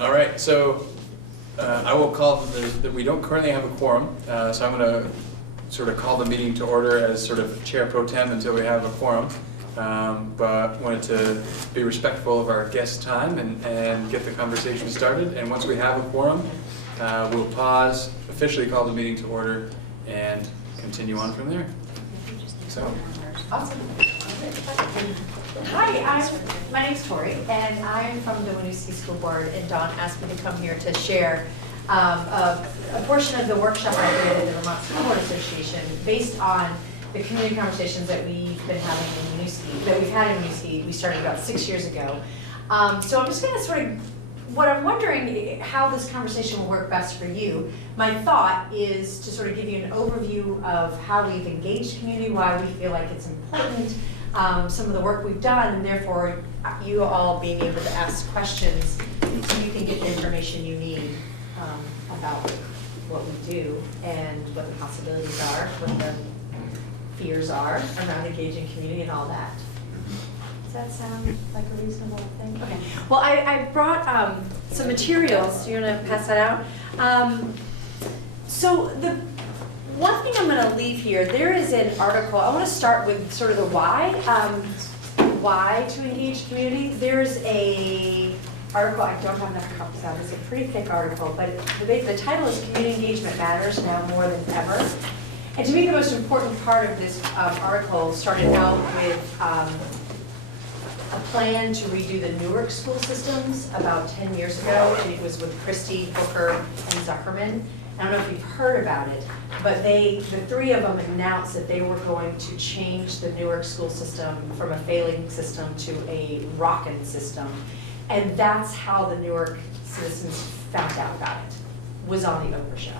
All right, so I will call that we don't currently have a quorum, so I'm going to sort of call the meeting to order as sort of chair pro tem until we have a quorum. But wanted to be respectful of our guest time and get the conversation started. And once we have a quorum, we'll pause, officially call the meeting to order, and continue on from there. So. Awesome. Hi, my name's Tori, and I'm from the Winooski School Board, and Don asked me to come here to share a portion of the workshop I did at the Vermont School Board Association based on the community conversations that we've been having in Winooski, that we've had in Winooski. We started about 6 years ago. So I'm just going to sort of, what I'm wondering how this conversation will work best for you. My thought is to sort of give you an overview of how we've engaged community, why we feel like it's important, some of the work we've done, and therefore you all being able to ask questions so you can get the information you need about what we do and what the possibilities are, what the fears are around engaging community and all that. Does that sound like a reasonable thing? Okay. Well, I brought some materials. Do you want to pass that out? So the one thing I'm going to leave here, there is an article. I want to start with sort of the why. Why to engage community. There's a article, I don't have enough copies of it. It's a pretty thick article, but the title is Community Engagement Matters Now More Than Ever. And to me, the most important part of this article started out with a plan to redo the Newark school systems about 10 years ago, and it was with Christie, Booker, and Zuckerman. I don't know if you've heard about it, but the three of them announced that they were going to change the Newark school system from a failing system to a rockin' system. And that's how the Newark citizens found out about it, was on the Oprah show.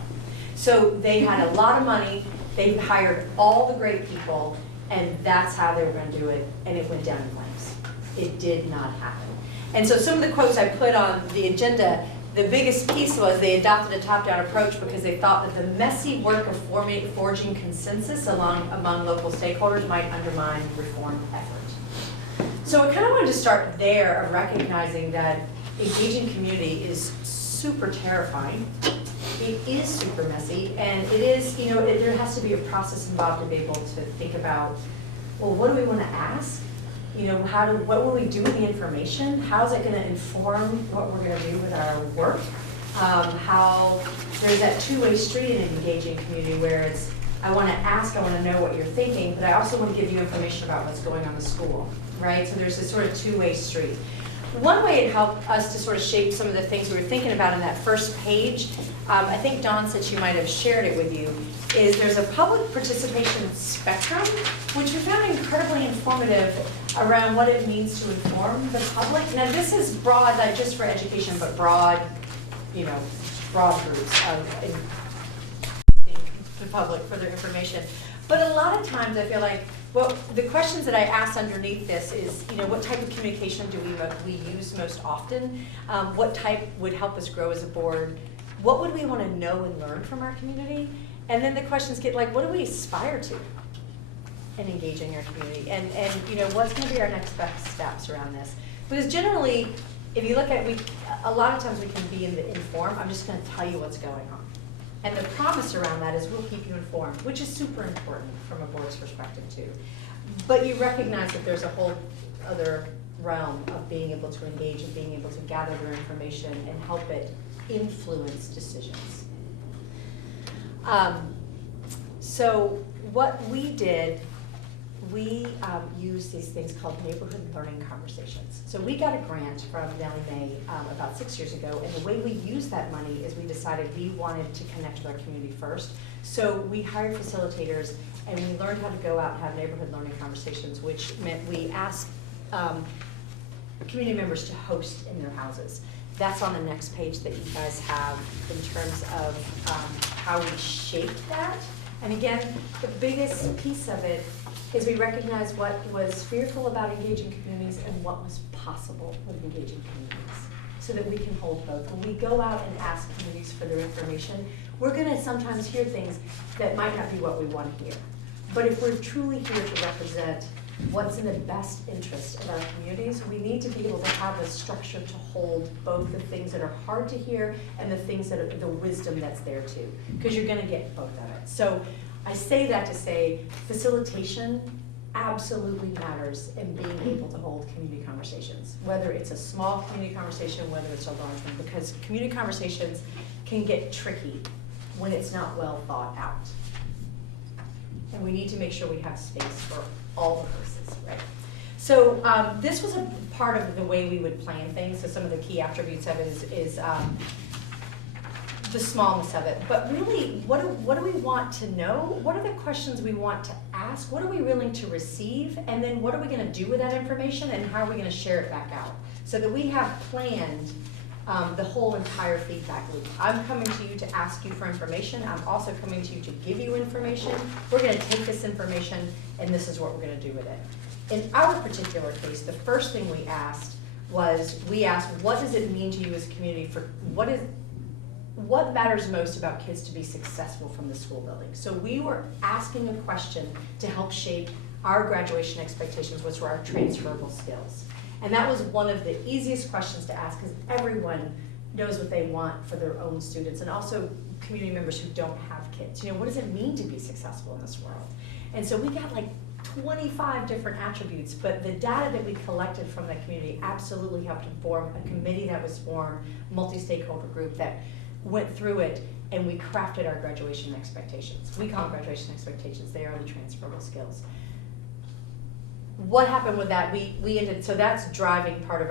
So they had a lot of money, they hired all the great people, and that's how they were going to do it, and it went down in flames. It did not happen. And so some of the quotes I put on the agenda, the biggest piece was they adopted a top-down approach because they thought that the messy work of forging consensus among local stakeholders might undermine reform effort. So I kind of wanted to start there of recognizing that engaging community is super terrifying. It is super messy, and it is, there has to be a process involved to be able to think about, well, what do we want to ask? What will we do with the information? How is it going to inform what we're going to do with our work? How there's that two-way street in an engaging community where it's, I want to ask, I want to know what you're thinking, but I also want to give you information about what's going on in the school, right? So there's this sort of two-way street. One way it helped us to sort of shape some of the things we were thinking about in that first page, I think Dawn said she might have shared it with you, is there's a public participation spectrum, which we found incredibly informative around what it means to inform the public. Now this is broad, not just for education, but broad, broad groups of the public for their information. But a lot of times I feel like, well, the questions that I asked underneath this is, what type of communication do we use most often? What type would help us grow as a board? What would we want to know and learn from our community? And then the questions get like, what do we aspire to in engaging our community? And what's going to be our next best steps around this? Because generally, if you look at a lot of times we can be in the inform. I'm just going to tell you what's going on. And the promise around that is we'll keep you informed, which is super important from a board's perspective too. But you recognize that there's a whole other realm of being able to engage and being able to gather their information and help it influence decisions. So what we did, we used these things called neighborhood learning conversations. So we got a grant from Nellie Mae about 6 years ago, and the way we used that money is we decided we wanted to connect with our community first. So we hired facilitators, and we learned how to go out and have neighborhood learning conversations, which meant we asked community members to host in their houses. That's on the next page that you guys have in terms of how we shaped that. And again, the biggest piece of it is we recognize what was fearful about engaging communities and what was possible with engaging communities, so that we can hold both. When we go out and ask communities for their information, we're going to sometimes hear things that might not be what we want to hear. But if we're truly here to represent what's in the best interest of our communities, we need to be able to have a structure to hold both the things that are hard to hear and the things that are the wisdom that's there too, because you're going to get both of it. So I say that to say facilitation absolutely matters in being able to hold community conversations, whether it's a small community conversation, whether it's a large one, because community conversations can get tricky when it's not well thought out. And we need to make sure we have space for all the voices, right? So this was a part of the way we would plan things. So some of the key attributes of it is the smallness of it. But really, what do we want to know? What are the questions we want to ask? What are we willing to receive? And then what are we going to do with that information? And how are we going to share it back out? So that we have planned the whole entire feedback loop. I'm coming to you to ask you for information. I'm also coming to you to give you information. We're going to take this information and this is what we're going to do with it. In our particular case, the first thing we asked was, what does it mean to you as a community for what matters most about kids to be successful from the school building? So we were asking a question to help shape our graduation expectations, which were our transferable skills. And that was one of the easiest questions to ask because everyone knows what they want for their own students, and also community members who don't have kids. You know, what does it mean to be successful in this world? And so we got like 25 different attributes, but the data that we collected from the community absolutely helped inform a committee that was formed, multi-stakeholder group that went through it, and we crafted our graduation expectations. We call them graduation expectations. They are the transferable skills. What happened with that? We ended, so that's driving part of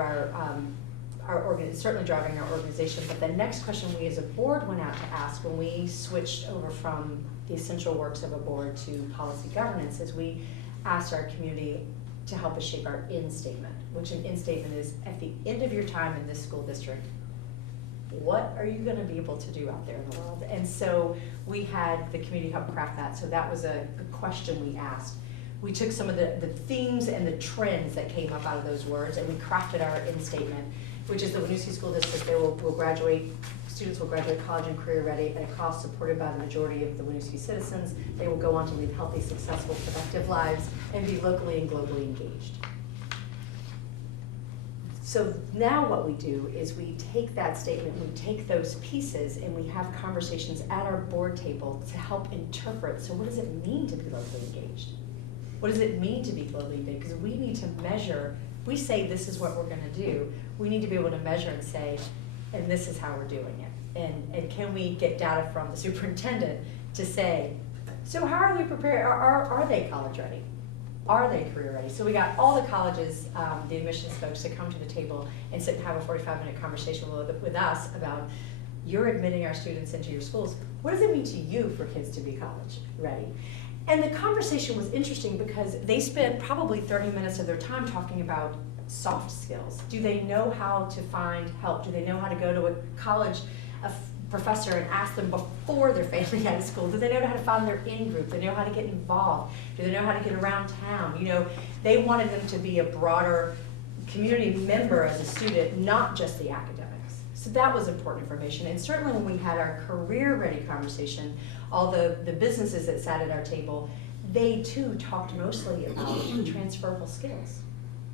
certainly driving our organization, but the next question we as a board went out to ask when we switched over from the essential works of a board to policy governance is we asked our community to help us shape our in statement, which an in statement is at the end of your time in this school district, what are you going to be able to do out there in the world? And so we had the community help craft that, so that was a question we asked. We took some of the themes and the trends that came up out of those words, and we crafted our in statement, which is the Winooski School District. They will graduate, students will graduate college and career ready at a cost supported by the majority of the Winooski citizens. They will go on to lead healthy, successful, productive lives and be locally and globally engaged. So now what we do is we take that statement, we take those pieces, and we have conversations at our board table to help interpret. So what does it mean to be locally engaged? What does it mean to be globally engaged? Because we need to measure. We say this is what we're going to do. We need to be able to measure and say, and this is how we're doing it. And can we get data from the superintendent to say, so how are they prepared? Are they college ready? Are they career ready? So we got all the colleges, the admissions folks to come to the table and sit and have a 45-minute conversation with us about, you're admitting our students into your schools. What does it mean to you for kids to be college ready? And the conversation was interesting because they spent probably 30 minutes of their time talking about soft skills. Do they know how to find help? Do they know how to go to a college professor and ask them before they're failing out of school? Do they know how to find their in-group? Do they know how to get involved? Do they know how to get around town? You know, they wanted them to be a broader community member as a student, not just the academics. So that was important information. And certainly when we had our career-ready conversation, all the businesses that sat at our table, they too talked mostly about transferable skills.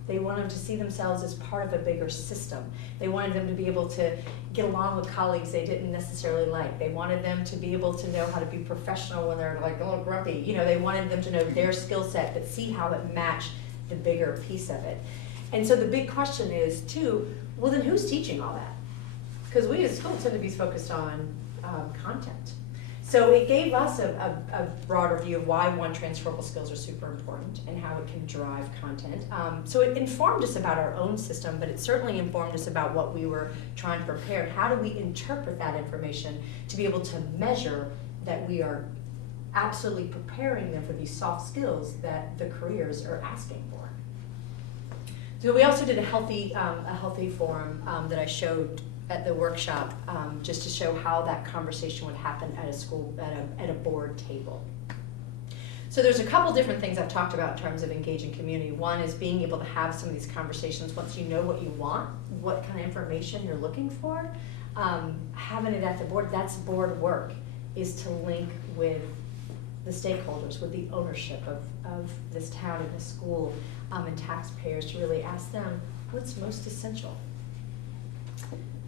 They wanted to see themselves as part of a bigger system. They wanted them to be able to get along with colleagues they didn't necessarily like. They wanted them to be able to know how to be professional when they're like a little grumpy. You know, they wanted them to know their skill set, but see how it matched the bigger piece of it. And so the big question is too, well then who's teaching all that? Because we as schools tend to be focused on content. So it gave us a broader view of why transferable skills are super important and how it can drive content. So it informed us about our own system, but it certainly informed us about what we were trying to prepare. How do we interpret that information to be able to measure that we are absolutely preparing them for these soft skills that the careers are asking for? So we also did a healthy forum that I showed at the workshop, just to show how that conversation would happen at a school, at a board table. So there's a couple different things I've talked about in terms of engaging community. One is being able to have some of these conversations once you know what you want, what kind of information you're looking for. Having it at the board, that's board work, is to link with the stakeholders, with the ownership of this town and this school, and taxpayers, to really ask them what's most essential.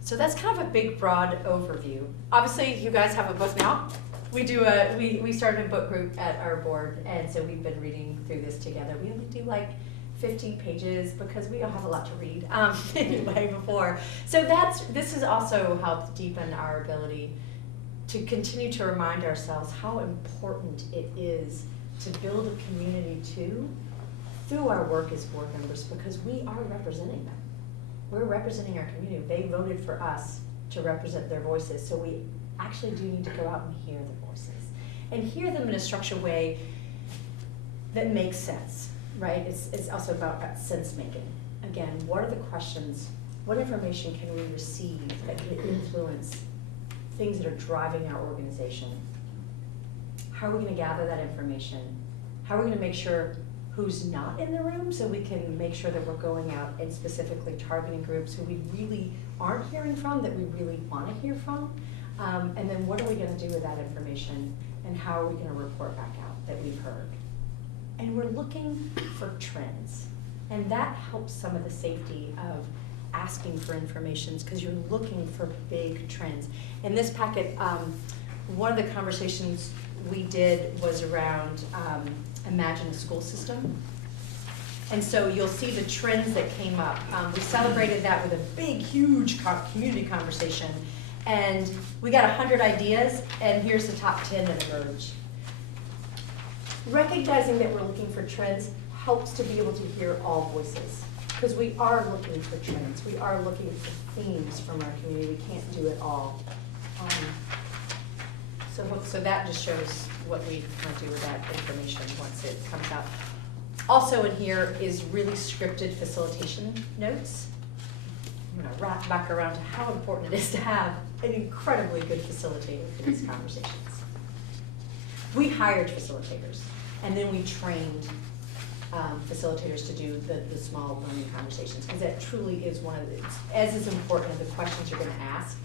So that's kind of a big, broad overview. Obviously, you guys have a book now. We started a book group at our board, and so we've been reading through this together. We only do like 15 pages because we don't have a lot to read anyway before. So this has also helped deepen our ability to continue to remind ourselves how important it is to build a community too through our work as board members, because we are representing them. We're representing our community. They voted for us to represent their voices, so we actually do need to go out and hear their voices and hear them in a structured way that makes sense. Right, it's also about sense making. Again, what are the questions? What information can we receive that can influence things that are driving our organization? How are we going to gather that information? How are we going to make sure who's not in the room, so we can make sure that we're going out and specifically targeting groups who we really aren't hearing from, that we really want to hear from? And then what are we going to do with that information, and how are we going to report back out that we've heard? And we're looking for trends. And that helps some of the safety of asking for information, because you're looking for big trends. In this packet, one of the conversations we did was around imagine a school system. And so you'll see the trends that came up. We celebrated that with a big, huge community conversation. And we got 100 ideas, and here's the top 10 that emerged. Recognizing that we're looking for trends helps to be able to hear all voices, because we are looking for trends. We are looking for themes from our community. We can't do it all. So that just shows what we want to do with that information once it comes out. Also in here is really scripted facilitation notes. I'm going to wrap back around to how important it is to have an incredibly good facilitator for these conversations. We hired facilitators, and then we trained facilitators to do the small learning conversations, because that truly is one of the, as is important as the questions you're going to ask,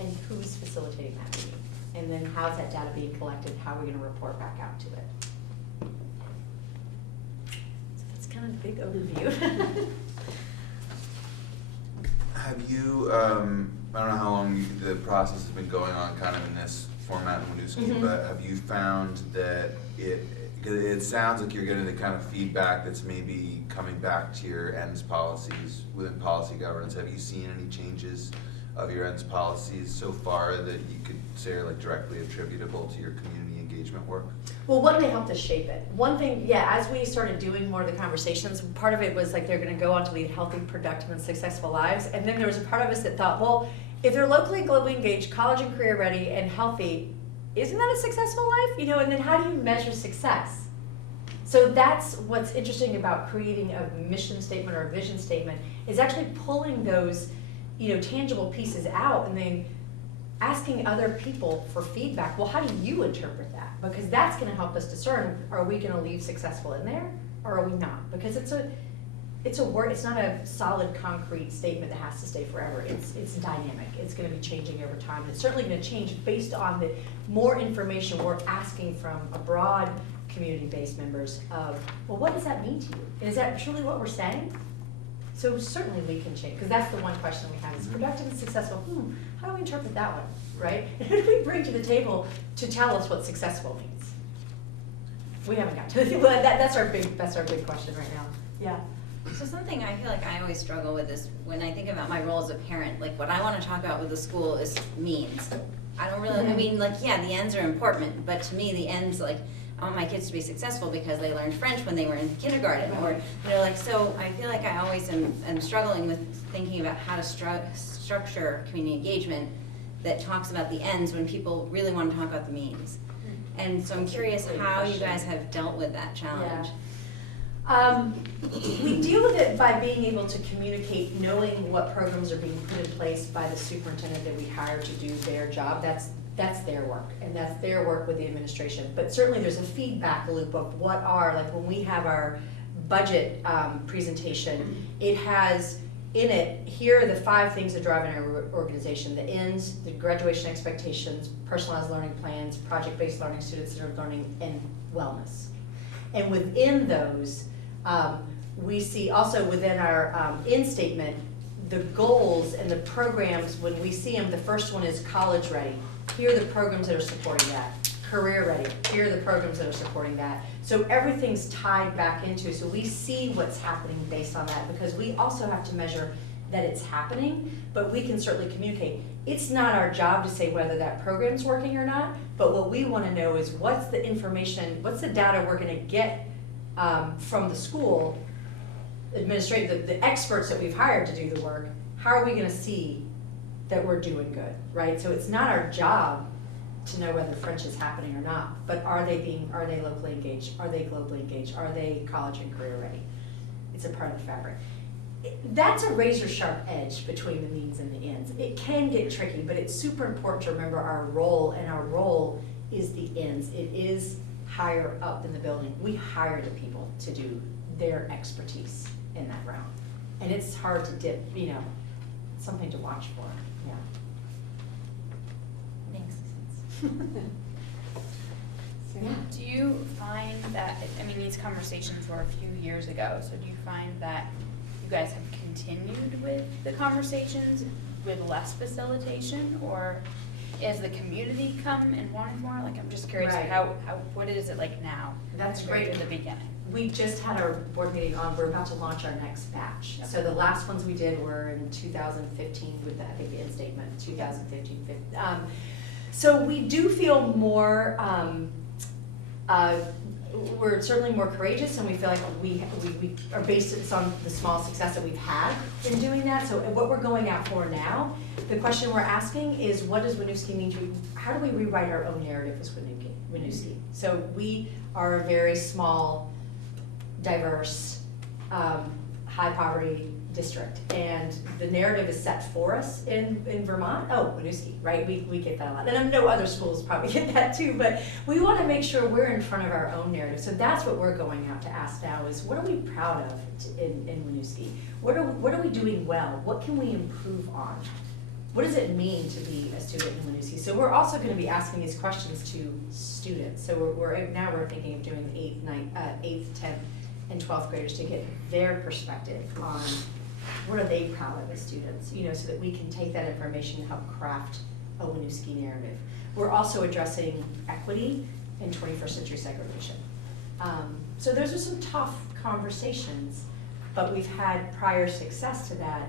and who's facilitating that meeting, and then how's that data being collected, how are we going to report back out to it. So that's kind of the big overview. Have you, I don't know how long the process has been going on kind of in this format in Winooski, but have you found that it sounds like you're getting the kind of feedback that's maybe coming back to your ends policies within policy governance? Have you seen any changes of your ends policies so far that you could say are like directly attributable to your community engagement work? Well, one, they helped us shape it. One thing, yeah, as we started doing more of the conversations, part of it was like they're going to go on to lead healthy, productive, and successful lives. And then there was a part of us that thought, well, if they're locally, globally engaged, college and career ready, and healthy, isn't that a successful life? You know, and then how do you measure success? So that's what's interesting about creating a mission statement or a vision statement, is actually pulling those, you know, tangible pieces out and then asking other people for feedback. Well, how do you interpret that? Because that's going to help us discern, are we going to leave successful in there, or are we not? Because it's a word, it's not a solid concrete statement that has to stay forever. It's dynamic. It's going to be changing over time. It's certainly going to change based on the more information we're asking from a broad community-based members of, well, what does that mean to you? And is that truly what we're saying? So certainly we can change, because that's the one question we have is productive and successful. How do we interpret that one, right? And who do we bring to the table to tell us what successful means? We haven't got to it. Well, that's our big question right now. Yeah. So something I feel like I always struggle with is when I think about my role as a parent, like what I want to talk about with the school is means. I don't really, I mean, like, yeah, the ends are important, but to me the ends, like, I want my kids to be successful because they learned French when they were in kindergarten, or, you know, like, so I feel like I always am struggling with thinking about how to structure community engagement that talks about the ends when people really want to talk about the means. And so I'm curious how you guys have dealt with that challenge. Yeah. We deal with it by being able to communicate, knowing what programs are being put in place by the superintendent that we hire to do their job. That's their work, and that's their work with the administration. But certainly there's a feedback loop of what are, like when we have our budget presentation, it has in it, here are the 5 things that drive our organization: the ends, the graduation expectations, personalized learning plans, project-based learning, student-centered learning, and wellness. And within those, we see also within our end statement, the goals and the programs, when we see them, the first one is college ready. Here are the programs that are supporting that. Career ready, here are the programs that are supporting that. So everything's tied back into, so we see what's happening based on that, because we also have to measure that it's happening, but we can certainly communicate. It's not our job to say whether that program's working or not, but what we wanna know is what's the information, what's the data we're gonna get from the school administrative, the experts that we've hired to do the work. How are we gonna see that we're doing good, right? So it's not our job to know whether French is happening or not, but are they locally engaged? Are they globally engaged? Are they college and career ready? It's a part of the fabric. That's a razor sharp edge between the means and the ends. It can get tricky, but it's super important to remember our role, and our role is the ends. It is higher up in the building. We hire the people to do their expertise in that realm. And it's hard to dip, you know, something to watch for, yeah. Yeah. Do you find that, I mean, these conversations were a few years ago, so do you find that you guys have continued with the conversations with less facilitation, or has the community come and wanted more? Like, I'm just curious, Right. what is it like now? That's compared great. to the beginning. We just had our board meeting on, we're about to launch our next batch. So the last ones we did were in 2015 with the, I think the end statement, 2015. So we do feel more, we're certainly more courageous, and we feel like we are based on the small success that we've had in doing that. So what we're going out for now, the question we're asking is, what does Winooski mean to, how do we rewrite our own narrative as Winooski? So we are a very small, diverse, high poverty district, and the narrative is set for us in Vermont. Oh, Winooski, right? We get that a lot, and I know other schools probably get that too, but we want to make sure we're in front of our own narrative. So that's what we're going out to ask now, is what are we proud of in Winooski? What are we doing well? What can we improve on? What does it mean to be a student in Winooski? So we're also going to be asking these questions to students. So we're thinking of doing 8th, 10th, and 12th graders to get their perspective on what are they proud of as students, you know, so that we can take that information and help craft a Winooski narrative. We're also addressing equity and 21st century segregation. So those are some tough conversations, but we've had prior success to that,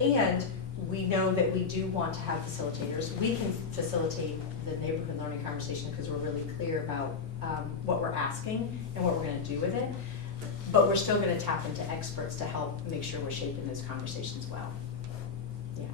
and we know that we do want to have facilitators. We can facilitate the neighborhood learning conversation because we're really clear about what we're asking and what we're going to do with it. But we're still going to tap into experts to help make sure we're shaping those conversations well. Yeah.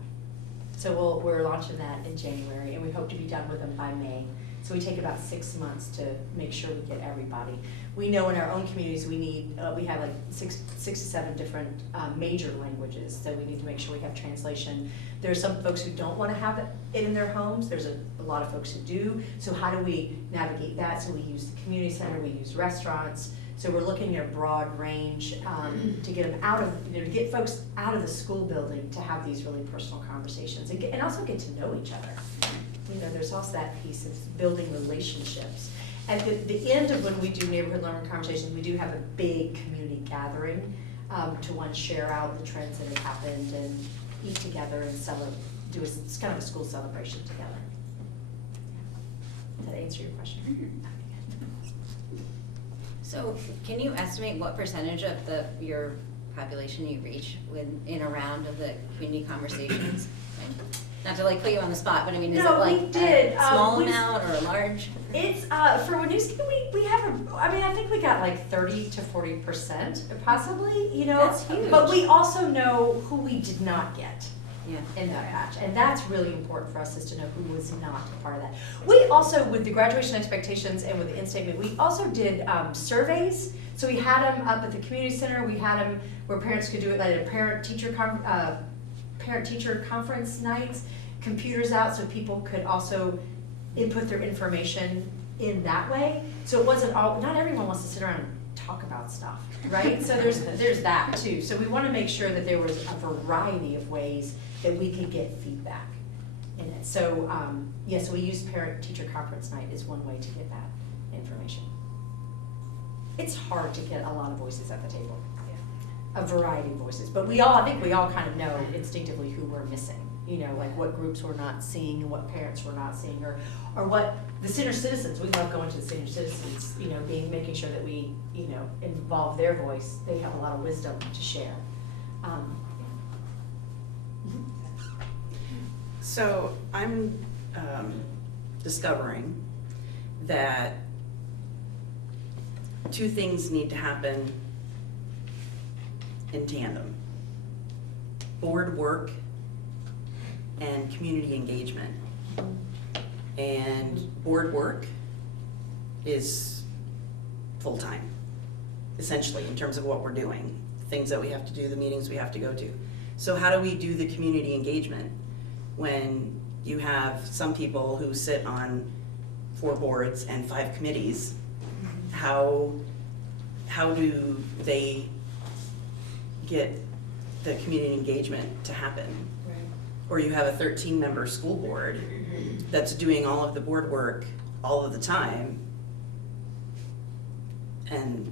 So we're launching that in January, and we hope to be done with them by May. So we take about 6 months to make sure we get everybody. We know in our own communities we have like six to seven different major languages, so we need to make sure we have translation. There are some folks who don't want to have it in their homes. There's a lot of folks who do. So how do we navigate that? So we use the community center, we use restaurants. So we're looking at a broad range to get them out of, to get folks out of the school building to have these really personal conversations and also get to know each other. You know, there's also that piece of building relationships. At the end of when we do neighborhood learning conversations, we do have a big community gathering to share out the trends that have happened and eat together and it's kind of a school celebration together. Did that answer your question? Mm-hmm. So can you estimate what percentage of your population you reach in a round of the community conversations? Not to like put you on the spot, but I mean, is it like a small amount or a large? It's, for Winooski, we have I think we got like 30 to 40% possibly, you know. That's huge. But we also know who we did not get. Yeah. In that batch, and that's really important for us, is to know who was not a part of that. We also, with the graduation expectations and with the in-statement, we also did surveys. So we had them up at the community center. We had them where parents could do it, like a parent-teacher conference nights, computers out so people could also input their information in that way. So it wasn't all, not everyone wants to sit around and talk about stuff, right? So there's that too. So we want to make sure that there was a variety of ways that we could get feedback in it. So yes, we use parent-teacher conference night as one way to get that information. It's hard to get a lot of voices at the table, a variety of voices, but I think we all kind of know instinctively who we're missing. You know, like what groups we're not seeing and what parents we're not seeing, or what the senior citizens, we love going to the senior citizens, you know, making sure that we, you know, involve their voice. They have a lot of wisdom to share. So I'm discovering that two things need to happen in tandem: board work and community engagement. And board work is full-time, essentially, in terms of what we're doing, things that we have to do, the meetings we have to go to. So how do we do the community engagement when you have some people who sit on 4 boards and 5 committees? How do they get the community engagement to happen? Or you have a 13-member school board that's doing all of the board work all of the time, and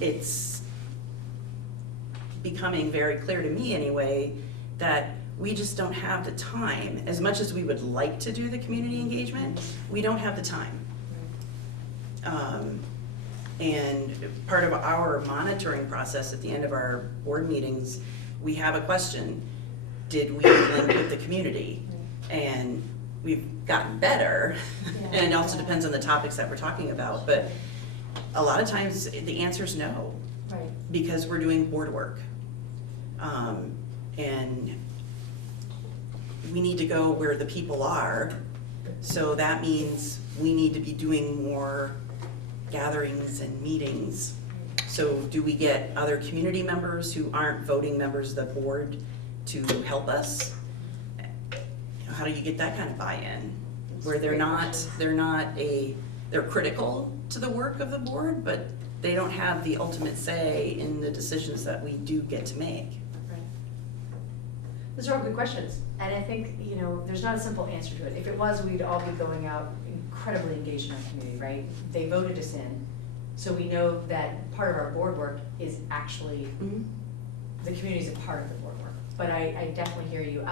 it's becoming very clear to me anyway that we just don't have the time. As much as we would like to do the community engagement, we don't have the time. And part of our monitoring process at the end of our board meetings, we have a question: did we link with the community? And we've gotten better, and it also depends on the topics that we're talking about, but a lot of times the answer is no, Right. because we're doing board work. And we need to go where the people are, so that means we need to be doing more gatherings and meetings. So do we get other community members who aren't voting members of the board to help us? How do you get that kind of buy-in? Where they're critical to the work of the board, but they don't have the ultimate say in the decisions that we do get to make. Right. Those are all good questions, and I think, you know, there's not a simple answer to it. If it was, we'd all be going out incredibly engaged in our community, right? They voted us in, so we know that part of our board work is actually, the community is a part of the board work. But I definitely hear you.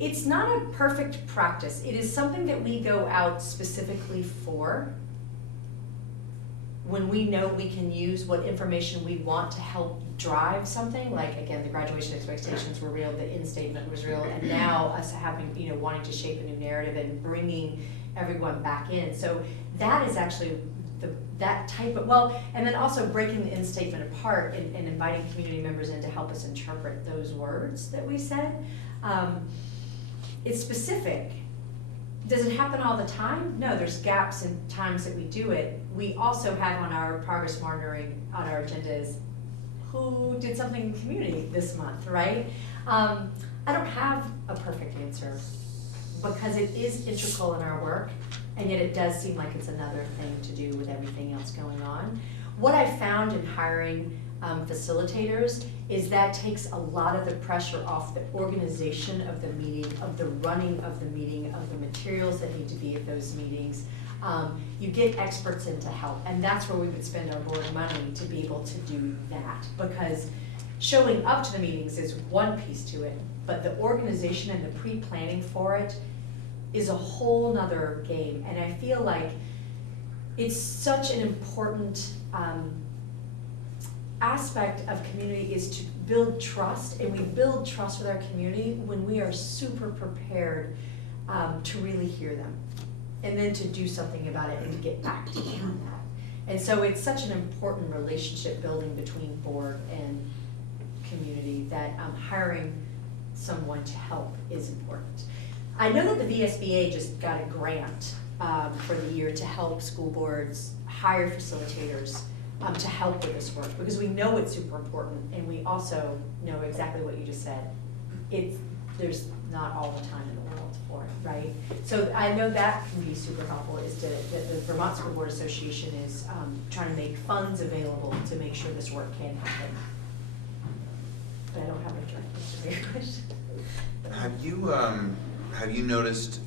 It's not a perfect practice. It is something that we go out specifically for when we know we can use what information we want to help drive something. Like, again, the graduation expectations were real, the in-statement was real, and now us having, you know, wanting to shape a new narrative and bringing everyone back in. So that is actually that type of, well, and then also breaking the in-statement apart and inviting community members in to help us interpret those words that we said. It's specific. Does it happen all the time? No, there's gaps in times that we do it. We also have on our progress monitoring on our agendas, who did something in the community this month, right? I don't have a perfect answer because it is integral in our work, and yet it does seem like it's another thing to do with everything else going on. What I found in hiring facilitators is that takes a lot of the pressure off the organization of the meeting, of the running of the meeting, of the materials that need to be at those meetings. You get experts in to help, and that's where we would spend our board money to be able to do that, because showing up to the meetings is one piece to it, but the organization and the pre-planning for it is a whole nother game. And I feel like it's such an important aspect of community is to build trust, and we build trust with our community when we are super prepared to really hear them, and then to do something about it and to get back to them on that. And so it's such an important relationship building between board and community that hiring someone to help is important. I know that the VSBA just got a grant for the year to help school boards hire facilitators to help with this work, because we know it's super important, and we also know exactly what you just said. There's not all the time in the world. for it, right? So I know that can be super helpful, is that the Vermont School Board Association is trying to make funds available to make sure this work can happen. But I don't have a direct answer to your question. Have you noticed,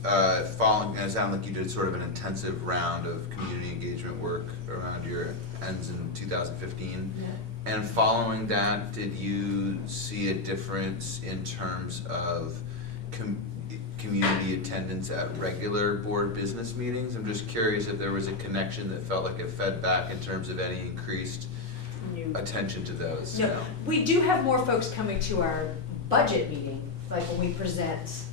following, and it sounded like you did sort of an intensive round of community engagement work around your ends in 2015? Yeah. And following that, did you see a difference in terms of community attendance at regular board business meetings? I'm just curious if there was a connection that felt like it fed back in terms of any increased attention to those. No, we do have more folks coming to our budget meeting, like when we present,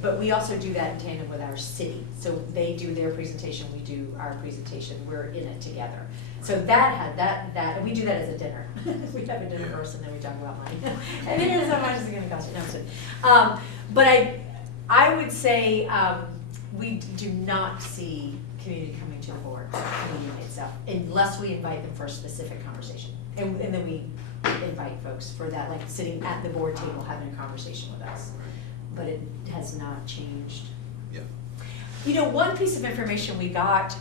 but we also do that in tandem with our city. So they do their presentation, we do our presentation, we're in it together. So that had, and we do that as a dinner. We have a dinner first and then we talk about money. And then here's how much is it gonna cost you, no, I'm kidding. But I would say, we do not see community coming to the board meeting itself, unless we invite them for a specific conversation. And then we invite folks for that, like sitting at the board table having a conversation with us. But it has not changed. Yeah. You know, one piece of information we got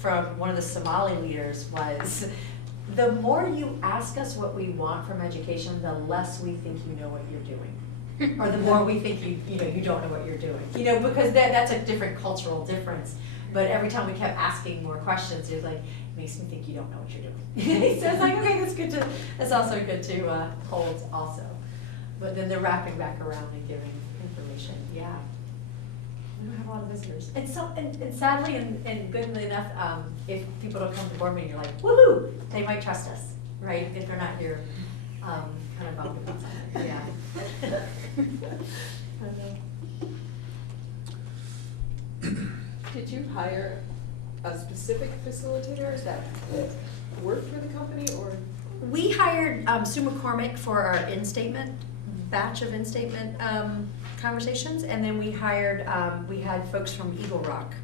from one of the Somali leaders was, the more you ask us what we want from education, the less we think you know what you're doing. Or the more we think you don't know what you're doing. You know, because that's a different cultural difference. But every time we kept asking more questions, it was like, it makes me think you don't know what you're doing. So it's like, okay, that's also good to hold also. But then they're wrapping back around and giving information, yeah. We don't have a lot of visitors. And sadly and goodly enough, if people don't come to the board meeting, you're like, woohoo, they might trust us, right? If they're not here, kind of bummed about something, yeah. Did you hire a specific facilitator that worked for the company, or? We hired Sue McCormick for our in-statement, batch of in-statement conversations, and then we hired, we had folks from Eagle Rock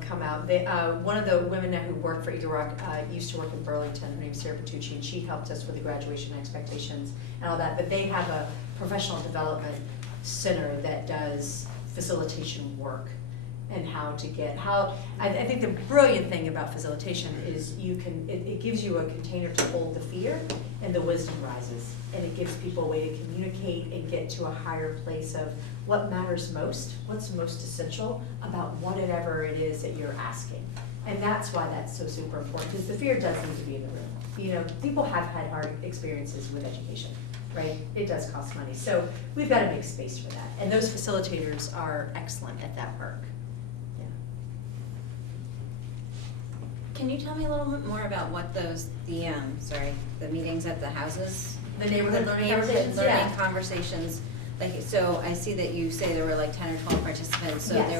come out. They, one of the women who worked for Eagle Rock used to work in Burlington. Her name's Sarah Bertucci, and she helped us with the graduation expectations and all that. But they have a professional development center that does facilitation work and how to get, I think the brilliant thing about facilitation is it gives you a container to hold the fear, and the wisdom rises. And it gives people a way to communicate and get to a higher place of what matters most, what's most essential about whatever it is that you're asking. And that's why that's so super important, because the fear does need to be in the room. You know, people have had hard experiences with education, right? It does cost money. So we've got to make space for that. And those facilitators are excellent at that work. Can you tell me a little bit more about what the meetings at the houses? The neighborhood learning neighborhood conversations, learning yeah. conversations, like, so I see that you say there were like 10 or 12 participants, so Yes.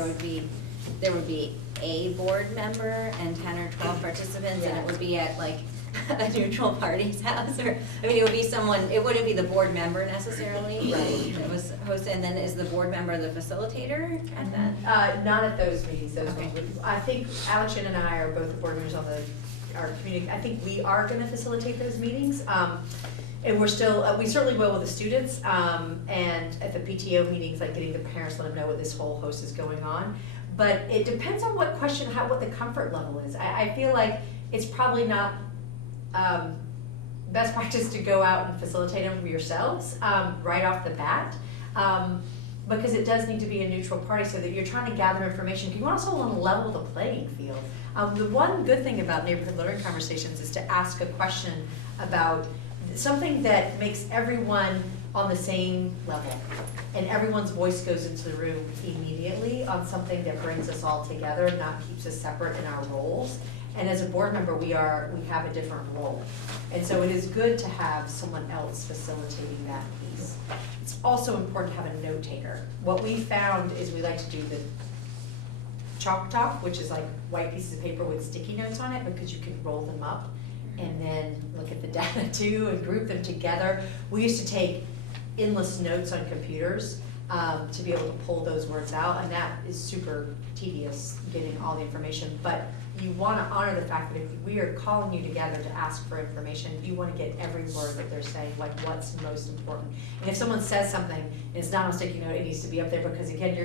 there would be a board member and 10 or 12 participants, and Yeah. it would be at like a neutral party's house, or, I mean, it would be someone, it wouldn't be the board member necessarily. Right. It was hosted, and then is the board member the facilitator at that? Not at those meetings, Okay. I think Alex and I are both the board members on our community, I think we are gonna facilitate those meetings. And we're still, we certainly will with the students, and at the PTO meetings, like getting the parents, let them know what this whole host is going on. But it depends on what question, what the comfort level is. I feel like it's probably not best practice to go out and facilitate them yourselves right off the bat, because it does need to be a neutral party so that you're trying to gather information. You also want to level the playing field. The one good thing about neighborhood learning conversations is to ask a question about something that makes everyone on the same level, and everyone's voice goes into the room immediately on something that brings us all together, not keeps us separate in our roles. And as a board member, we have a different role. And so it is good to have someone else facilitating that piece. It's also important to have a notator. What we found is we like to do the chalk talk, which is like white pieces of paper with sticky notes on it, because you can roll them up and then look at the data too and group them together. We used to take endless notes on computers to be able to pull those words out, and that is super tedious, getting all the information. But you wanna honor the fact that if we are calling you together to ask for information, you wanna get every word that they're saying, like what's most important. And if someone says something, and it's not on sticky note, it needs to be up there, because again,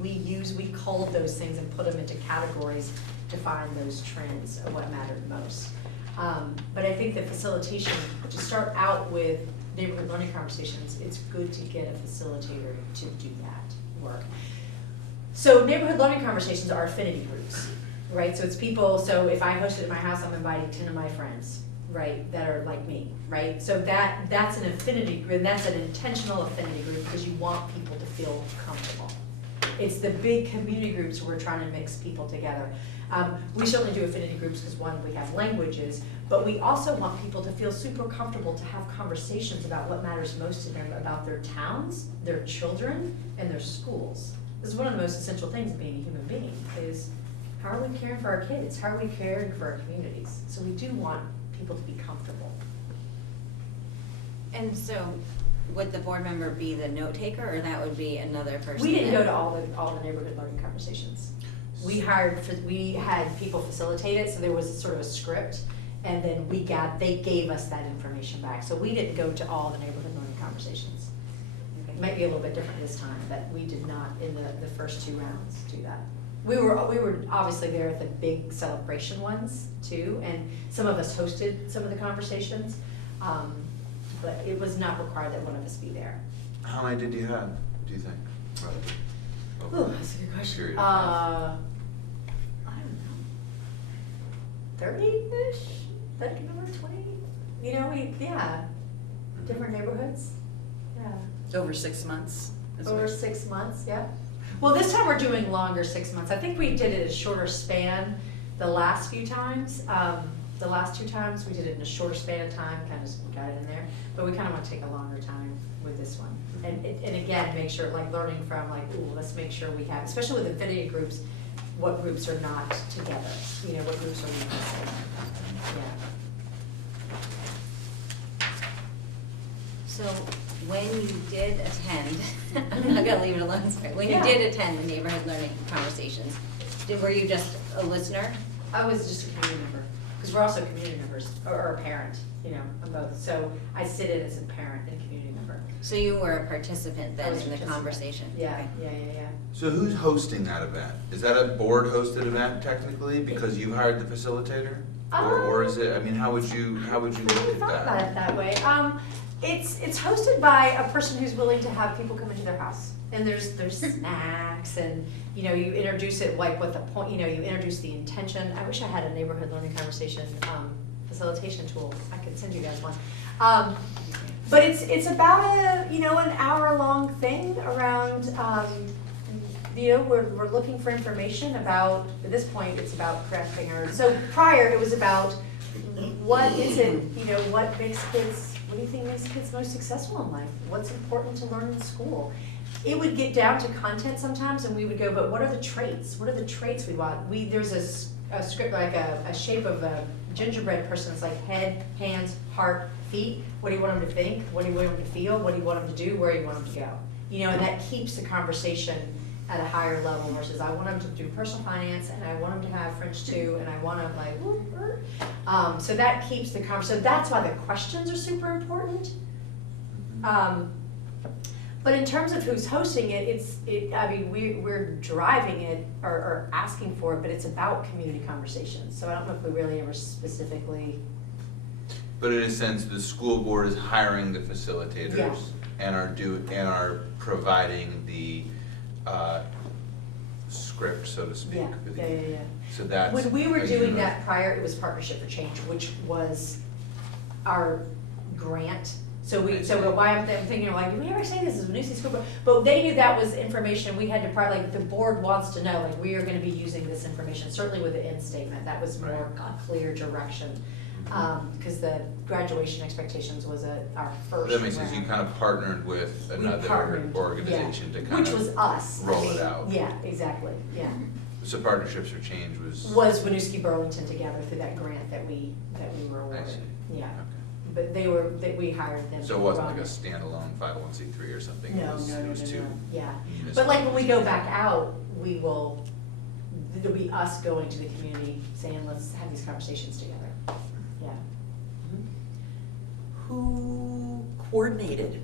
we culled those things and put them into categories to find those trends of what mattered most. But I think the facilitation, to start out with neighborhood learning conversations, it's good to get a facilitator to do that work. So neighborhood learning conversations are affinity groups, right? So it's people, so if I host it at my house, I'm inviting 10 of my friends, right, that are like me, right? So that's an affinity group, and that's an intentional affinity group because you want people to feel comfortable. It's the big community groups where we're trying to mix people together. We certainly do affinity groups because one, we have languages, but we also want people to feel super comfortable to have conversations about what matters most to them, about their towns, their children, and their schools. This is one of the most essential things of being a human being, is how are we caring for our kids? How are we caring for our communities? So we do want people to be comfortable. And so, would the board member be the note taker, or that would be another person? We didn't go to all the neighborhood learning conversations. We had people facilitate it, so there was sort of a script, and then they gave us that information back. So we didn't go to all the neighborhood learning conversations. It might be a little bit different this time, but we did not in the first 2 rounds do that. We were obviously there at the big celebration ones too, and some of us hosted some of the conversations, but it was not required that one of us be there. How many did you have, do you think? Ooh, that's a good question. Period of time. I don't know, 30-ish, 30 members, 20? You know, different neighborhoods, yeah. Over 6 months. is Over what- 6 months, yeah. Well, this time we're doing longer 6 months. I think we did it a shorter span the last few times. The last 2 times, we did it in a shorter span of time, kind of got it in there. But we kind of want to take a longer time with this one. And again, make sure, like learning from like, ooh, let's make sure we have, especially with affinity groups, what groups are not together, you know, what groups are we missing, yeah. So, when you did attend, I'm not gonna leave it alone, sorry, when you Yeah. did attend the neighborhood learning conversations, were you just a listener? I was just a community member, because we're also community members, or a parent, you know, of both. So I sit in as a parent and community member. So you were a participant I then was a in the participant. conversation? Yeah, Okay. yeah. So who's hosting that event? Is that a board hosted event technically, because you hired the facilitator? Or is it, I mean, how would you I look never at thought about that? it that way. It's hosted by a person who's willing to have people come into their house. And there's snacks and, you know, you introduce it like what the point, you know, you introduce the intention. I wish I had a neighborhood learning conversation facilitation tool. I could send you guys one. But it's about an hour-long thing around, we're looking for information about, at this point, it's about crafting so prior, it was about what is it, what do you think makes kids most successful in life? What's important to learn in school? It would get down to content sometimes, and we would go, but what are the traits? What are the traits we want? There's a script, like a shape of a gingerbread person. It's like head, hands, heart, feet. What do you want them to think? What do you want them to feel? What do you want them to do? Where do you want them to go? And that keeps the conversation at a higher level versus I want them to do personal finance, and I want them to have French too, and I want them like, whoop, whoop. So that keeps the conversation. So that's why the questions are super important. But in terms of who's hosting it, we're driving it or asking for it, but it's about community conversations. So I don't know if we really ever specifically. But in a sense, the school board is hiring the facilitators Yeah. and are providing the script, so to speak. Yeah. So that's. When we were a doing unit. that prior, it was Partnership for Change, which was our grant. So why I'm thinking, like, did we ever say this is Winooski School Board? But they knew that was information we had to probably, like, the board wants to know, like, we are gonna be using this information, certainly with the end statement, that was more a clear direction. Because the graduation expectations was our first That makes sense, round. you kind of partnered with We another partnered, organization yeah, to kind of. which was us. roll it out. Yeah, exactly, yeah. So Partnerships for Change was. Was Winooski Burlington together through that grant that we were I awarded. see. Yeah, Okay. but we hired them. So it to wasn't run like a it. standalone 501c3 or something? No, It was two. yeah. municipal But like when we go organizations. back out, we will it'll be us going to the community, saying, let's have these conversations together. Yeah. Who coordinated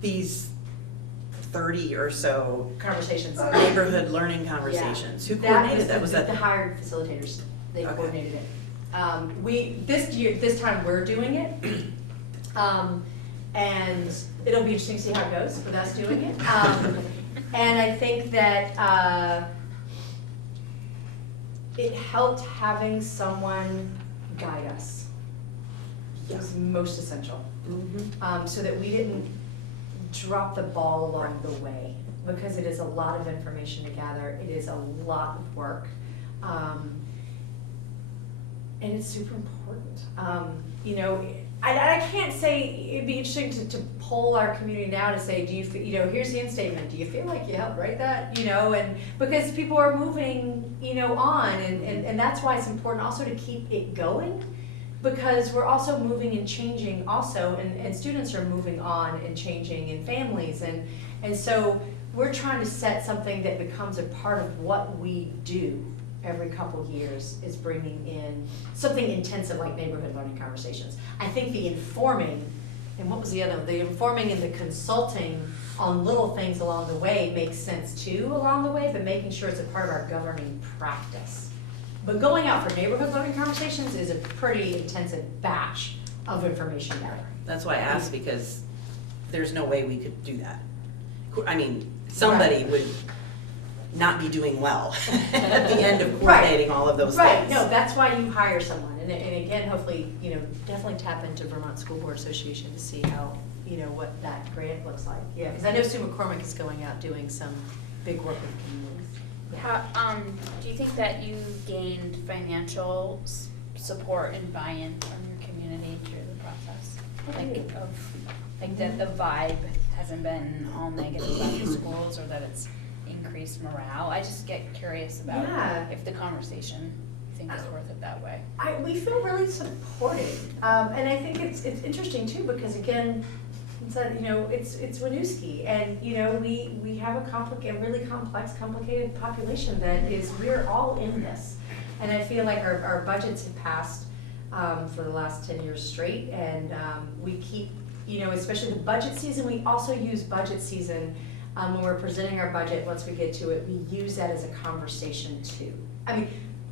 these 30 or so Conversations. neighborhood learning conversations? Who coordinated that? Was the that? hired facilitators, they Okay. coordinated it. This time we're doing it. And it'll be interesting to see how it goes with us doing it. And I think that it helped having someone guide us. It was most essential. Mhm. So that we didn't drop the ball along the way, because it is a lot of information to gather, it is a lot of work. And it's super important. You know, I can't say, it'd be interesting to poll our community now to say, do you, you know, here's the end statement, do you feel like you helped write that? You know, and because people are moving, you know, on, and that's why it's important also to keep it going, because we're also moving and changing also, and students are moving on and changing, and families, and so we're trying to set something that becomes a part of what we do every couple years, is bringing in something intensive like neighborhood learning conversations. I think the informing, and what was the other, the informing and the consulting on little things along the way makes sense too along the way, but making sure it's a part of our governing practice. But going out for neighborhood learning conversations is a pretty intensive batch of information gathering. That's why I asked, because there's no way we could do that. I mean, somebody would not be doing well at the end of coordinating all of those Right, things. no, that's why you hire someone, and again, hopefully, you know, definitely tap into Vermont School Board Association to see how, you know, what that grant looks like. Yeah, because I know Sue McCormick is going out doing some big work with communities. How, do you think that you gained financial support and buy-in from your community through the process? Like that the vibe hasn't been all negative about the schools, or that it's increased morale? I just get curious about Yeah. if the conversation you think is worth it that way. We feel really supported, and I think it's interesting too, because again, it's that, you know, it's Winooski, and you know, we have a really complex, complicated population that is, we're all in this, and I feel like our budgets have passed for the last 10 years straight, and we keep, you know, especially the budget season, we also use budget season when we're presenting our budget. Once we get to it, we use that as a conversation too. I mean,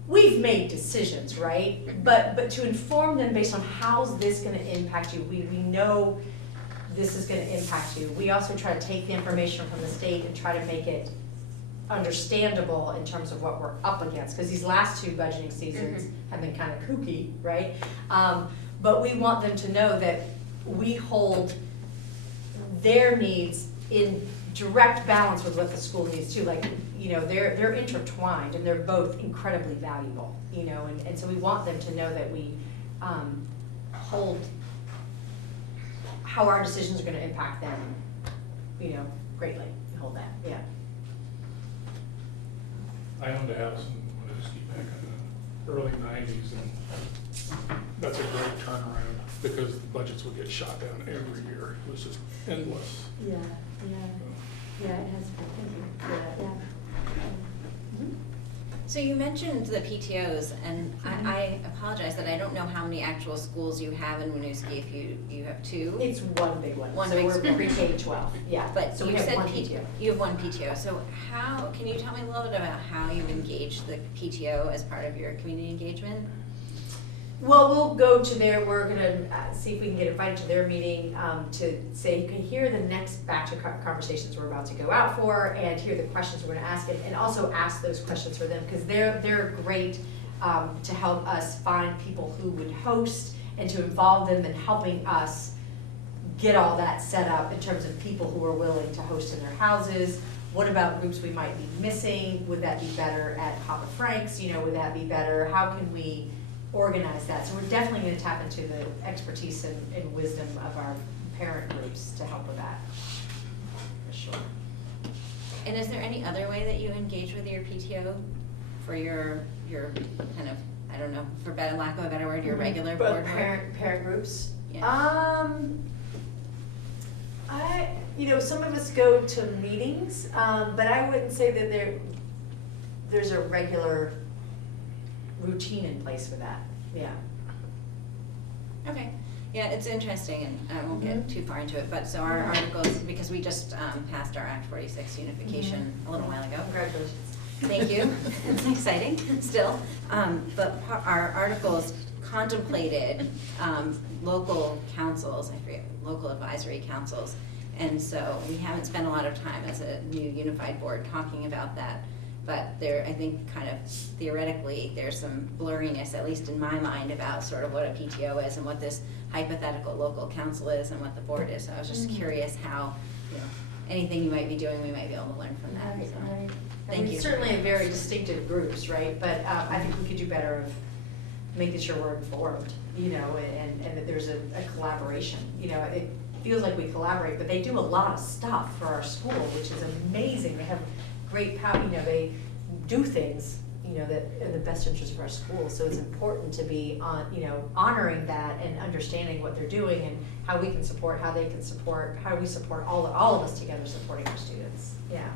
we've made decisions, right? But to inform them based on how's this gonna impact you, we know this is gonna impact you. We also try to take the information from the state and try to make it understandable in terms of what we're up against, because these last two budgeting seasons have been kind of kooky, right? But we want them to know that we hold their needs in direct balance with what the school needs too. Like, you know, they're intertwined, and they're both incredibly valuable, you know, and so we want them to know that we hold how our decisions are gonna impact them, you know, greatly. We hold that, yeah. I owned a house in Winooski back in the early 90s, and that's a great turnaround, because the budgets would get shot down every year. It was just endless. Yeah, yeah, it has been, thank you for that, yeah. So you mentioned the PTOs, and I apologize that I don't know how many actual schools you have in Winooski, if you have two. It's one big one. One So big we're school. pre-K to 12, yeah. But So we you have said one PTO. You have one PTO, so how, can you tell me a little bit about how you engage the PTO as part of your community engagement? Well, we'll go to we're gonna see if we can get invited to their meeting to say, you can hear the next batch of conversations we're about to go out for, and hear the questions we're gonna ask, and also ask those questions for them, because they're great to help us find people who would host, and to involve them in helping us get all that set up in terms of people who are willing to host in their houses. What about groups we might be missing? Would that be better at Papa Frank's? You know, would that be better? How can we organize that? So we're definitely going to tap into the expertise and wisdom of our parent groups to help with that, for sure. And is there any other way that you engage with your PTO for your kind of, I don't know, for better lack of a better word, your regular board work? Parent groups? Yeah. You know, some of us go to meetings, but I wouldn't say that there's a regular routine in place for that, yeah. Okay, yeah, it's interesting, and I won't get too far into it, but so our articles, because we just passed our Act 46 unification a little while ago. Congratulations. Thank you, it's exciting still, but our articles contemplated local councils, I forget, local advisory councils, and so we haven't spent a lot of time as a new unified board talking about that. But there, I think kind of theoretically, there's some blurriness, at least in my mind, about sort of what a PTO is and what this hypothetical local council is and what the board is. So I was just curious how, you know, anything you might be doing, we might be able to learn from that. Right, So, right. I thank mean, you. certainly very distinctive groups, right? But I think we could do better of making sure we're informed, you know, and that there's a collaboration. You know, it feels like we collaborate, but they do a lot of stuff for our school, which is amazing. They have great power, you know, they do things, you know, that in the best interest of our school. So it's important to be on, you know, honoring that and understanding what they're doing and how we can support, how they can support, how we support all of us together supporting our students. Yeah.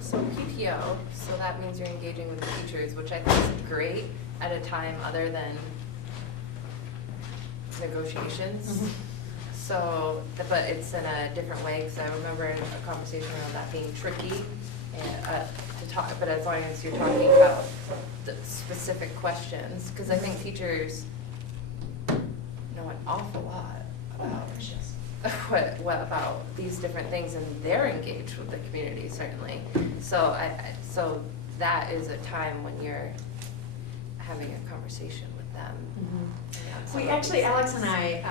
So PTO, so that means you're engaging with the teachers, which I think is great at a time other than negotiations. So, but it's in a different way, because I remember a conversation around that being tricky to talk, but as long as you're talking about the specific questions, because I think teachers know an awful lot about what about these different things, and they're engaged with the community, certainly. So so that is a time when you're having a conversation with them. We actually, Alex and I,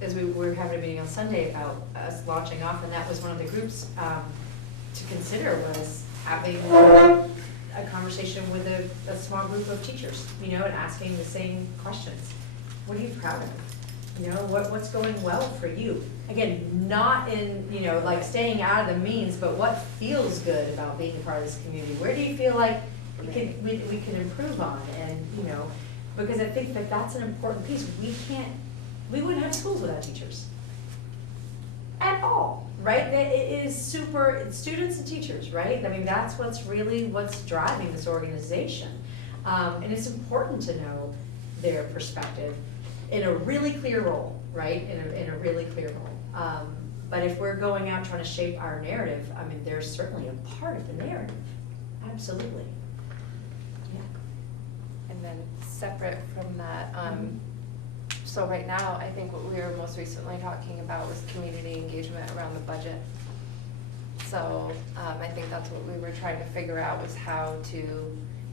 as we were having a meeting on Sunday about us launching off, and that was one of the groups to consider was having a conversation with a small group of teachers, you know, and asking the same questions. What are you proud of? You know, what's going well for you? Again, not in, you know, like staying out of the means, but what feels good about being a part of this community? Where do you feel like we can improve on? And, you know, because I think that that's an important piece. We wouldn't have schools without teachers at all, right? It is super, it's students and teachers, right? I mean, that's what's driving this organization. And it's important to know their perspective in a really clear role, right? In a really clear role. But if we're going out trying to shape our narrative, I mean, there's certainly a part of the narrative, absolutely. Yeah. And then separate from that, so right now, I think what we were most recently talking about was community engagement around the budget. So I think that's what we were trying to figure out, was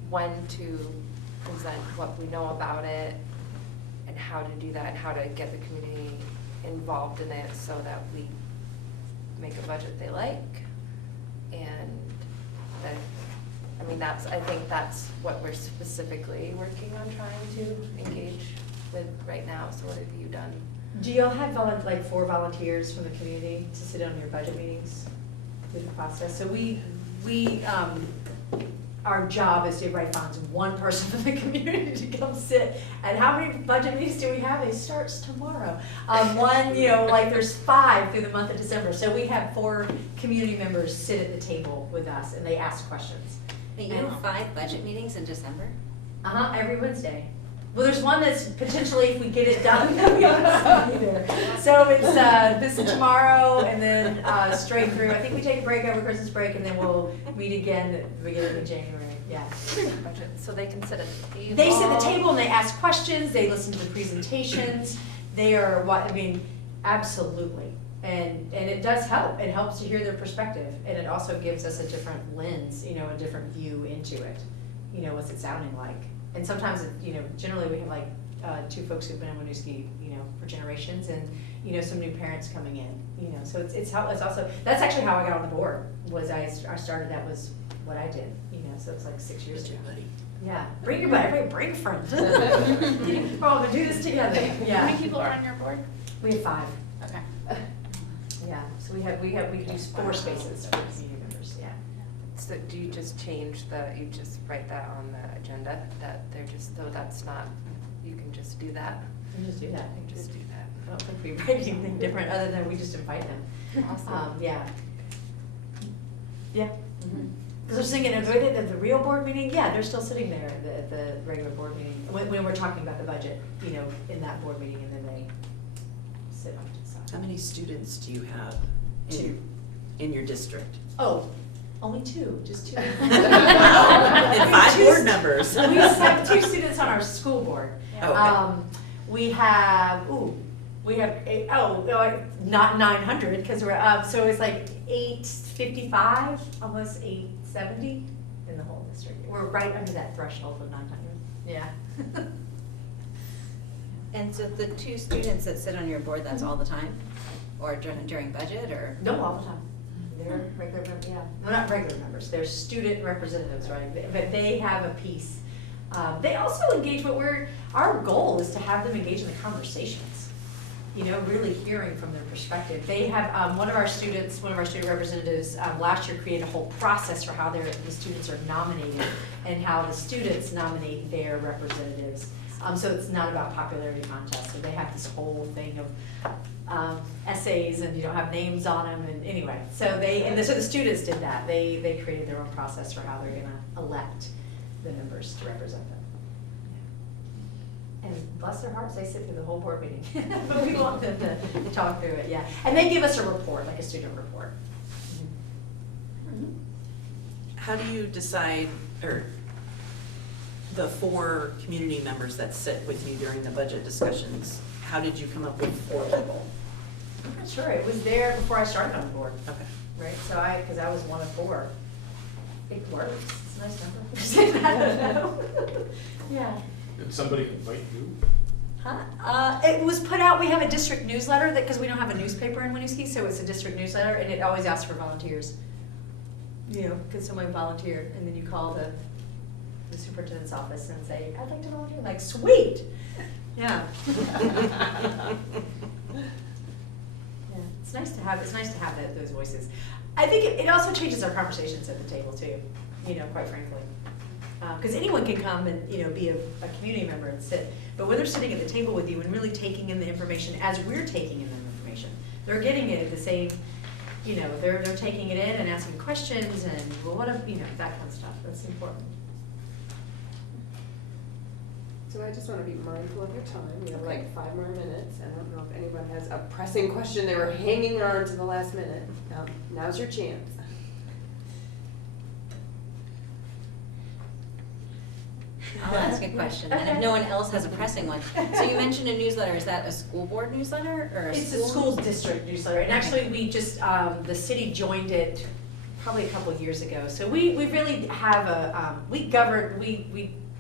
when to present what we know about it, and how to do that, and how to get the community involved in it so that we make a budget they like. And that, I mean, I think that's what we're specifically working on trying to engage with right now. So what have you done? Do y'all have like 4 volunteers from the community to sit on your budget meetings through the process? So our job is to find one person from the community to come sit. And how many budget meetings do we have? It starts tomorrow. One, you know, like there's 5 through the month of December. So we have 4 community members sit at the table with us and they ask questions. But you have 5 budget meetings in December? Every Wednesday. Well, there's one that's potentially, if we get it done, we have to be there. So it's this is tomorrow, and then straight through. I think we take a break over Christmas break, and then we'll meet again at the beginning of January. Yeah. Budget. So they can sit at the table. They sit at the table and they ask questions. They listen to the presentations. They are absolutely. And it does help. It helps to hear their perspective, and it also gives us a different lens, you know, a different view into it. You know, what's it sounding like? And sometimes, you know, generally we have like 2 folks who've been in Winooski, you know, for generations, and you know, some new parents coming in. You know, so it's also, that's actually how I got on the board. Was I started, that was what I did. You know, so it's like 6 years ago. Yeah, bring your buddy. Everybody bring friends. We're all gonna do this together. Yeah. How many people are on your board? We have 5. Okay. Yeah, so we use 4 spaces for community members. Yeah. So do you just you just write that on the agenda, that they're just, though that's not, you can just do that? We just do that, I think, Just do that. I don't think we write anything different, other than we just invite them. Awesome. Yeah. Yeah. Because I was thinking, if we did at the real board meeting, yeah, they're still sitting there at the regular board meeting, when we're talking about the budget, you know, in that board meeting, and then they sit on to the side. How many students do you have Two. in your district? Oh, only two, just two. And 5 board members. We just have 2 students on our school board. Oh, okay. We have, not 900, because we're, so it's like 855, almost 870 in the whole district. We're right under that threshold of 900, yeah. And so the 2 students that sit on your board, that's all the time? Or during budget, or? No, all the time. They're regular, yeah, no, not regular members, they're student representatives, right? But they have a piece. They also engage, but our goal is to have them engage in the conversations, you know, really hearing from their perspective. They have, one of our student representatives, last year created a whole process for how the students are nominated and how the students nominate their representatives. So it's not about popularity contests, so they have this whole thing of essays, and you don't have names on them, and anyway. So so the students did that. They created their own process for how they're gonna elect the members to represent them. And bless their hearts, they sit through the whole board meeting. But we want them to talk through it, yeah. And they give us a report, like a student report. How do you decide, or the 4 community members that sit with you during the budget discussions, how did you come up with 4 people? I'm not sure, it was there before I started on the board, Okay. right? So because I was one of 4. It works, it's a nice number. I don't know. Yeah. Did somebody invite you? Huh? It was put out, we have a district newsletter, because we don't have a newspaper in Winooski, so it's a district newsletter, and it always asks for volunteers. You know, could someone volunteer, and then you call the superintendent's office and say, I'd like to volunteer, like, sweet! Yeah. Yeah, it's nice to have those voices. I think it also changes our conversations at the table too, you know, quite frankly. Because anyone can come and, you know, be a community member and sit, but when they're sitting at the table with you and really taking in the information as we're taking in the information, they're getting it at the same, you know, they're taking it in and asking questions and, well, what if, you know, that kind of stuff, that's important. So I just want to be mindful of your time, we have like 5 more minutes. I don't know if anyone has a pressing question they were hanging on to the last minute. Now's your chance. I'll ask a question, and if no one else has a pressing one. So you mentioned a newsletter, is that a school board newsletter, or a It's school? a school district newsletter, and actually we just, the city joined it probably a couple of years ago. So we really have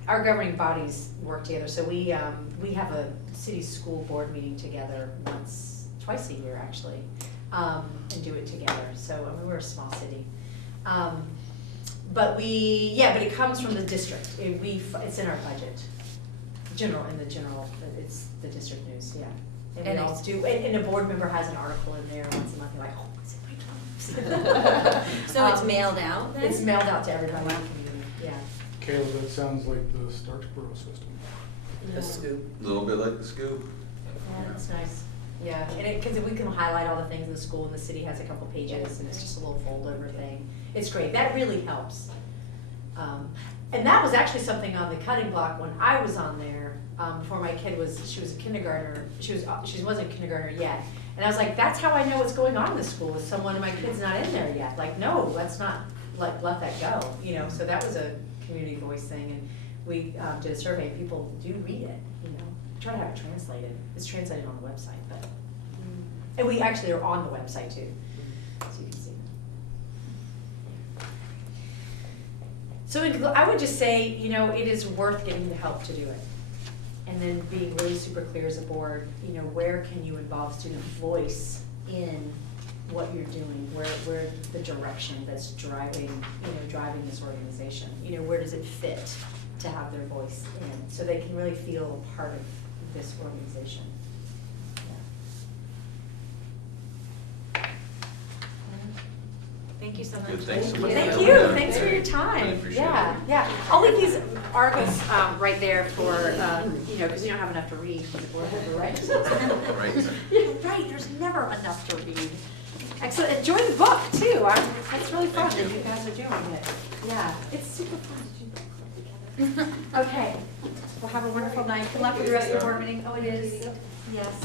our governing bodies work together, so we have a city school board meeting together twice a year actually, and do it together, so, I mean, we're a small city. But it comes from the district, it's in our budget, it's the district news, yeah. And we And all it's- do, and a board member has an article in there once a month, they're like, oh, it's in my terms. So it's mailed out then? It's mailed out to everybody in the community, yeah. Kayla, that sounds like the Starksboro system. The scoop. A little bit like the scoop. Yeah, that's nice. Yeah, and because we can highlight all the things in the school, and the city has a couple pages, and it's just a little fold over thing. It's great, that really helps. And that was actually something on the cutting block when I was on there, before my kid she was a kindergartner, she wasn't a kindergartner yet. And I was like, that's how I know what's going on in the school, is someone of my kid's not in there yet. Like, no, let's not let that go, you know, so that was a community voice thing, and we did a survey, and people do read it, you know. Try to have it translated, it's translated on the website, but, and we actually are on the website too, so you can see that. So I would just say, you know, it is worth getting the help to do it. And then being really super clear as a board, you know, where can you involve student voice in what you're doing, where the direction that's driving this organization, you know, where does it fit to have their voice in, so they can really feel a part of this organization. Yeah. Thank you so much. Good, thanks so much. Thank for you, coming down. thanks for your time. Really appreciate Yeah, it. yeah. I'll leave these articles right there for, because you don't have enough to read, as a board member, right? Right. You're right, there's never enough to read. Excellent, enjoy the book too, that's really fun that you guys are doing it. Yeah, it's super fun to do that together. Okay, well, have a wonderful night, good luck with the rest of the board meeting. Oh, it is? Yes.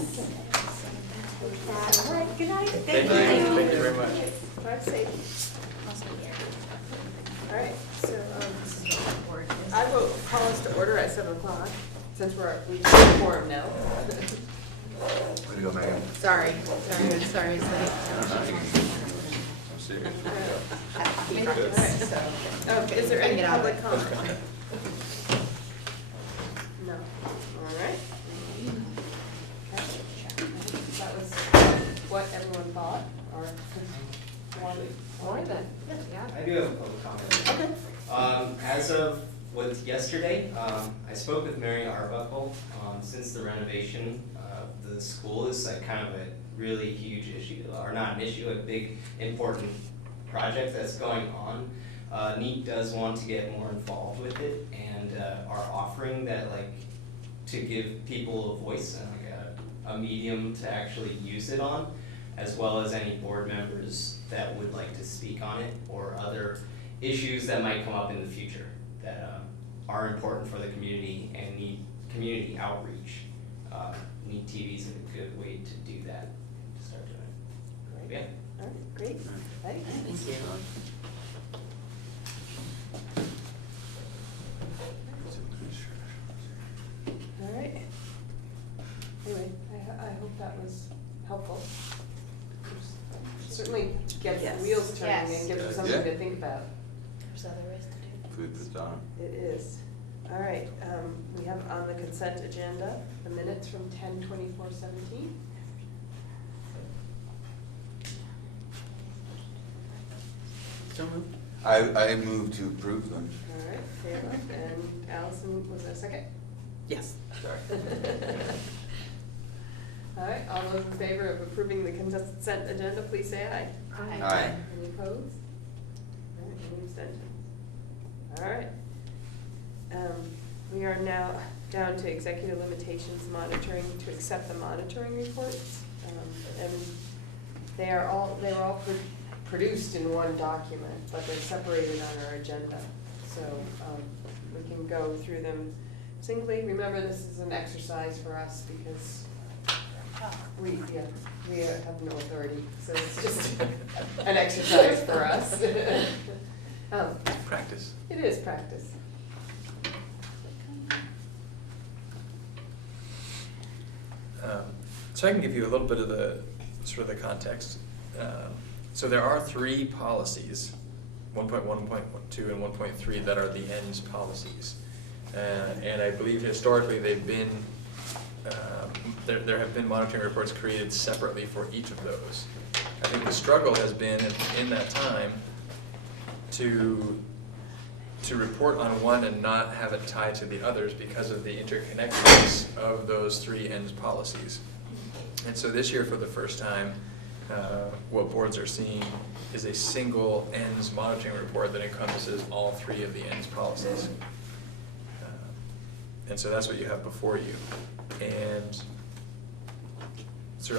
All right, good night. Thank you. Thank you very much. Drive safe. All right, so, I will call us to order at 7 o'clock, since we have a quorum now. Way to go, Megan. Sorry. I'm serious. Okay, is there any Get out of public it. comment? No. All right. Okay. That was what everyone thought, or wanted. More than, yeah. I do have a public comment. Okay. As of yesterday, I spoke with Mary Arbuckle. Since the renovation, the school is like kind of a really huge issue, or not an issue, a big important project that's going on. NEAT does want to get more involved with it and are offering that, like, to give people a voice and like a medium to actually use it on, as well as any board members that would like to speak on it or other issues that might come up in the future that are important for the community and need community outreach. NEAT TV is a good way to do that, to start doing it. Yeah. All right, great. Thanks. Thank you. All right. Anyway, I hope that was helpful. Certainly gets Yes. the wheels turning Yes. and gives you Yeah. something to think about. There's other ways to do it. Food for thought. It is. All right, we have on the consent agenda, the minutes from 10/24/17. So moved. I move to approve them. All right, Taylor, and Allison, was there a second? Yes. Sorry. All right, all those in favor of approving the consent agenda, please say aye. Aye. Any opposed? All right, any abstentions? All right. We are now down to executive limitations monitoring, to accept the monitoring reports. And they were all produced in one document, but they're separated on our agenda. So we can go through them singly. Remember, this is an exercise for us because we have no authority, so it's just an exercise for us. Practice. It is practice. So I can give you a little bit of the sort of the context. So there are 3 policies, 1.1, 1.2, and 1.3 that are the ends policies. And I believe historically they've been, there have been monitoring reports created separately for each of those. I think the struggle has been in that time to report on one and not have it tied to the others because of the interconnectedness of those 3 ends policies. And so this year, for the first time, what boards are seeing is a single ends monitoring report that encompasses all 3 of the ends policies. And so that's what you have before you. And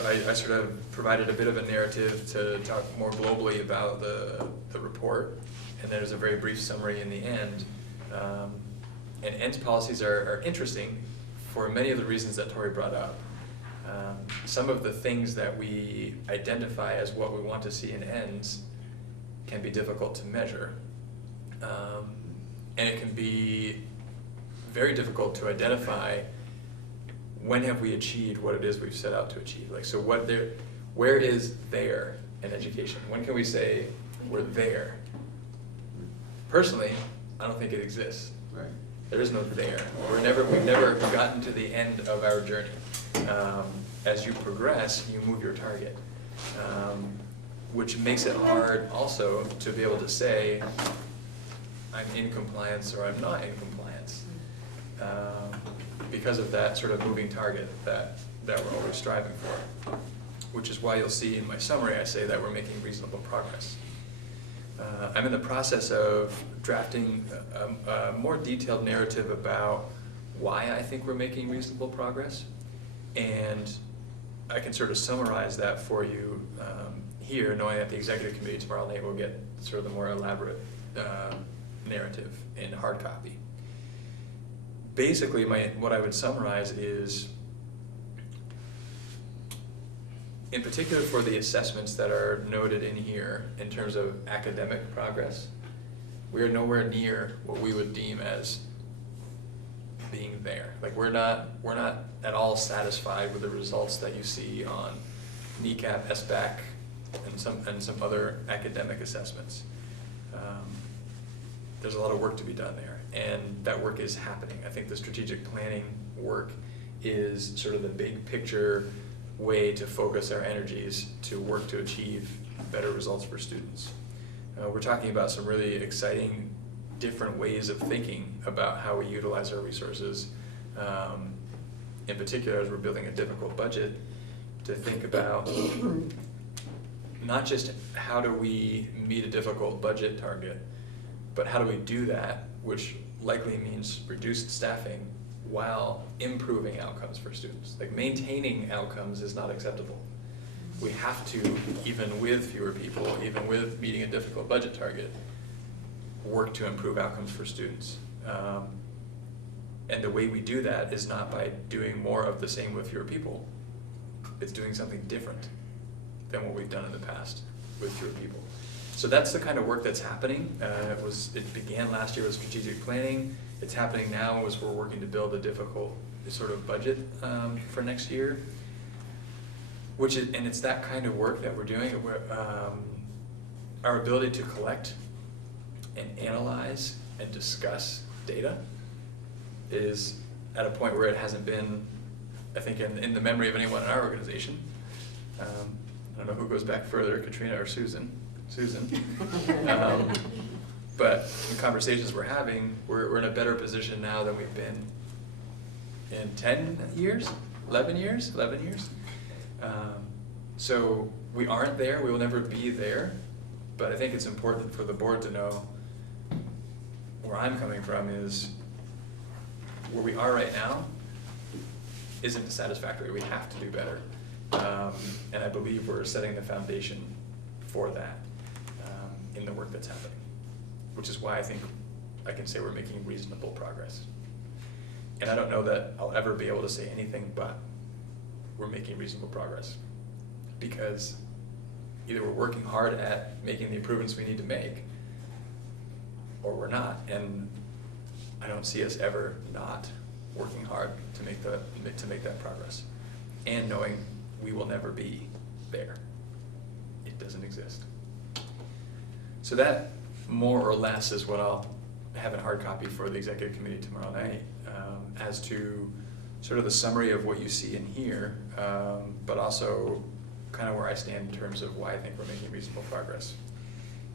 I sort of provided a bit of a narrative to talk more globally about the report, and then there's a very brief summary in the end. And ends policies are interesting for many of the reasons that Tori brought up. Some of the things that we identify as what we want to see in ends can be difficult to measure. And it can be very difficult to identify when have we achieved what it is we've set out to achieve. Like, so where is there in education? When can we say we're there? Personally, I don't think it exists. Right. There is no there. We've never gotten to the end of our journey. As you progress, you move your target, which makes it hard also to be able to say, I'm in compliance or I'm not in compliance, because of that sort of moving target that we're always striving for, which is why you'll see in my summary I say that we're making reasonable progress. I'm in the process of drafting a more detailed narrative about why I think we're making reasonable progress. And I can sort of summarize that for you here, knowing that the executive committee tomorrow night will get sort of the more elaborate narrative in hard copy. Basically, what I would summarize is, in particular for the assessments that are noted in here in terms of academic progress, we are nowhere near what we would deem as being there. Like we're not at all satisfied with the results that you see on NECAP, SBAC, and some other academic assessments. There's a lot of work to be done there, and that work is happening. I think the strategic planning work is sort of the big picture way to focus our energies to work to achieve better results for students. We're talking about some really exciting different ways of thinking about how we utilize our resources, in particular as we're building a difficult budget, to think about not just how do we meet a difficult budget target, but how do we do that, which likely means reduced staffing while improving outcomes for students. Like maintaining outcomes is not acceptable. We have to, even with fewer people, even with meeting a difficult budget target, work to improve outcomes for students. And the way we do that is not by doing more of the same with fewer people. It's doing something different than what we've done in the past with fewer people. So that's the kind of work that's happening. It began last year with strategic planning. It's happening now as we're working to build a difficult sort of budget for next year. And it's that kind of work that we're doing. Our ability to collect and analyze and discuss data is at a point where it hasn't been, I think, in the memory of anyone in our organization. I don't know who goes back further, Katrina or Susan. But in conversations we're having, we're in a better position now than we've been in 10 years, 11 years. So we aren't there, we will never be there, but I think it's important for the board to know where I'm coming from is where we are right now isn't satisfactory. We have to do better. And I believe we're setting the foundation for that in the work that's happening, which is why I think I can say we're making reasonable progress. And I don't know that I'll ever be able to say anything but we're making reasonable progress, because either we're working hard at making the improvements we need to make, or we're not. And I don't see us ever not working hard to make that progress, and knowing we will never be there. It doesn't exist. So that more or less is what I'll have in hard copy for the executive committee tomorrow night, as to sort of the summary of what you see in here, but also kind of where I stand in terms of why I think we're making reasonable progress.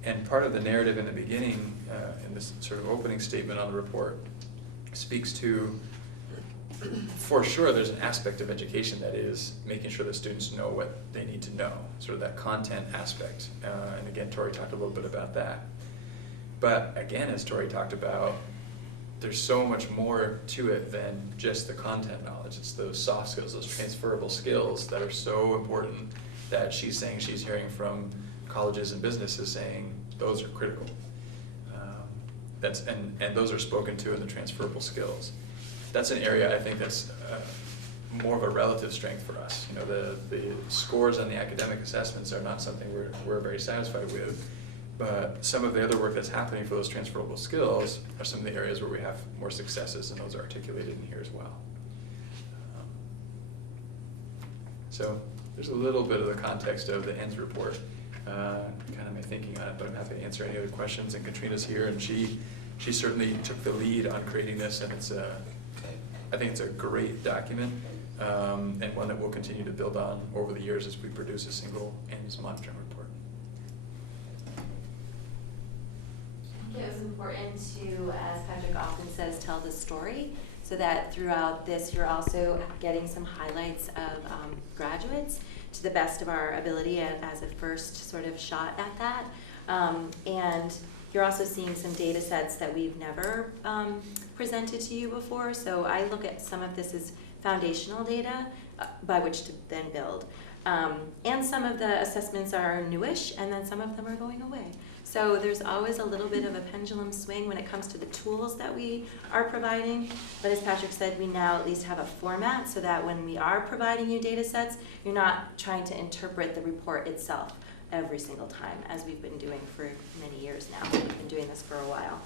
And part of the narrative in the beginning, in this sort of opening statement on the report, speaks to, for sure, there's an aspect of education that is making sure that students know what they need to know, sort of that content aspect. And again, Tori talked a little bit about that. But again, as Tori talked about, there's so much more to it than just the content knowledge. It's those soft skills, those transferable skills that are so important that she's saying she's hearing from colleges and businesses saying those are critical. And those are spoken to in the transferable skills. That's an area I think that's more of a relative strength for us. You know, the scores on the academic assessments are not something we're very satisfied with, but some of the other work that's happening for those transferable skills are some of the areas where we have more successes, and those are articulated in here as well. So there's a little bit of the context of the ends report, kind of my thinking on it, but I'm happy to answer any other questions. And Katrina's here, and she certainly took the lead on creating this, and I think it's a great document, and one that we'll continue to build on over the years as we produce a single ends monitoring report. I think it was important to, as Patrick often says, tell the story, so that throughout this you're also getting some highlights of graduates to the best of our ability as a first sort of shot at that. And you're also seeing some data sets that we've never presented to you before. So I look at some of this as foundational data by which to then build. And some of the assessments are newish, and then some of them are going away. So there's always a little bit of a pendulum swing when it comes to the tools that we are providing. But as Patrick said, we now at least have a format so that when we are providing you data sets, you're not trying to interpret the report itself every single time, as we've been doing for many years now. We've been doing this for a while.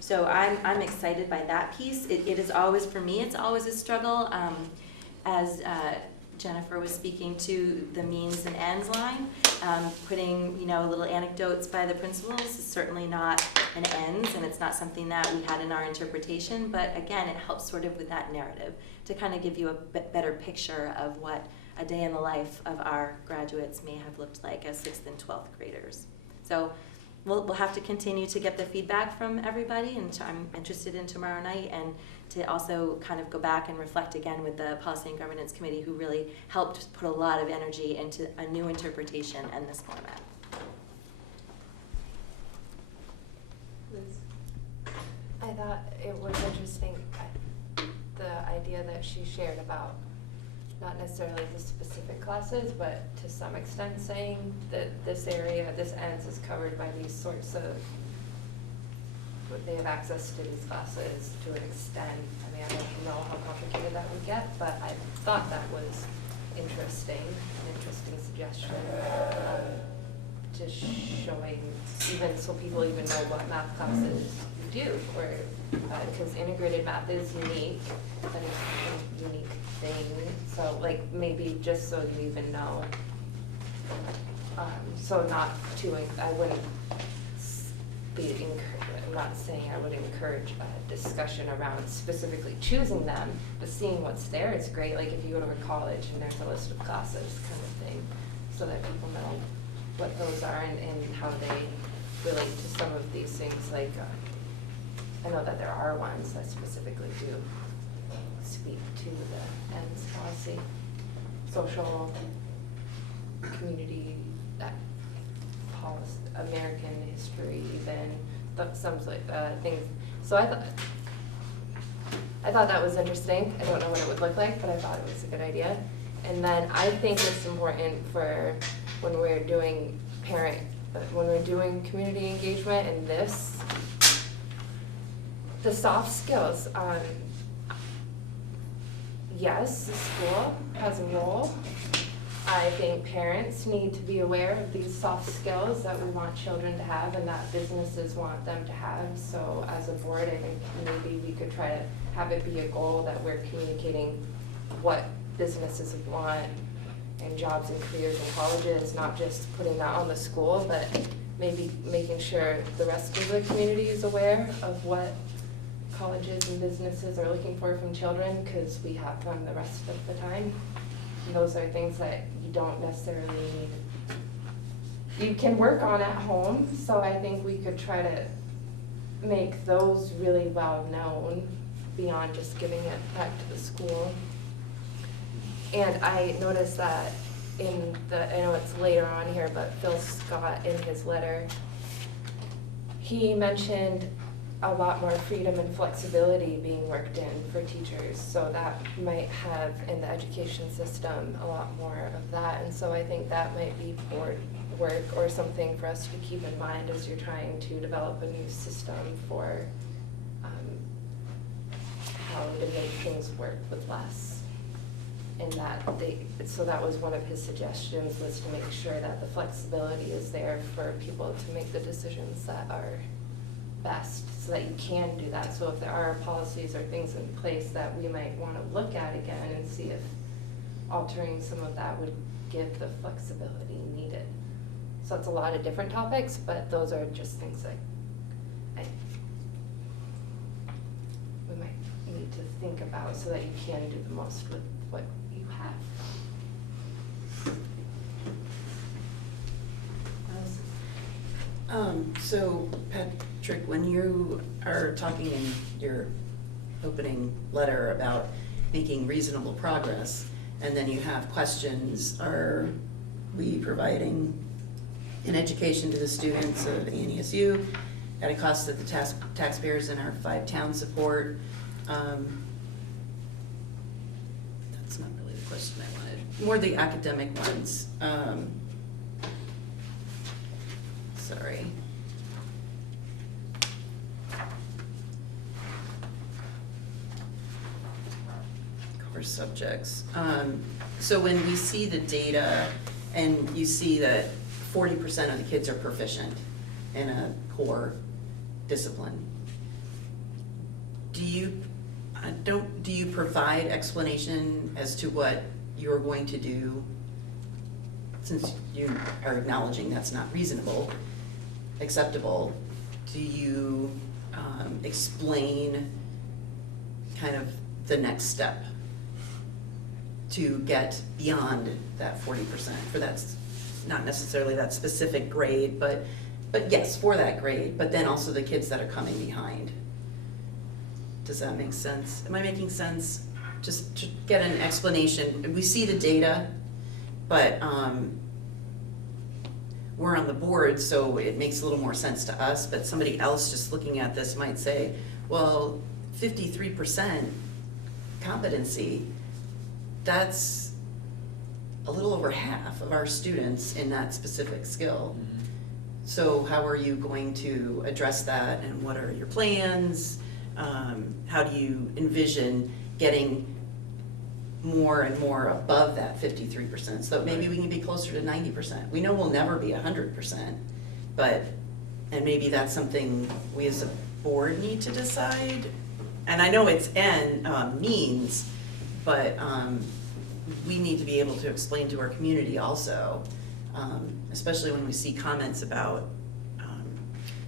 So I'm excited by that piece. It is always, for me, it's always a struggle. As Jennifer was speaking to the means and ends line, putting little anecdotes by the principals is certainly not an ends, and it's not something that we had in our interpretation, but again, it helps sort of with that narrative to kind of give you a better picture of what a day in the life of our graduates may have looked like as 6th and 12th graders. So we'll have to continue to get the feedback from everybody, and I'm interested in tomorrow night, and to also kind of go back and reflect again with the Policy and Governance Committee, who really helped put a lot of energy into a new interpretation and this format. I thought it was interesting, the idea that she shared about not necessarily the specific classes, but to some extent saying that this area, this ends is covered by these sorts of, they have access to these classes to an extent. I mean, I don't know how complicated that would get, but I thought that was interesting, an interesting suggestion, to showing, even so people even know what math classes you do, or, because integrated math is unique, but it's a unique thing, so like maybe just so you even know. So not to, I wouldn't be I'm not saying I would encourage a discussion around specifically choosing them, but seeing what's there is great. Like if you go to a college and there's a list of classes kind of thing, so that people know what those are and how they relate to some of these things. Like I know that there are ones that specifically do speak to the ends policy, social, community, that policy, American history, even some things. So I thought that was interesting. I don't know what it would look like, but I thought it was a good idea. And then I think it's important for when we're doing community engagement in this, the soft skills. Yes, the school has a role. I think parents need to be aware of these soft skills that we want children to have and that businesses want them to have. So as a board, I think maybe we could try to have it be a goal that we're communicating what businesses want and jobs and careers in colleges, not just putting that on the school, but maybe making sure the rest of the community is aware of what colleges and businesses are looking for from children, because we have them the rest of the time. And those are things that you don't necessarily need. You can work on at home, so I think we could try to make those really well known beyond just giving it back to the school. And I noticed that in I know it's later on here, but Phil Scott in his letter, he mentioned a lot more freedom and flexibility being worked in for teachers, so that might have in the education system a lot more of that, and so I think that might be board work or something for us to keep in mind as you're trying to develop a new system for how to make things work with less. And that so that was one of his suggestions, was to make sure that the flexibility is there for people to make the decisions that are best, so that you can do that. So if there are policies or things in place that we might want to look at again and see if altering some of that would give the flexibility needed. So it's a lot of different topics, but those are just things that we might need to think about so that you can do the most with what you have. So Patrick, when you are talking in your opening letter about making reasonable progress, and then you have questions, are we providing in education to the students of ANESU at a cost that the taxpayers in our 5 towns support. That's not really the question I wanted, more the academic ones. Sorry. Course subjects. So when we see the data and you see that 40% of the kids are proficient in a core discipline, do you provide explanation as to what you're going to do, since you are acknowledging that's not reasonable, acceptable? Do you explain kind of the next step to get beyond that 40% for that's not necessarily that specific grade, but yes, for that grade, but then also the kids that are coming behind? Does that make sense? Am I making sense? Just to get an explanation. We see the data, but we're on the board, so it makes a little more sense to us, but somebody else just looking at this might say, well, 53% competency, that's a little over half of our students in that specific skill. Mm-hmm. So how are you going to address that, and what are your plans? How do you envision getting more and more above that 53%, so that maybe we can be closer to 90%? We know we'll never be 100%, and maybe that's something we as a board need to decide. And I know it's means, but we need to be able to explain to our community also, especially when we see comments about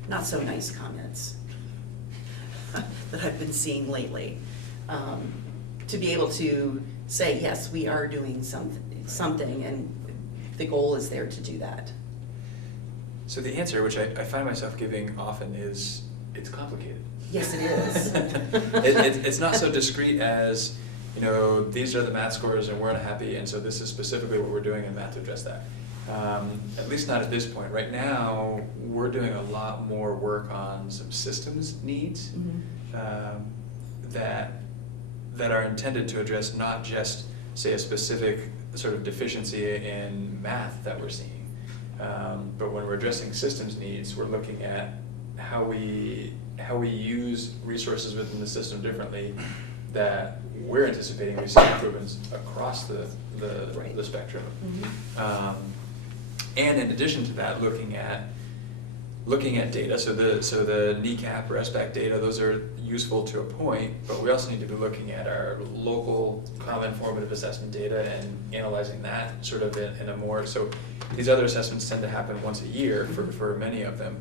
not so nice comments that I've been seeing lately, to be able to say, yes, we are doing something, and the goal is there to do that. So the answer, which I find myself giving often, is it's complicated. Yes, it is. It's not so discrete as, you know, these are the math scores and we're unhappy, and so this is specifically what we're doing in math to address that. At least not at this point. Right now, we're doing a lot more work on some systems needs that are intended to address not just, say, a specific sort of deficiency in math that we're seeing, but when we're addressing systems needs, we're looking at how we use resources within the system differently, that we're anticipating we see improvements across the spectrum. Mm-hmm. And in addition to that, looking at data, so the NECAP or SBAC data, those are useful to a point, but we also need to be looking at our local common formative assessment data and analyzing that sort of in a more, so these other assessments tend to happen once a year for many of them,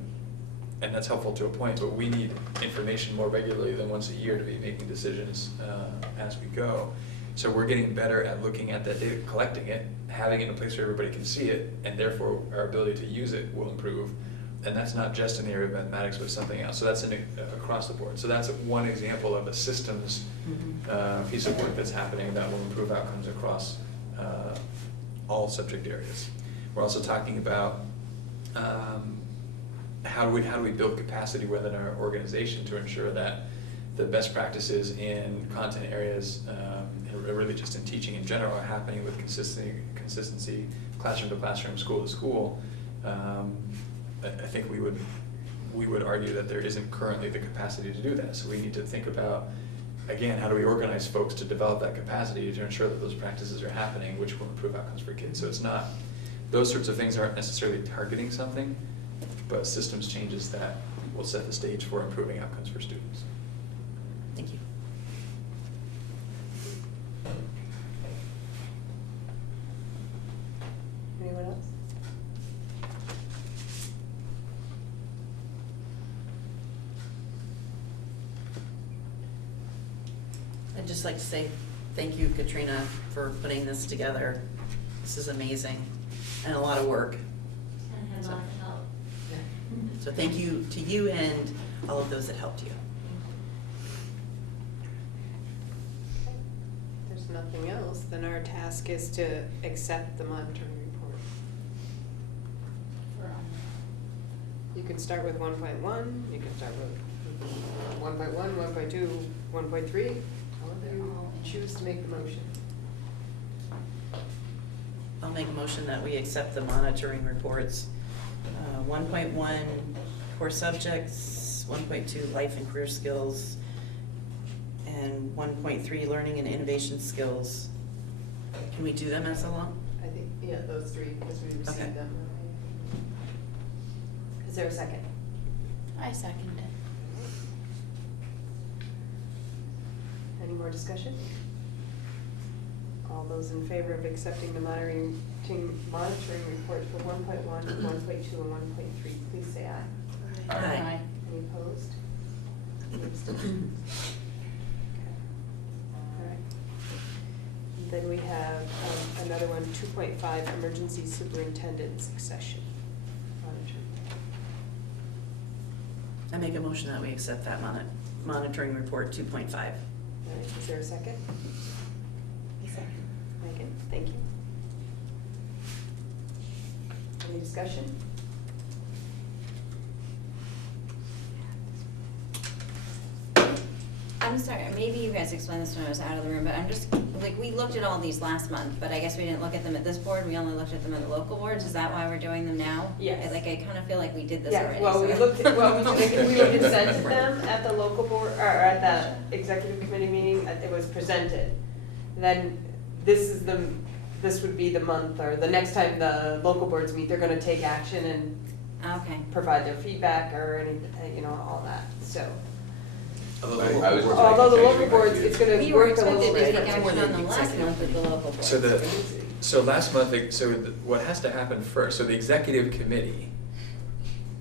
and that's helpful to a point, but we need information more regularly than once a year to be making decisions as we go. So we're getting better at looking at that data, collecting it, having it in a place where everybody can see it, and therefore our ability to use it will improve. And that's not just in the area of mathematics, but something else. So that's across the board. So that's one example of a systems piece of work that's happening that will improve outcomes across all subject areas. We're also talking about how do we build capacity within our organization to ensure that the best practices in content areas, and really just in teaching in general, are happening with consistency, classroom to classroom, school to school. I think we would argue that there isn't currently the capacity to do that. So we need to think about, again, how do we organize folks to develop that capacity to ensure that those practices are happening, which will improve outcomes for kids. So it's not, those sorts of things aren't necessarily targeting something, but systems changes that will set the stage for improving outcomes for students. Thank you. Anyone else? I'd just like to say thank you, Katrina, for putting this together. This is amazing and a lot of work. And a lot of help. So thank you to you and all of those that helped you. If there's nothing else, then our task is to accept the monitoring report. We're on You can start with 1.1, you can start with 1.1, 1.2, 1.3, however you choose to make the motion. I'll make a motion that we accept the monitoring reports. 1.1 core subjects, 1.2 life and career skills, and 1.3 learning and innovation skills. Can we do them as a lump? I think, yeah, those three, because we Okay. received them. Is there a second? I second it. Any more discussion? All those in favor of accepting the monitoring report for 1.1, 1.2, and 1.3, please say aye. Aye. Any opposed? Any abstentions? Okay. All right. And then we have another one, 2.5, emergency superintendent succession. Monitoring. I make a motion that we accept that monitoring report 2.5. All right, is there a second? A second. Megan, thank you. Any discussion? I'm sorry, maybe you guys explained this when I was out of the room, but I'm just, like, we looked at all these last month, but I guess we didn't look at them at this board, we only looked at them at the local boards, is that why we're doing them now? Yes. Like, I kind of feel like we did this Yeah, already. well, we so- looked, we would present them at the local board, or at the executive committee meeting, it was presented. Then this would be the month, or the next time the local boards meet, they're gonna take action and Okay. provide their feedback or any, all that, so. Although Although the local boards, it's gonna We were work a little expected to bit. take action on the last month of the local board. So last month, what has to happen first, so the executive committee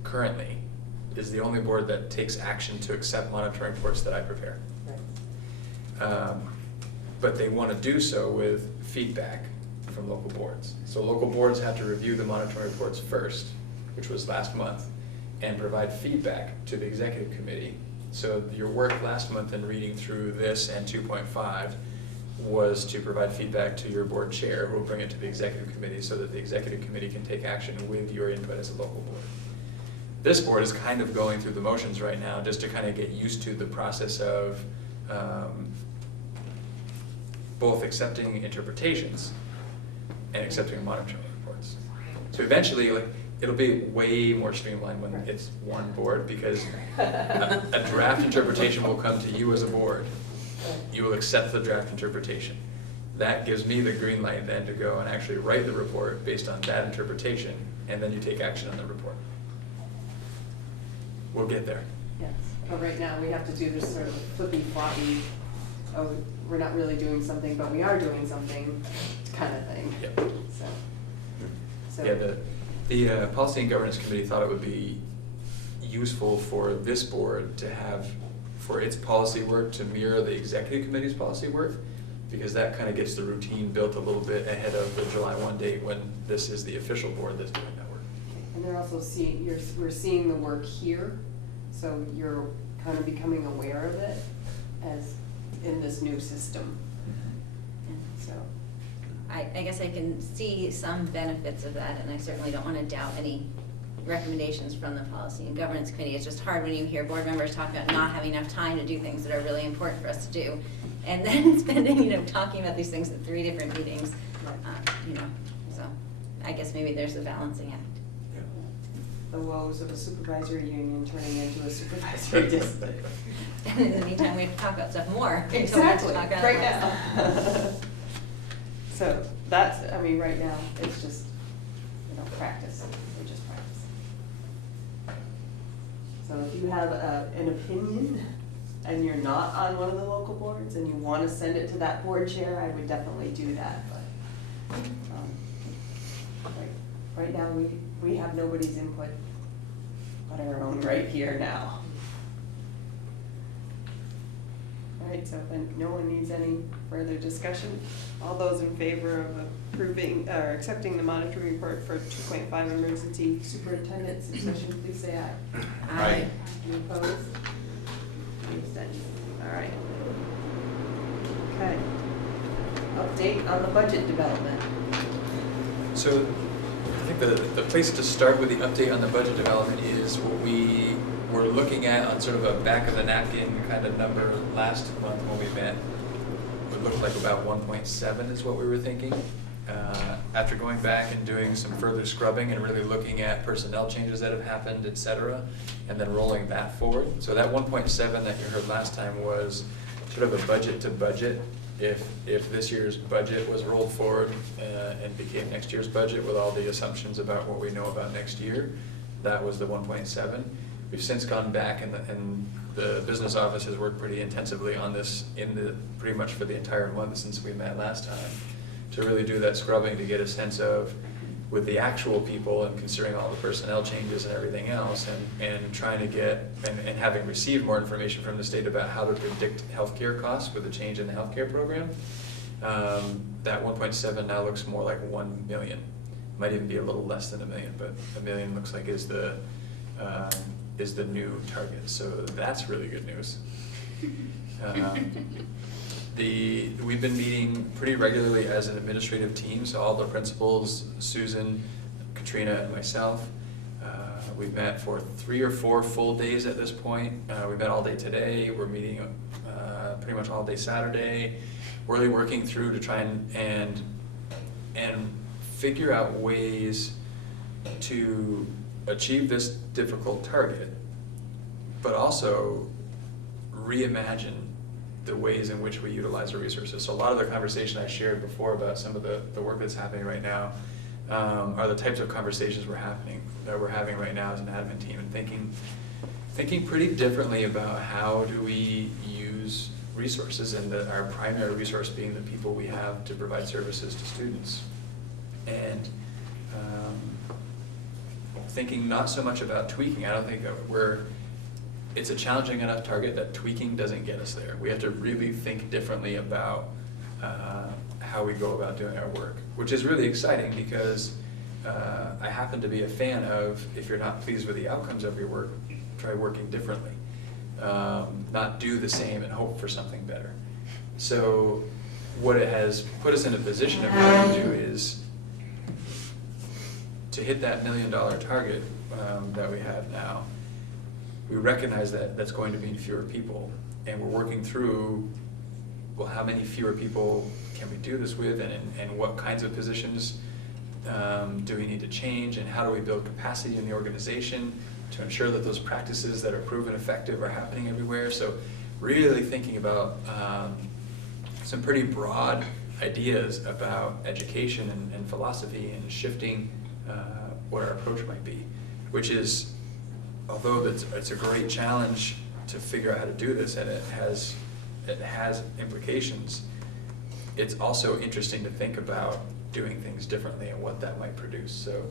currently is the only board that takes action to accept monitoring reports that I prepare. Right. But they want to do so with feedback from local boards. So local boards have to review the monitoring reports first, which was last month, and provide feedback to the executive committee. So your work last month in reading through this and 2.5 was to provide feedback to your board chair, who will bring it to the executive committee so that the executive committee can take action with your input as a local board. This board is kind of going through the motions right now just to kind of get used to the process of both accepting interpretations and accepting monitoring reports. So eventually, like, it'll be way more streamlined when Right. it's one board, because a draft interpretation will come to you as a board. You will accept the draft interpretation. That gives me the green light then to go and actually write the report based on that interpretation, and then you take action on the report. We'll get there. Yes, but right now, we have to do this sort of flippy floppy, oh, we're not really doing something, but we are doing something kind of thing. Yep. So. Yeah, the Policy and Governance Committee thought it would be useful for this board to have, for its policy work to mirror the executive committee's policy work, because that kind of gets the routine built a little bit ahead of the July 1 date when this is the official board that's doing that work. And they're also seeing, we're seeing the work here, so you're kind of becoming aware of it as in this new system, so. I guess I can see some benefits of that, and I certainly don't want to doubt any recommendations from the Policy and Governance Committee. It's just hard when you hear board members talk about not having enough time to do things that are really important for us to do, and then spending, talking about these things at 3 different meetings, so I guess maybe there's a balancing act. The woes of a supervisory union turning into a supervisory district. And in the meantime, we have to talk about stuff more. until we have to Exactly, talk about right it less. now. So that's, right now, it's just, practice, we just practice. So if you have an opinion and you're not on one of the local boards and you want to send it to that board chair, I would definitely do that, but, right now, we have nobody's input but our own right here now. All right, so if no one needs any further discussion, all those in favor of approving, or accepting the monitoring report for 2.5 emergency superintendent succession, please say aye. Aye. Any opposed? Any abstentions? All right. Okay. Update on the budget development. So think the place to start with the update on the budget development is what we were looking at on sort of a back of the napkin kind of number last month when we met. It looked like about 1.7 is what we were thinking. After going back and doing some further scrubbing and really looking at personnel changes that have happened, et cetera, and then rolling that forward. So that 1.7 that you heard last time was sort of a budget to budget. If this year's budget was rolled forward and became next year's budget with all the assumptions about what we know about next year, that was the 1.7. We've since gone back and the business office has worked pretty intensively on this pretty much for the entire month since we met last time, to really do that scrubbing to get a sense of, with the actual people and considering all the personnel changes and everything else, and trying to get, and having received more information from the state about how to predict healthcare costs with the change in the healthcare program, that 1.7 now looks more like 1 million. Might even be a little less than 1 million, but 1 million looks like is the new target. So that's really good news. We've been meeting pretty regularly as an administrative team, so all the principals, Susan, Katrina, and myself. We've met for 3 or 4 full days at this point. We met all day today. We're meeting pretty much all day Saturday. We're really working through to try and figure out ways to achieve this difficult target, but also reimagine the ways in which we utilize our resources. So a lot of the conversation I shared before about some of the work that's happening right now are the types of conversations we're having right now as an admin team, and thinking pretty differently about how do we use resources, and our primary resource being the people we have to provide services to students. And thinking not so much about tweaking. I don't think it's a challenging enough target that tweaking doesn't get us there. We have to really think differently about how we go about doing our work, which is really exciting because I happen to be a fan of, if you're not pleased with the outcomes of your work, try working differently. Not do the same and hope for something better. So what it has put us in a position of trying to do is to hit that $1 million target that we have now. We recognize that that's going to mean fewer people, and we're working through, well, how many fewer people can we do this with, and what kinds of positions do we need to change, and how do we build capacity in the organization to ensure that those practices that are proven effective are happening everywhere. So really thinking about some pretty broad ideas about education and philosophy, and shifting what our approach might be, which is, although it's a great challenge to figure out how to do this, and it has implications, it's also interesting to think about doing things differently and what that might produce. So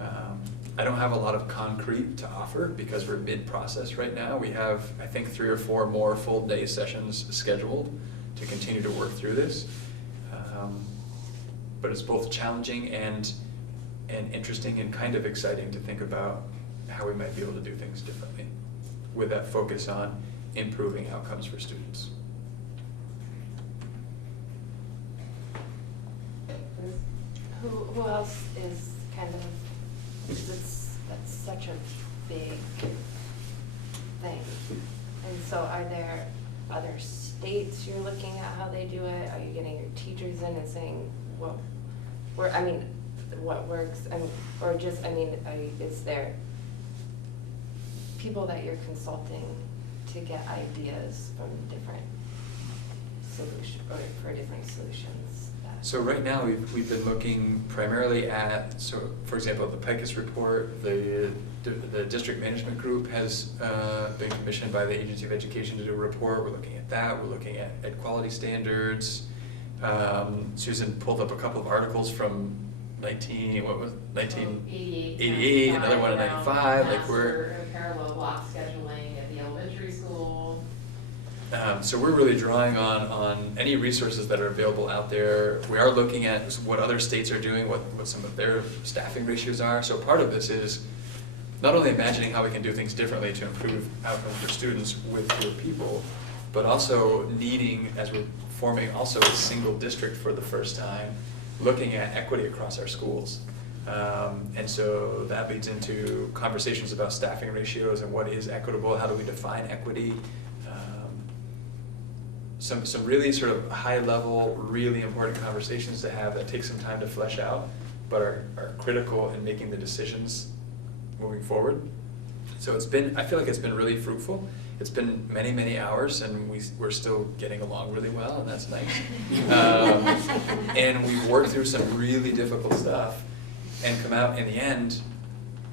I don't have a lot of concrete to offer because we're mid-process right now. We have, I think, 3 or 4 more full day sessions scheduled to continue to work through this. But it's both challenging and interesting and kind of exciting to think about how we might be able to do things differently with that focus on improving outcomes for students. Who else is kind of, that's such a big thing. And so are there other states you're looking at how they do it? Are you getting your teachers in and saying, what works, or just, is there people that you're consulting to get ideas from different solutions, or for different solutions? So right now we've been looking primarily at, so for example, the PICUS report, the district management group has been commissioned by the Agency of Education to do a report. We're looking at that. We're looking at quality standards. Susan pulled up a couple of articles from 1988, another one in 95. Like we're parallel block scheduling at the elementary school. So we're really drawing on any resources that are available out there. We are looking at what other states are doing, what some of their staffing ratios are. So part of this is not only imagining how we can do things differently to improve outcomes for students with fewer people, but also needing, as we're forming also a single district for the first time, looking at equity across our schools. And so that leads into conversations about staffing ratios and what is equitable, how do we define equity. Some really sort of high level, really important conversations to have that take some time to flesh out, but are critical in making the decisions moving forward. So I feel like it's been really fruitful. It's been many, many hours, and we're still getting along really well, and that's nice. And we've worked through some really difficult stuff and come out in the end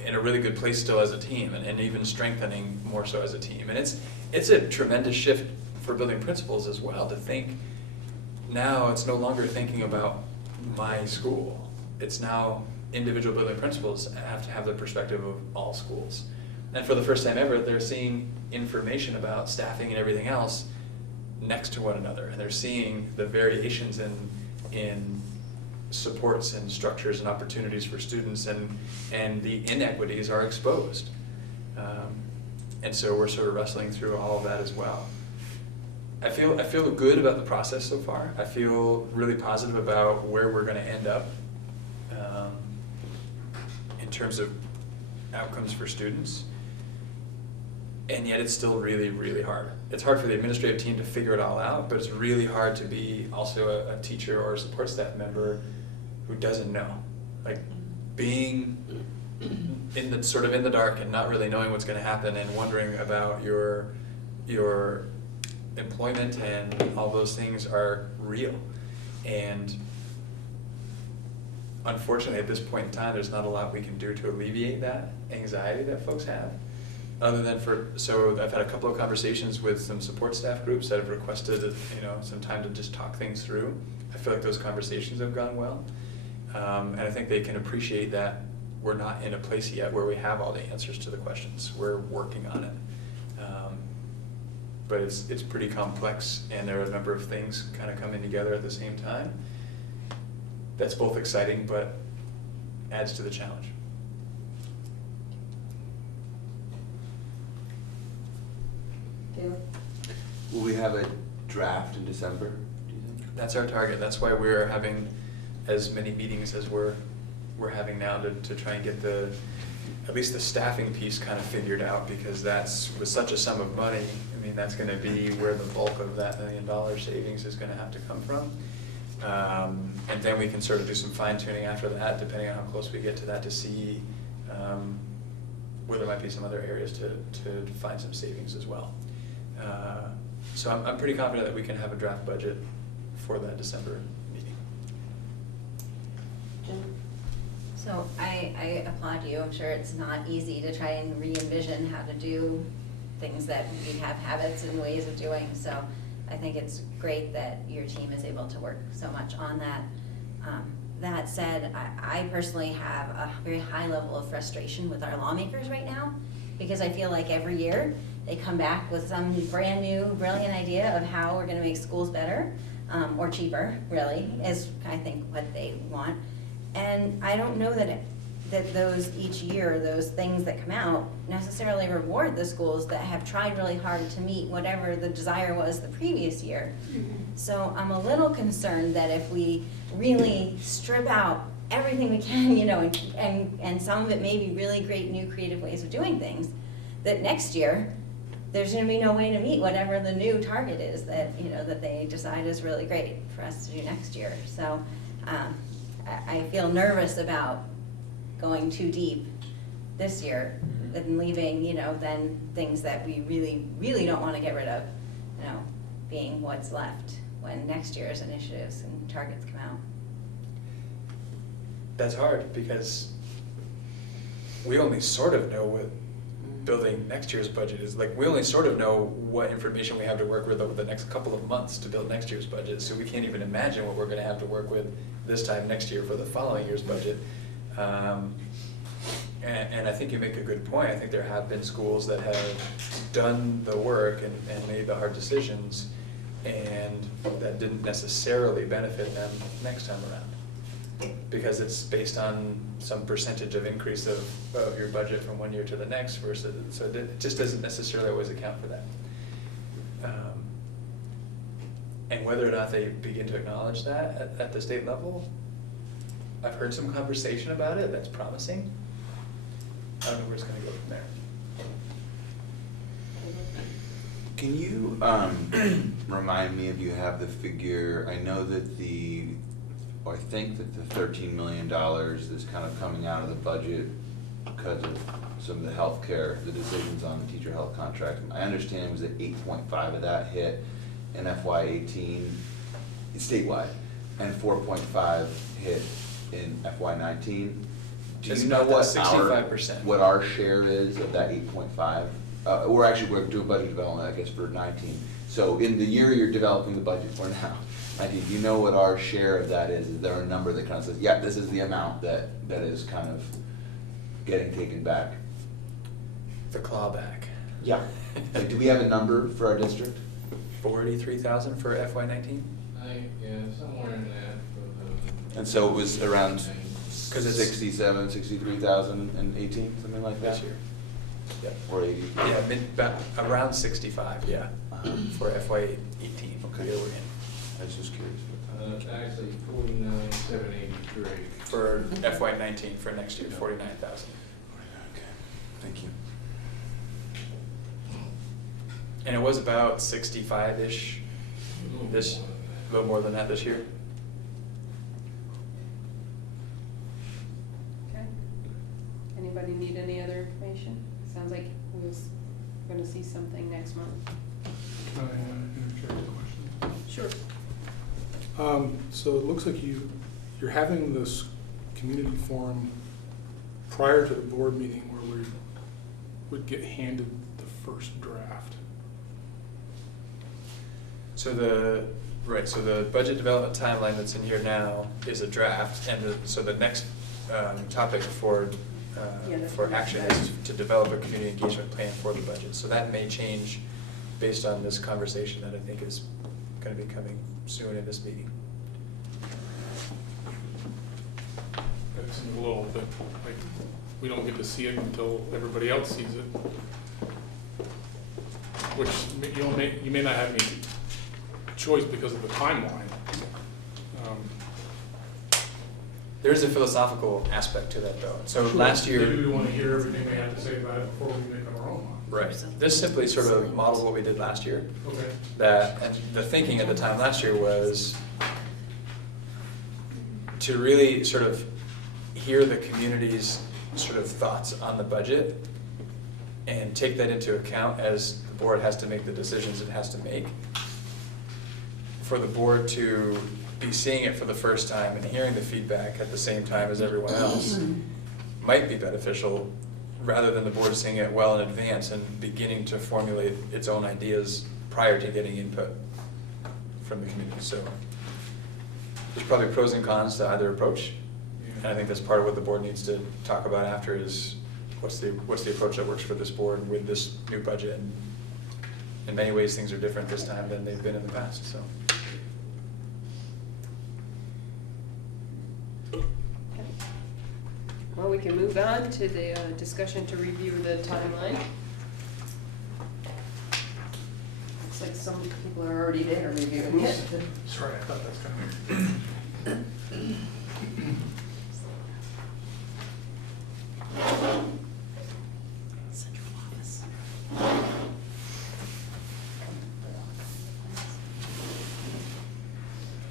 in a really good place still as a team, and even strengthening more so as a team. And it's a tremendous shift for building principals as well, to think now it's no longer thinking about my school. It's now individual building principals have to have the perspective of all schools. And for the first time ever, they're seeing information about staffing and everything else next to one another, and they're seeing the variations in supports and structures and opportunities for students, and the inequities are exposed. And so we're sort of wrestling through all of that as well. I feel good about the process so far. I feel really positive about where we're going to end up in terms of outcomes for students. And yet it's still really, really hard. It's hard for the administrative team to figure it all out, but it's really hard to be also a teacher or a support staff member who doesn't know. Like being in the dark and not really knowing what's going to happen, and wondering about your employment and all those things are real. And unfortunately at this point in time, there's not a lot we can do to alleviate that anxiety that folks have. Other than so I've had a couple of conversations with some support staff groups that have requested, some time to just talk things through. I feel like those conversations have gone well. And I think they can appreciate that we're not in a place yet where we have all the answers to the questions. We're working on it. But it's pretty complex, and there are a number of things kind of coming together at the same time. That's both exciting, but adds to the challenge. Will we have a draft in December, do you think? That's our target. That's why we're having as many meetings as we're having now to try and get at least the staffing piece kind of figured out, because that's, with such a sum of money, that's going to be where the bulk of that $1 million savings is going to have to come from. And then we can sort of do some fine tuning after that, depending on how close we get to that, to see where there might be some other areas to find some savings as well. So I'm pretty confident that we can have a draft budget for that December meeting. So I applaud you. I'm sure it's not easy to try and re-envision how to do things that we have habits and ways of doing. So I think it's great that your team is able to work so much on that. That said, I personally have a very high level of frustration with our lawmakers right now, because I feel like every year they come back with some brand new, brilliant idea of how we're gonna make schools better, or cheaper, really, is I think what they want. And I don't know that those each year, those things that come out necessarily reward the schools that have tried really hard to meet whatever the desire was the previous year. So I'm a little concerned that if we really strip out everything we can, and some of it may be really great new creative ways of doing things, that next year there's going to be no way to meet whatever the new target is that that they decide is really great for us to do next year. So I feel nervous about going too deep this year and leaving, then things that we really, really don't want to get rid of, being what's left when next year's initiatives and targets come out. That's hard, because we only sort of know what building next year's budget is. Like, we only sort of know what information we have to work with over the next couple of months to build next year's budget, so we can't even imagine what we're going to have to work with this time next year for the following year's budget. And I think you make a good point. I think there have been schools that have done the work and made the hard decisions, and that didn't necessarily benefit them next time around, because it's based on some percentage of increase of your budget from one year to the next, versus, so it just doesn't necessarily always account for that. And whether or not they begin to acknowledge that at the state level, I've heard some conversation about it, that's promising. I don't know where it's gonna go from there. Can you remind me if you have the figure, I know that I think that the $13 million is kind of coming out of the budget because of some of the healthcare, the decisions on the teacher health contract. I understand it was at 8.5 of that hit in FY18 statewide, and 4.5 hit in FY19. Do It's you know about what that 65%. what our share is of that 8.5? We're doing budget development, I guess, for 19. So in the year you're developing the budget for now, 19, do you know what our share of that is? Is there a number that kind of says, yeah, this is the amount that is kind of getting taken back? The clawback. Yeah. Like, do we have a number for our district? 43,000 for FY19? Yeah, somewhere in that. And so it was around 'Cause it's 67, 63,000 and 18, something like that? This year. Yep. Or 80? Yeah, around 65, yeah, for FY18. Okay. Year we're in. I was just curious. Actually, 49,783. For FY19 for next year, 49,000. Okay, thank you. And it was about 65-ish this, a little more than that this year. Okay. Anybody need any other information? Sounds like we're gonna see something next month. Can I interject a question? Sure. So it looks like you're having this community forum prior to the board meeting where we would get handed the first draft. So the budget development timeline that's in here now is a draft, and so the next topic for action is to develop a community engagement plan for the budget. So that may change based on this conversation that I think is going to be coming soon in this meeting. That seems a little bit like we don't get to see it until everybody else sees it. Which you may not have any choice because of the timeline. There is a philosophical aspect to that, though. So Sure. last year, Maybe we want to hear everything they have to say about it before we make up our own mind. right? This simply sort of models what we did last year. Okay. And the thinking at the time last year was to really sort of hear the community's sort of thoughts on the budget and take that into account as the board has to make the decisions it has to make. For the board to be seeing it for the first time and hearing the feedback at the same time as everyone else might be beneficial, rather than the board seeing it well in advance and beginning to formulate its own ideas prior to getting input from the community. So there's probably pros and cons to either approach, and I think that's part of what the board needs to talk about after is what's the approach that works for this board with this new budget. And in many ways, things are different this time than they've been in the past. So. Well, we can move on to the discussion to review the timeline. Looks like some people are already there reviewing it. Sorry, I thought that's kind of. Central office.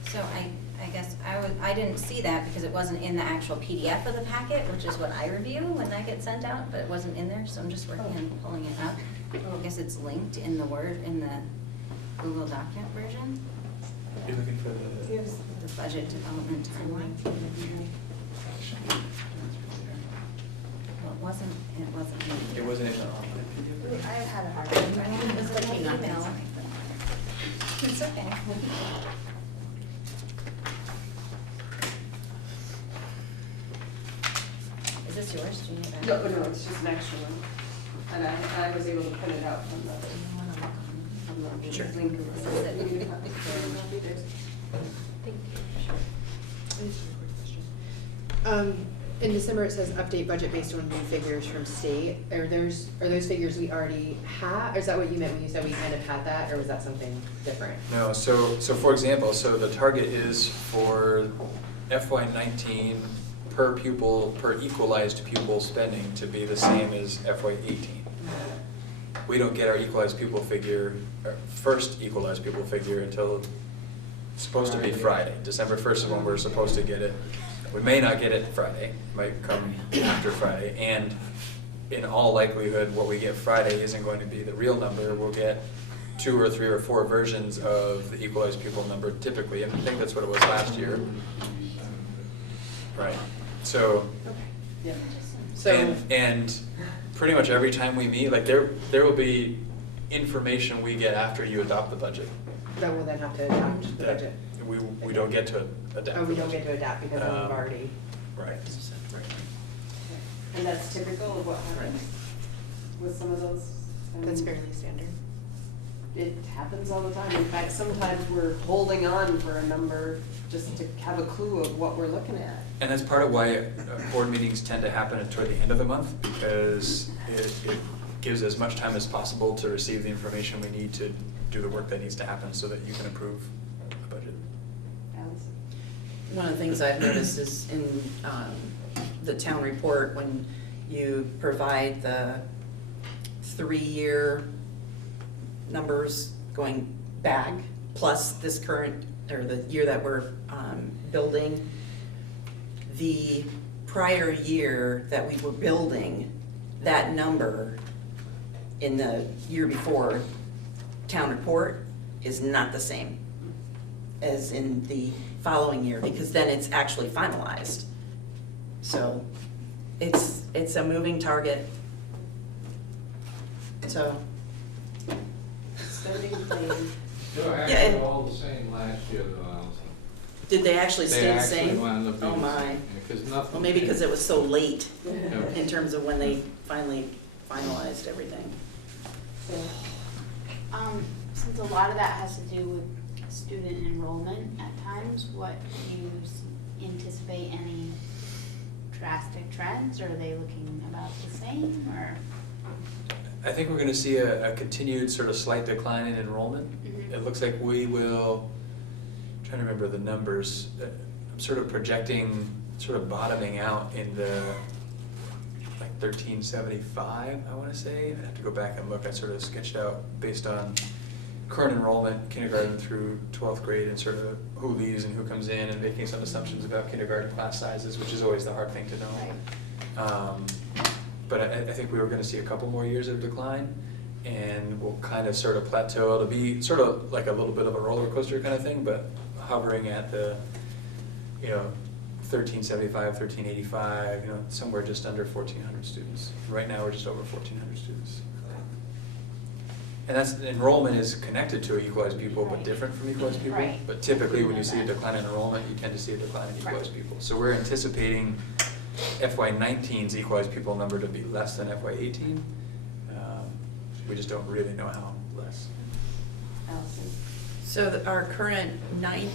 So I guess I didn't see that because it wasn't in the actual PDF of the packet, which is what I review when that gets sent out, but it wasn't in there, so I'm just working on pulling it up. I guess it's linked in the Google document version, You're looking for the. the budget development timeline. Well, it wasn't in. It wasn't even on the I had a hard time. I mean, it was like an email. It's okay. Is this yours? Do you need that? No, no, it's just an extra one. And I was able to print it out from the Sure. link. In December, it says update budget based on new figures from state. Are those figures we already have? Or is that what you meant when you said we kind of had that, or was that something different? No, so for example, so the target is for FY19 per pupil, per equalized pupil spending to be the same as FY18. We don't get our equalized pupil figure, our first equalized pupil figure until it's supposed to be Friday. December 1st is when we're supposed to get it. We may not get it Friday, it might come after Friday, and in all likelihood, what we get Friday isn't going to be the real number. We'll get 2 or 3 or 4 versions of the equalized pupil number typically, and I think that's what it was last year. Right, so, Yeah. So, and pretty much every time we meet, like there will be information we get after you adopt the budget. that will then have to adapt the that budget. We don't get to adapt. Oh, we the don't budget. get to adapt because we've already. Right. And that's typical of what happens with some of those? That's fairly standard. It happens all the time. In fact, sometimes we're holding on for a number just to have a clue of what we're looking at. And that's part of why board meetings tend to happen toward the end of the month, because it gives as much time as possible to receive the information we need to do the work that needs to happen so that you can approve the budget. Allison? One of the things I've noticed is in the town report, when you provide the 3-year numbers going back, plus this current, or the year that we're building, the prior year that we were building, that number in the year before town report is not the same as in the following year, because then it's actually finalized. So it's a moving target. So, Spending plan. They were Yeah, actually and- all the same last year, though, Allison. did they actually stay the same? They actually wound up Oh being the my. same, because nothing. Well, maybe because it was so late Yeah. in terms of when they finally finalized everything. Since a lot of that has to do with student enrollment at times, what do you anticipate any drastic trends? Or are they looking about the same, or? I think we're gonna see a continued sort of slight decline in enrollment. Mhm. It looks like we will, I'm trying to remember the numbers, I'm sort of projecting, sort of bottoming out in the, like 1375, I wanna say. I have to go back and look, I sort of sketched out based on current enrollment, kindergarten through 12th grade, and sort of who leaves and who comes in, and making some assumptions about kindergarten class sizes, which is always the hard thing to know. But I think we were gonna see a couple more years of decline, and we'll kind of sort of plateau. It'll be sort of like a little bit of a roller coaster kind of thing, but hovering at the, 1375, 1385, somewhere just under 1,400 students. Right now, we're just over 1,400 students. And that's, enrollment is connected to equalized pupil, but different from equalized pupil. Right. But typically, when you see a decline in enrollment, you tend to see a decline in equalized pupil. So we're anticipating FY19's equalized pupil number to be less than FY18. We just don't really know how less. Allison? So our current 9th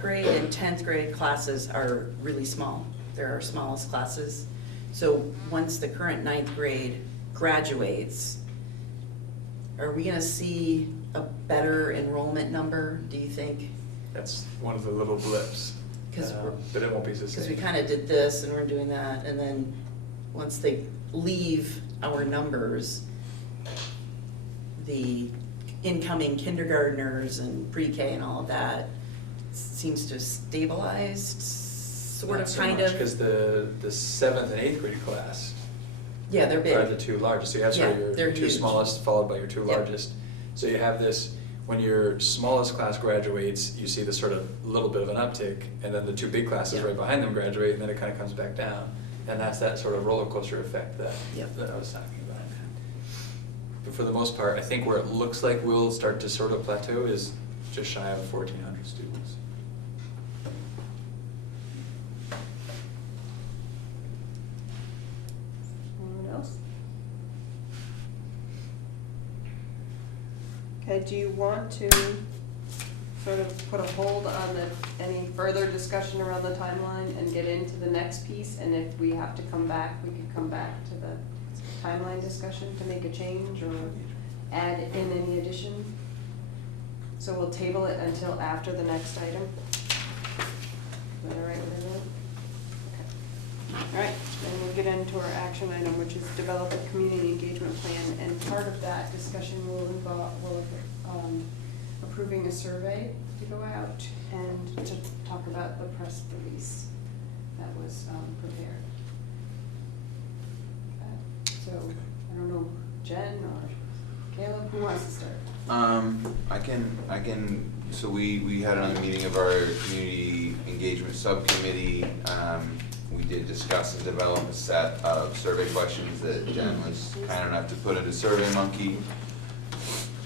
grade and 10th grade classes are really small. They're our smallest classes. So once the current 9th grade graduates, are we gonna see a better enrollment number, do you think? That's one of the little blips. 'Cause we're- But it won't be sustained. Because we kind of did this and we're doing that, and then once they leave our numbers, the incoming kindergartners and pre-K and all of that seems to have stabilized, sort of, kind of. Because the 7th and 8th grade class Yeah, they're are the big. 2 largest. So you have sort of Yeah, your they're 2 huge. smallest followed by your 2 Yep. largest. So you have this, when your smallest class graduates, you see this sort of little bit of an uptick, and then the 2 big classes Yeah. right behind them graduate, and then it kind of comes back down. And that's that sort of roller coaster effect that Yep. I was talking about. But for the most part, I think where it looks like we'll start to sort of plateau is just shy of 1,400 students. Anyone else? Okay, do you want to sort of put a hold on any further discussion around the timeline and get into the next piece? And if we have to come back, we could come back to the timeline discussion to make a change or add in any addition? So we'll table it until after the next item? Is that all right with everyone? Okay. All right, then we'll get into our action item, which is develop a community engagement plan, and part of that discussion will involve, approving a survey to go out and to talk about the press release that was prepared. So, I don't know, Jen or Caleb, who wants to start? I can, so we had another meeting of our community engagement subcommittee. We did discuss and develop a set of survey questions that Jen was kind enough to put into SurveyMonkey.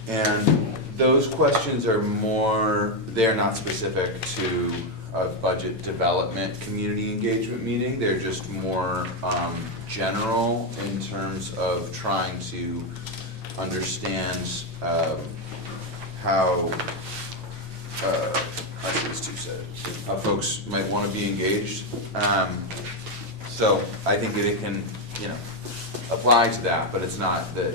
And those questions are more, they're not specific to a budget development community engagement meeting. They're just more general in terms of trying to understand how, I think it's two sets, how folks might want to be engaged. So I think that it can, apply to that, but it's not that,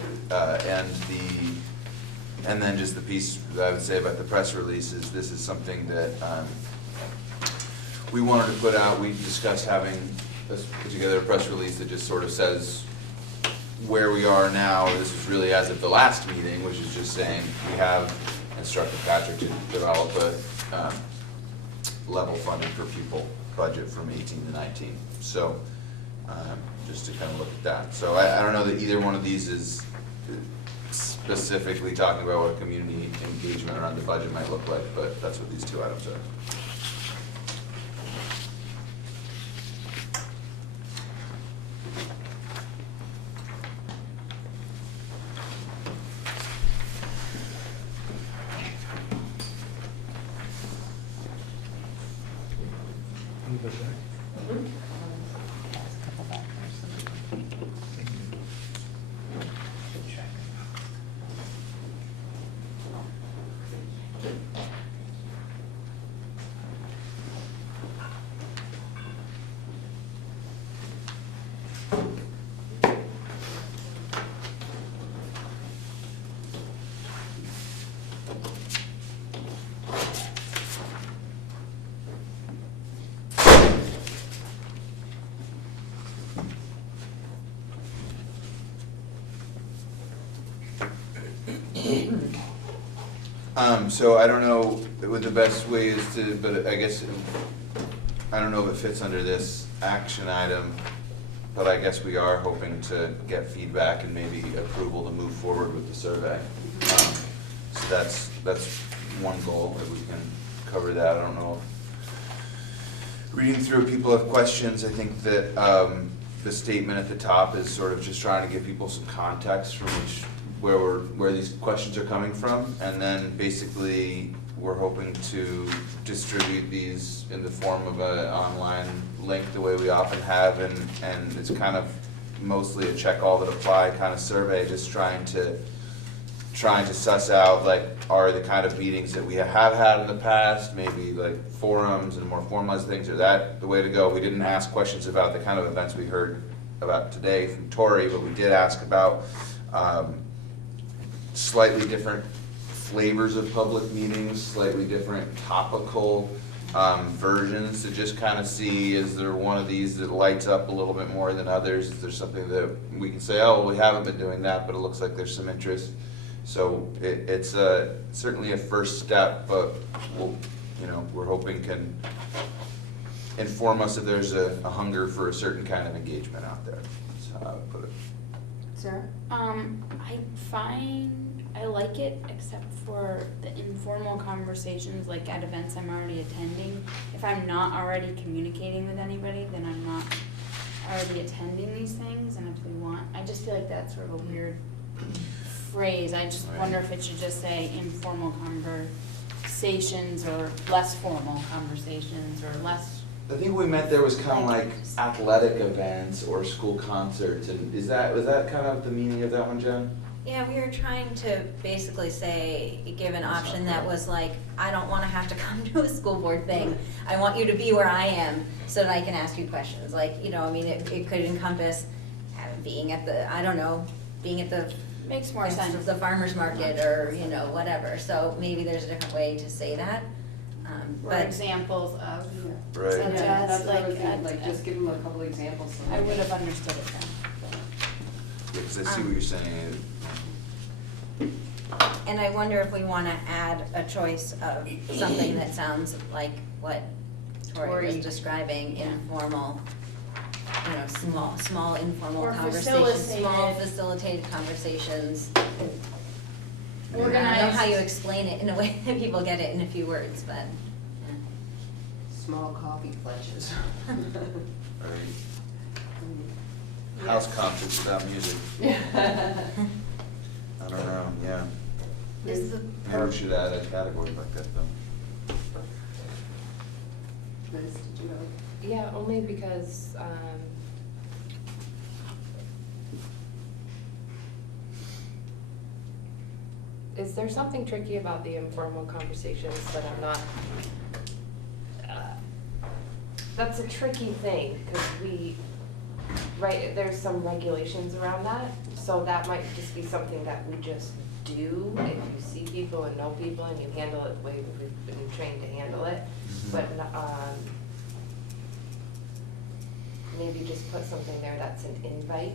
and then just the piece that I would say about the press release is this is something that we wanted to put out. We discussed having us put together a press release that just sort of says where we are now. This is really as of the last meeting, which is just saying we have instructed Patrick to develop a level funded per pupil budget from 18 to 19. So just to kind of look at that. So I don't know that either one of these is specifically talking about what community engagement around the budget might look like, but that's what these two items are. So I don't know what the best way is to, but I guess, I don't know if it fits under this action item, but I guess we are hoping to get feedback and maybe approval to move forward with the survey. So that's one goal, if we can cover that. I don't know if reading through, people have questions. I think that the statement at the top is sort of just trying to give people some context from where these questions are coming from, and then basically we're hoping to distribute these in the form of an online link the way we often have, and it's kind of mostly a check all that apply kind of survey, just trying to suss out, like, are the kind of meetings that we have had in the past, maybe like forums and more formalized things, are that the way to go? We didn't ask questions about the kind of events we heard about today from Tori, but we did ask about slightly different flavors of public meetings, slightly different topical versions, to just kind of see, is there one of these that lights up a little bit more than others? Is there something that we can say, oh, we haven't been doing that, but it looks like there's some interest? So it's certainly a first step, but we're hoping can inform us if there's a hunger for a certain kind of engagement out there. That's how I would put it. Sarah? I like it, except for the informal conversations, like at events I'm already attending. If I'm not already communicating with anybody, then I'm not already attending these things, and if we want, I just feel like that's sort of a weird phrase. I just wonder if it should just say informal conversations, or less formal conversations, or less. I think we meant there was kind of like athletic events or school concerts, and was that kind of the meaning of that one, Jen? Yeah, we were trying to basically say, give an option that was like, I don't want to have to come to a school board thing. I want you to be where I am so that I can ask you questions. Like, it could encompass being at the Makes more sense. The farmer's market, or, whatever. So maybe there's a different way to say that. Or But examples of, Right. such Yeah, as, that's what I was like, thinking, like, just give them a couple examples. so I they- would have understood it then. Yeah, 'cause I see what you're saying. and I wonder if we wanna add a choice of something that sounds like what Tori was Tori. describing, informal, you know, small informal Or conversations, small facilitated. facilitated conversations. I don't know Organized. how you explain it in a way that people get it in a few words, but, yeah. Small coffee pledges. Right. House concerts without music. Yeah. I don't know, yeah. Is the Maybe we should add a category like that though. Liz, did you know? Yeah, only because, is there something tricky about the informal conversations that I'm not, that's a tricky thing, because right, there's some regulations around that, so that might just be something that we just do if you see people and know people and you handle it the way we've been trained to handle it, but, maybe just put something there that's an invite,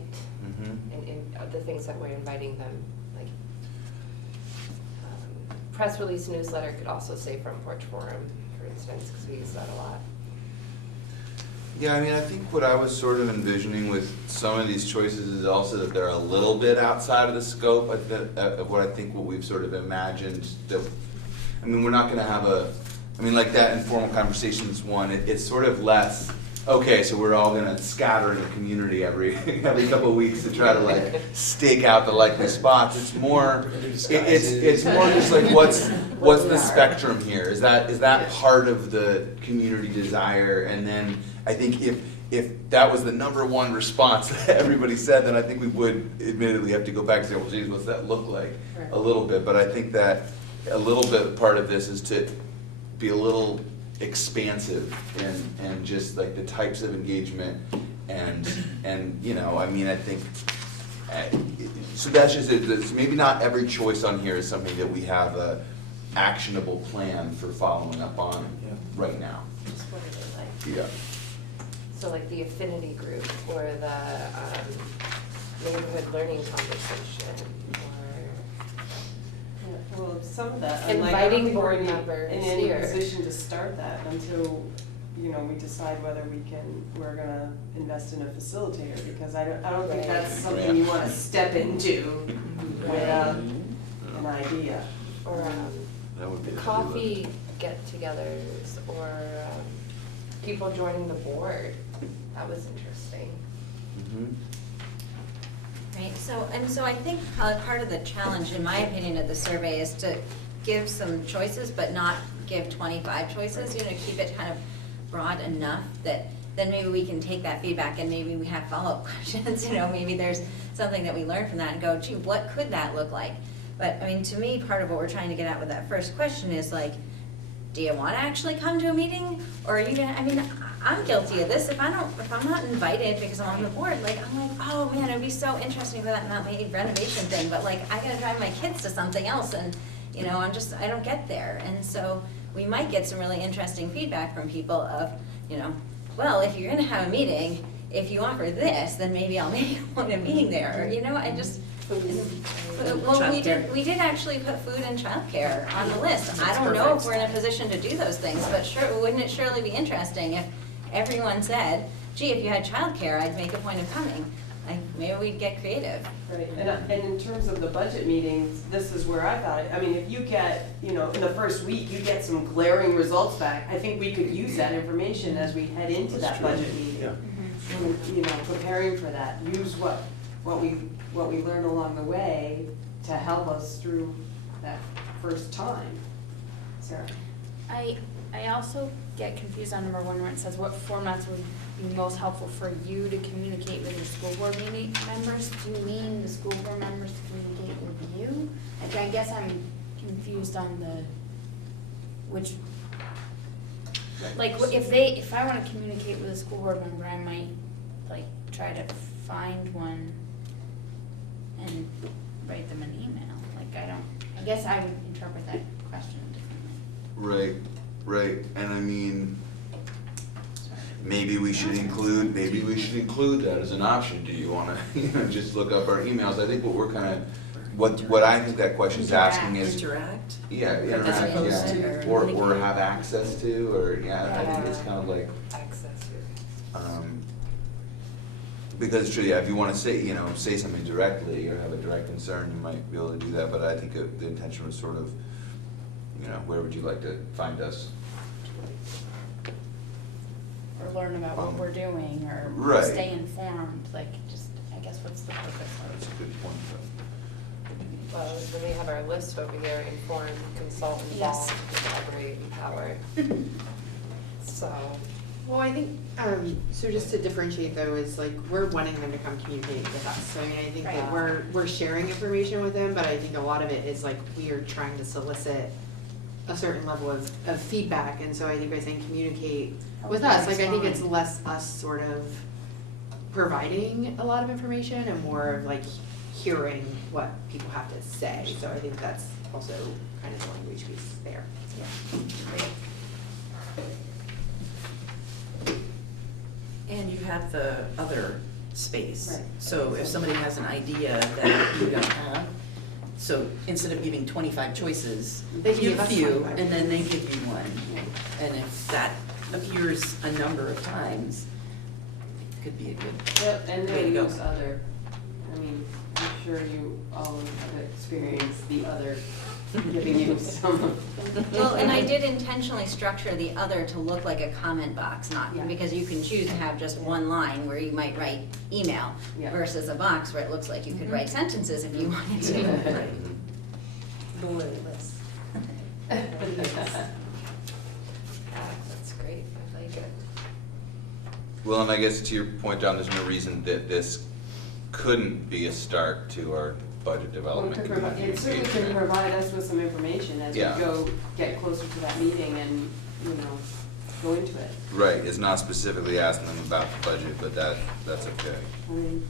and the things that we're inviting them, like, press release newsletter could also say Front Porch Forum, for instance, because we use that a lot. Yeah, I mean, I think what I was sort of envisioning with some of these choices is also that they're a little bit outside of the scope of what we've sort of imagined. That, I mean, we're not gonna have like that informal conversations one, it's sort of less, okay, so we're all gonna scatter in the community every couple of weeks to try to like stake out the likely spots. It's more, it's more just like what's the spectrum here? Is that part of the community desire? And then I think if that was the number one response that everybody said, then I think we would admittedly have to go back and say, well, geez, what's that look like? Right. A little bit, but I think that a little bit part of this is to be a little expansive and just like the types of engagement and you know, I mean, I think, so that's just it. It's maybe not every choice on here is something that we have a actionable plan for following up on right now. Just what are they like? Yeah. So like the affinity group, or the neighborhood learning conversation, or Well, some of that, Inviting like, I don't think we're board in members any here. position to start that until, you know, we decide whether we're gonna invest in a facilitator, because I don't think Right. that's something you wanna step into without an idea. or That would be the coffee get-togethers, or people joining the board. That was interesting. Right, so I think part of the challenge, in my opinion, of the survey is to give some choices, but not give 25 choices, you know, keep it kind of broad enough that then maybe we can take that feedback and maybe we have follow-up questions, you know, maybe there's something that we learn from that and go, gee, what could that look like? But, I mean, to me, part of what we're trying to get at with that first question is like, do you want to actually come to a meeting? Or are you gonna, I mean, I'm guilty of this. If I'm not invited because I'm on the board, like, I'm like, oh man, it'd be so interesting for that renovation thing, but like, I gotta drive my kids to something else and, you know, I don't get there. And so we might get some really interesting feedback from people of, you know, well, if you're gonna have a meeting, if you offer this, then maybe I'll make a point of being there, or, you know, I just, well, we did actually put food and childcare on the list. I don't know if we're in a position to do those things, but sure, wouldn't it surely be interesting if everyone said, gee, if you had childcare, I'd make a point of coming. Like, maybe we'd get creative. Right, and in terms of the budget meetings, this is where I thought, I mean, if you get, you know, in the first week, you get some glaring results back, I think we could use that information as we head into that budget meeting. Yeah. And, you know, preparing for that, use what we learn along the way to help us through that first time. Sarah? I also get confused on number one where it says what formats would be most helpful for you to communicate with the school board meeting members. Do you mean the school board members to communicate with you? Like, I guess I'm confused on which, like, if I wanna communicate with a school board member, I might, like, try to find one and write them an email. Like, I guess I would interpret that question differently. Right. Right, and I mean, maybe we should include that as an option. Do you wanna, just look up our emails? I think what we're kinda, what I think that question's asking is, Interact. yeah, As interact, opposed yeah, to or communicate. have access to, or, yeah, I think it's kind of like, Access. because it's true, yeah, if you wanna say, say something directly or have a direct concern, you might be able to do that, but I think the intention was sort of, where would you like to find us? Or learn about what we're doing, or Right. stay informed, like, just, I guess, what's the purpose That's a of? good point, Well, then we have our list over here, inform, consult, Yes. involve, collaborate, empower. So, Well, I think, so just to differentiate though, is like, we're wanting them to come communicate with us. So I mean, I think that Right. we're sharing information with them, but I think a lot of it is like, we are trying to solicit a certain level of feedback. And so I think by saying communicate with us, like, I think it's less us sort of providing a lot of information and more of like hearing what people have to say. So I think that's also kind of the language piece there. And you have the other space. Right. So if somebody has an idea that you don't have, so instead of giving 25 choices, They can you give have us a few, 25. and then they give you one. And if that appears a number of times, it could be a good Yep, and way they to go. use other, I mean, I'm sure you all have experienced the other giving you some. Well, and I did intentionally structure the other to look like a comment box, not, Yeah. because you can choose to have just one line where you might write email Yeah. versus a box where it looks like you could write sentences if you wanted to. Right. Bullet list. that's great, I like it. Well, and I guess to your point, John, there's no reason that this couldn't be a start to our budget development. It certainly can provide us with some information as we Yeah. go, get closer to that meeting and, go into it. Right, it's not specifically asking them about the budget, but that's okay. I mean,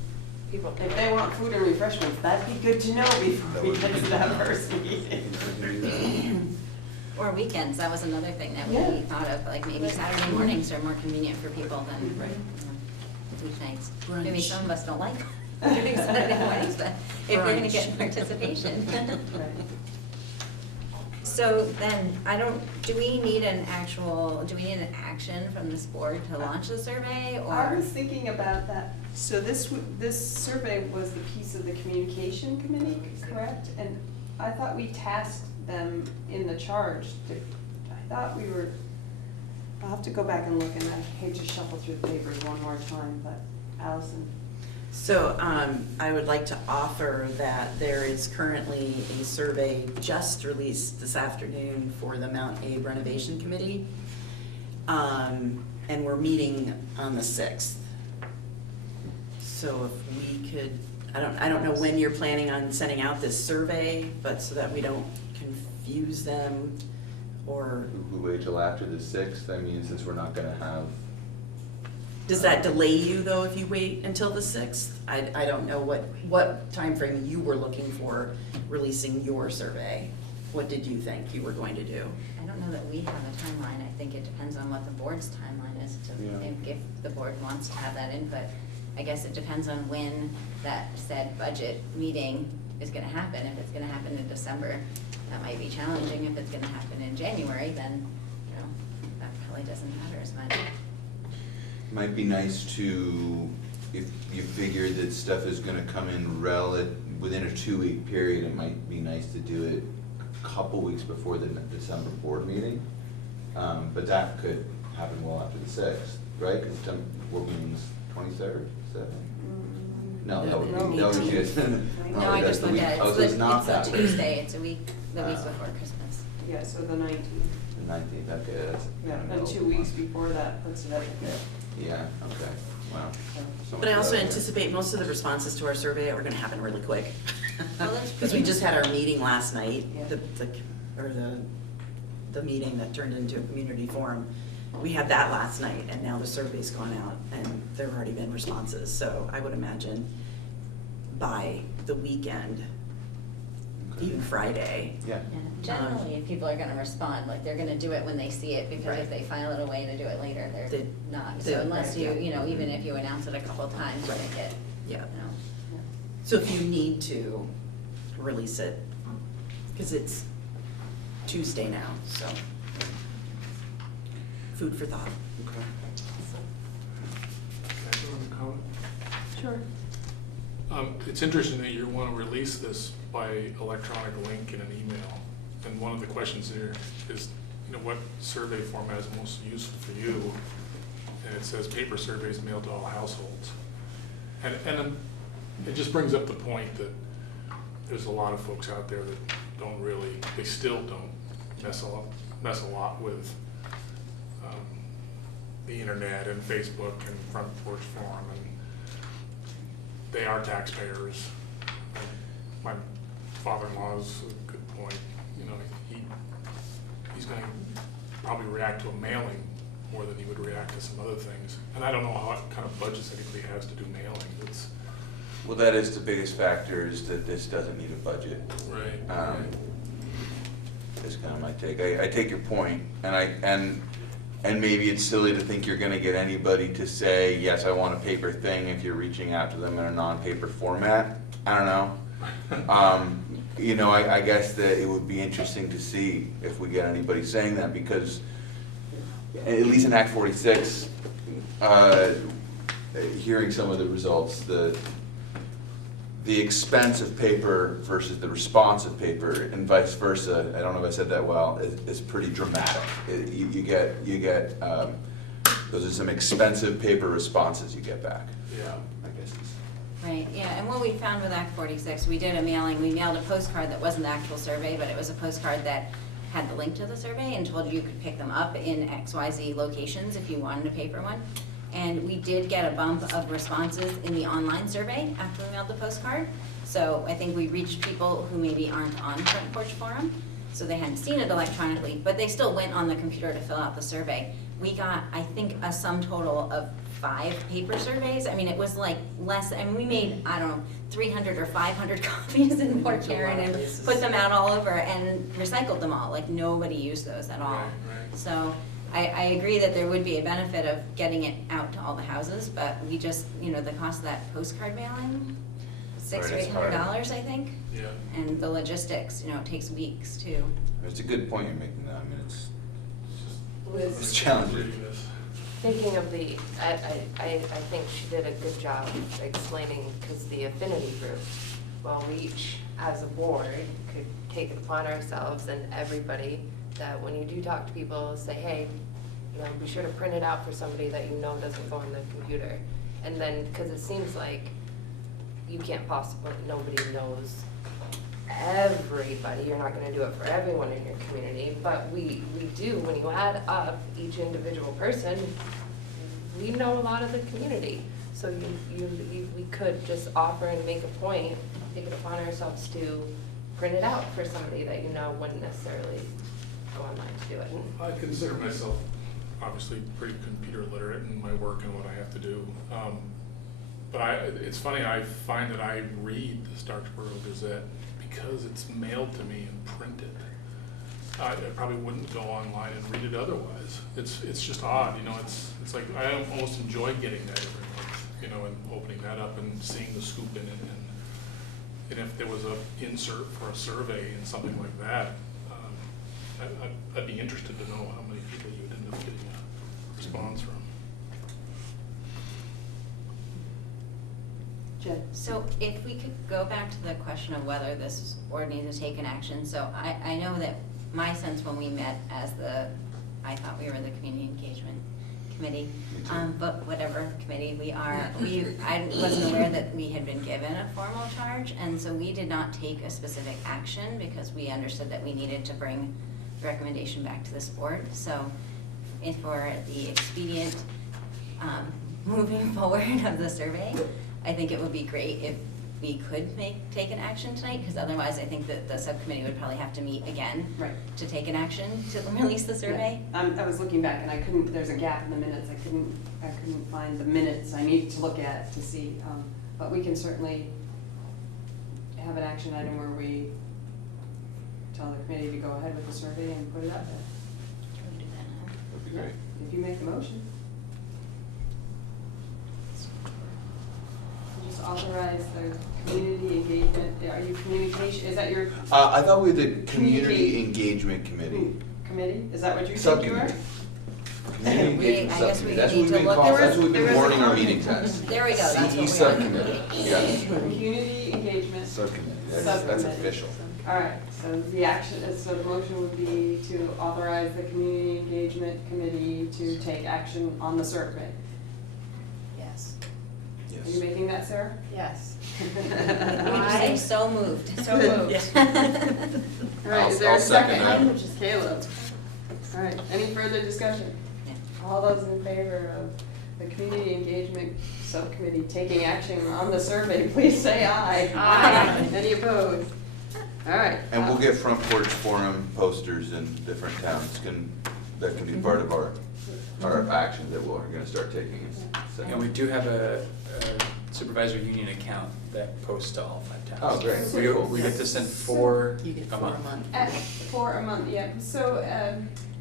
People if they want food and refreshments, that'd be good to know before That we would get be- to that first meeting. Or weekends, that was another thing that Yeah. we thought of, like maybe Saturday mornings are more convenient for people than Right. weeknights. Brunch. Maybe some of us don't like doing Saturday mornings, but if we're gonna get Brunch. participation. Right. So then, do we need an action from this board to launch the survey, or? I was thinking about that. So this survey was the piece of the communication committee, correct? And I thought we tasked them in the charge I thought we were, I'll have to go back and look, and I hate to shuffle through the papers one more time, but Allison. So I would like to offer that there is currently a survey just released this afternoon for the Mount Abe Renovation Committee. And we're meeting on the 6th. So if we could, I don't know when you're planning on sending out this survey, but so that we don't confuse them or, We wait till after the 6th, I mean, since we're not gonna have. does that delay you though if you wait until the 6th? I don't know what timeframe you were looking for releasing your survey. What did you think you were going to do? I don't know that we have a timeline, I think it depends on what the board's timeline is Yeah. if the board wants to have that input. I guess it depends on when that said budget meeting is gonna happen. If it's gonna happen in December, that might be challenging. If it's gonna happen in January, then, that probably doesn't matter as much. Might be nice to, if you figure that stuff is gonna come in within a 2-week period, it might be nice to do it a couple weeks before the December board meeting. But that could happen well after the 6th, right? Because the board meeting's 23rd, 7th? No, that would be, that would just. No, I just looked at it, Oh, so it's not that it's a week. Tuesday, it's the week before Christmas. Yeah, so the 19th. The 19th, okay, that's. Yeah, kind of and middle 2 of the weeks month. before that puts it at. Yeah, okay, wow. So But I much also better. anticipate most of the responses to our survey are gonna happen really quick. Well, that's Because we pretty- just had our meeting last night, Yeah. the meeting that turned into a community forum. We had that last night, and now the survey's gone out, and there have already been responses, so I would imagine by the weekend, Even Friday. Yeah. Yeah, generally, if people are gonna respond, like, they're gonna do it when they see it, because Right. if they file it away to do it later, they're They- not. they- So unless right, you, yeah. you know, even if you announce it a couple of times, you Right. make it, you Yeah. know. So if you need to release it, because it's Tuesday now, so. Food for thought. Okay. Can I make a comment? Sure. It's interesting that you want to release this by electronic link in an email. And one of the questions here is, you know, what survey format is most useful for you? And it says paper surveys mailed to all households. And it just brings up the point that there's a lot of folks out there that don't really, they still don't mess a lot with the internet and Facebook and Front Porch Forum, and they are taxpayers. My father-in-law's a good point. You know, he's going to probably react to a mailing more than he would react to some other things. And I don't know what kind of budgets anybody has to do mailing. It's Well, that is the biggest factor, is that this doesn't need a budget. right. Is kind of my take. I take your point, and maybe it's silly to think you're gonna get anybody to say, yes, I want a paper thing, if you're reaching out to them in a non-paper format. I don't know. You know, I guess that it would be interesting to see if we get anybody saying that, because at least in Act 46, hearing some of the results, the expense of paper versus the response of paper, and vice versa, I don't know if I said that well, is pretty dramatic. You get those are some expensive paper responses you get back. Yeah. I guess it's. Right, yeah, and what we found with Act 46, we did a mailing, we mailed a postcard that wasn't the actual survey, but it was a postcard that had the link to the survey and told you could pick them up in XYZ locations if you wanted a paper one. And we did get a bump of responses in the online survey after we mailed the postcard. So I think we reached people who maybe aren't on Front Porch Forum, so they hadn't seen it electronically, but they still went on the computer to fill out the survey. We got, I think, a sum total of 5 paper surveys. I mean, it was like less, and we made, I don't know, 300 or 500 copies in Port That's a lot Karen of and places. put them out all over and recycled them all. Like, nobody used those at all. Right, right. So I agree that there would be a benefit of getting it out to all the houses, but we just, you know, the cost of that postcard mailing, $600 Right, or it's hard. $800, I think. Yeah. And the logistics, you know, it takes weeks too. It's a good point you're making, though. I mean, it's It's It's challenging. ridiculous. Thinking of I think she did a good job explaining, because the affinity group, well, we each, as a board, could take it upon ourselves, and everybody, that when you do talk to people, say, hey, you know, be sure to print it out for somebody that you know doesn't go on the computer. And then, because it seems like you can't possibly, nobody knows everybody, you're not gonna do it for everyone in your community, but we do, when you add up each individual person, we know a lot of the community. So we could just offer and make a point, take it upon ourselves to print it out for somebody that you know wouldn't necessarily go online to do it. I consider myself obviously pretty computer literate in my work and what I have to do. But it's funny, I find that I read the Starksboro Gazette because it's mailed to me and printed. I probably wouldn't go online and read it otherwise. It's just odd, you know, it's like I almost enjoy getting that every month, you know, and opening that up and seeing the scoop in it. And if there was a insert for a survey and something like that, I'd be interested to know how many people you would end up getting a response from. Jen? So if we could go back to the question of whether this board needs to take an action, so I know that my sense when we met as I thought we were the community engagement committee, but whatever committee we are, I wasn't aware that we had been given a formal charge, and so we did not take a specific action because we understood that we needed to bring the recommendation back to this board. So for the expedient moving forward of the survey, I think it would be great if we could take an action tonight, because otherwise I think that the subcommittee would probably have to meet again Right. to take an action to release the survey. Yeah. I was looking back and I couldn't, there's a gap in the minutes, I couldn't find the minutes I need to look at to see, but we can certainly have an action item where we tell the committee to go ahead with the survey and put it up there. Can we do that now? That'd be great. If you make the motion. You just authorize the community engagement, are you communication, is that your I thought we were the Community Communicate- Engagement Committee. committee? Is that what you said you were? Subcommittee. Community Engagement I guess Subcommittee, we that's need what we've to been look called, at- that's what we've There been was warning our a- meetings as. There we go, that's what we are. CE Subcommittee, yeah, Community engagement. Subcommittee, that's Subcommittee. official. All right, so the action, so the motion would be to authorize the community engagement committee to take action on the survey. Yes. Are you making that, Sarah? Yes. I'm so moved. So moved. All right, is there I'll a second second? that. Which is Caleb. All right, any further discussion? Yeah. All those in favor of the community engagement subcommittee taking action on the survey, please say aye. Aye. Any opposed? All right. And we'll get front porch forum posters in different towns that can be part of our actions that we're gonna start taking. So- And we do have a supervisor union account that posts to all 5 towns. Oh, great. We get to send 4 You get a 4 month. a month. For a month, yeah, so,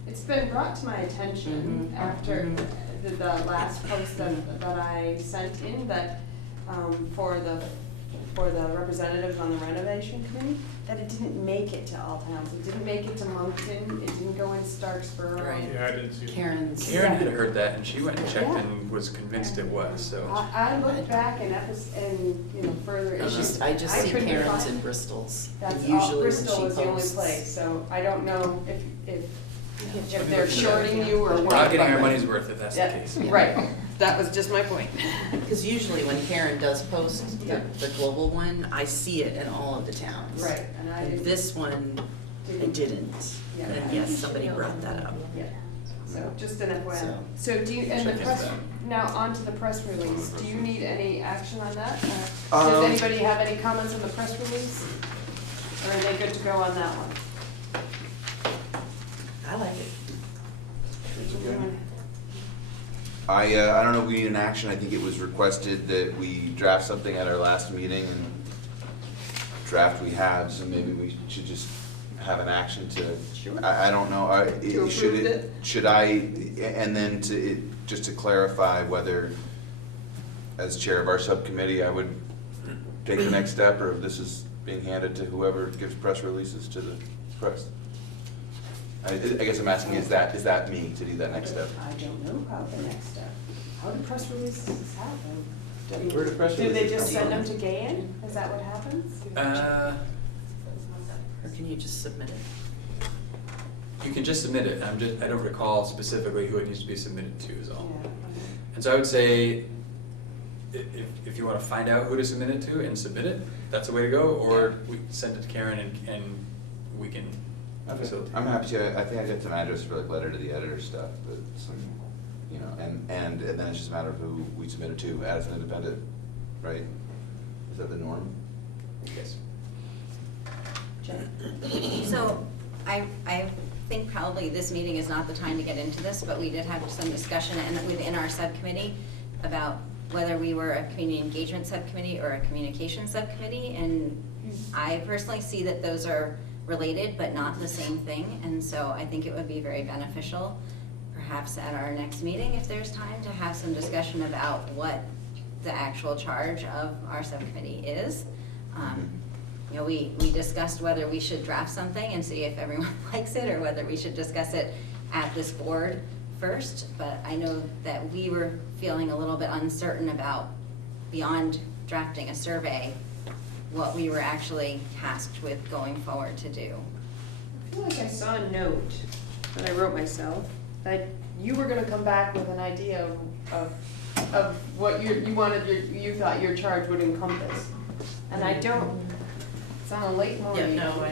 it's been brought to my attention Mhm. after the last post that I sent in that, for the representatives on the renovation committee, that it didn't make it to all towns, it didn't make it to Moncton, it didn't go in Starksboro. Right. Yeah, I did too. Karen's. Karen had heard that and she went and checked Yeah. and was convinced it was, so. I looked back and further It's issues. just, I just see couldn't Karen's find- and Bristol's. That's And all, usually when Bristol she is the only posts- place, so I don't know if Yeah. they're shorting you or what. We're not getting our but- money's worth if that's the Yeah, case. right, that was just my point. Because usually when Karen does post Yeah. the global one, I see it in all of the towns. Right, and I And didn't. this one, I didn't. Yeah. And yes, somebody brought that up. Yeah, so just an FYI. So- So do you, and the Check into press, that. now on to the press release, do you need any action on that? Does Um, anybody have any comments on the press release? Or are they good to go on that one? I like it. I don't know if we need an action, I think it was requested that we draft something at our last meeting, and draft we have, so maybe we should just have an action to, I don't know, To should approve it? should I, and then just to clarify whether, as chair of our subcommittee, I would take the next step, or if this is being handed to whoever gives press releases to the press. I guess I'm asking, is that me to do that next step? I don't know how the next step. How do press releases happen? Where do press Do they releases just come send them from? to Gayan? Is that what happens? Or can you just submit it? You can just submit it, I don't recall specifically who it needs to be submitted to is all. Yeah. And so I would say, if you wanna find out who to submit it to and submit it, that's the way to go, or we send it to Karen and we can facilitate. I'm happy to, I think I got some address for like letter to the editor stuff, but some, you know, and then it's just a matter of who we submit it to as an independent, right? Is that the norm? Yes. So, I think probably this meeting is not the time to get into this, but we did have some discussion within our subcommittee about whether we were a community engagement subcommittee or a communication subcommittee, and I personally see that those are related but not the same thing, and so I think it would be very beneficial, perhaps at our next meeting, if there's time, to have some discussion about what the actual charge of our subcommittee is. You know, we discussed whether we should draft something and see if everyone likes it, or whether we should discuss it at this board first, but I know that we were feeling a little bit uncertain about, beyond drafting a survey, what we were actually tasked with going forward to do. I feel like I saw a note that I wrote myself, that you were gonna come back with an idea of what you thought your charge would encompass. And I don't, it's on a late morning. Yeah, no,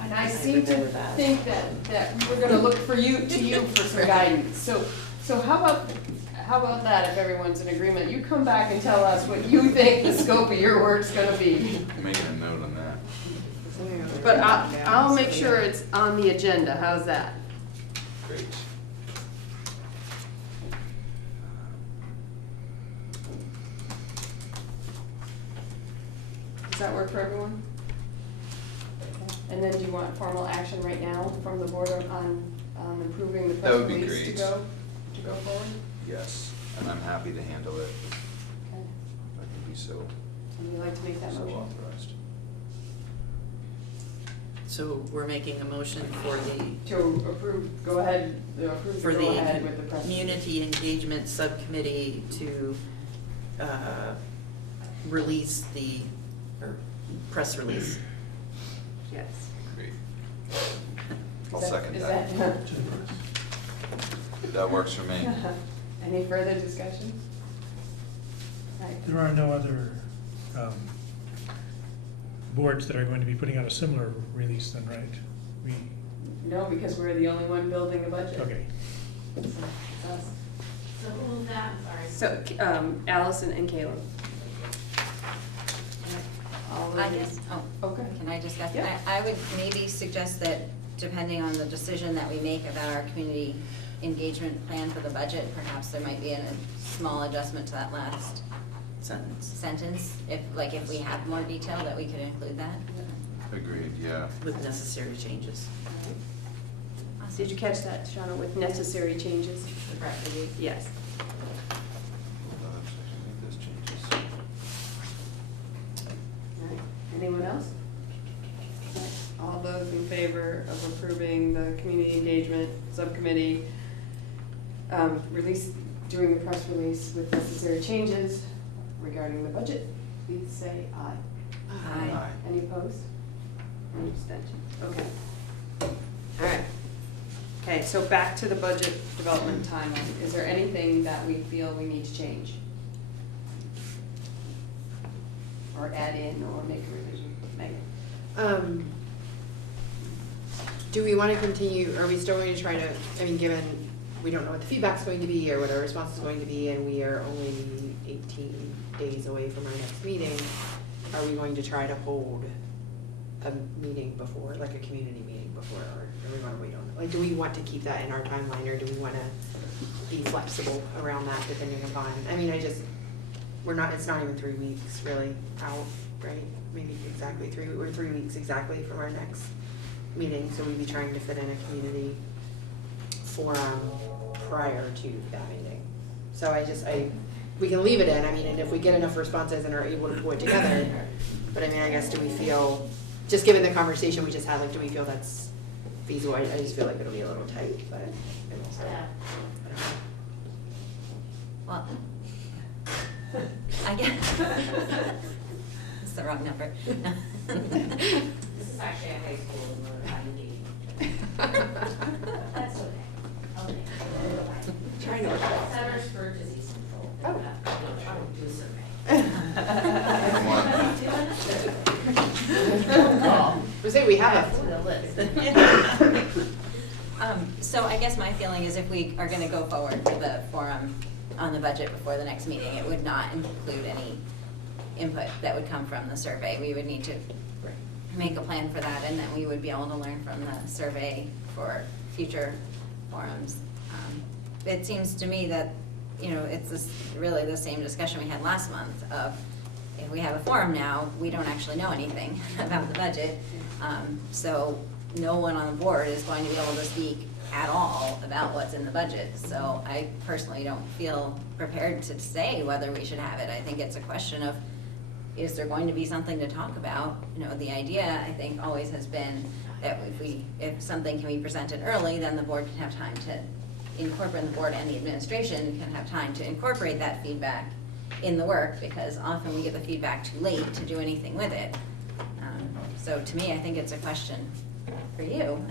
And I I seem to remember that. think that we we're gonna look to you for some guidance. So how about that, if everyone's in agreement? You come back and tell us what you think the scope of your work's gonna be. I'm making a note on that. But I'll make sure it's on the agenda, how's that? Great. Does that work for everyone? And then do you want formal action right now from the board on improving the That press would be release to great. go forward? Yes, and I'm happy to handle it if Okay. I can be so, Would you like to make that so motion? authorized. So we're making a motion for To approve, go ahead, approve, for go the ahead with the press release. Community Engagement Subcommittee to release the, or press release. Yes. Great. I'll Is that- second is that. That works for me. Any further discussion? Right. There are no other boards that are going to be putting out a similar release then, right? We, No, because we're the only one building the budget. okay. So, it's us. So who was that? I'm sorry. So, Allison and Caleb. All of I you. guess, Okay. can I discuss? Yeah. I would maybe suggest that depending on the decision that we make about our community engagement plan for the budget, perhaps there might be a small adjustment to that last sentence, if we have more detail, that we could include that. Agreed, yeah. With necessary changes. Awesome. Did you catch that, Shauna, with necessary changes? Correct, we do. Yes. Hold on, make those changes. All right. Anyone else? All those in favor of approving the community engagement subcommittee release, doing the press release with necessary changes regarding the budget, please say aye. Aye. Any opposed? Any abstention? Okay. All right. Okay, so back to the budget development timeline. Is there anything that we feel we need to change? Or add in or make a revision? Megan? Do we want to continue, are we still going to try to, I mean, given we don't know what the feedback's going to be or what our response is going to be, and we are only 18 days away from our next meeting, are we going to try to hold a meeting before, like a community meeting before, or do we want to wait on it? Like, do we want to keep that in our timeline, or do we want to be flexible around that depending upon, I mean, it's not even 3 weeks really out, right? Maybe exactly we're 3 weeks exactly from our next meeting, so we'd be trying to fit in a community forum prior to that meeting. So we can leave it in, I mean, and if we get enough responses and are able to pull it together, but I mean, I guess, do we feel, just given the conversation we just had, like, do we feel that's feasible? I just feel like it'll be a little tight, but it also, I don't know. Well, I guess. It's the wrong number. This is actually a high school and we're engaging. That's okay. Okay. Trying to work it out. Centers for Disease Control. Oh. I'm trying to do a survey. We say we have Add a. to the list. So I guess my feeling is if we are gonna go forward with a forum on the budget before the next meeting, it would not include any input that would come from the survey. We would need to make a plan for that, and then we would be able to learn from the survey for future forums. It seems to me that, it's really the same discussion we had last month of, if we have a forum now, we don't actually know anything about the budget. So no one on the board is going to be able to speak at all about what's in the budget. So I personally don't feel prepared to say whether we should have it. I think it's a question of, is there going to be something to talk about? The idea, I think, always has been that if something can be presented early, then the board can have time to incorporate, the board and the administration can have time to incorporate that feedback in the work, because often we get the feedback too late to do anything with it. So to me, I think it's a question for you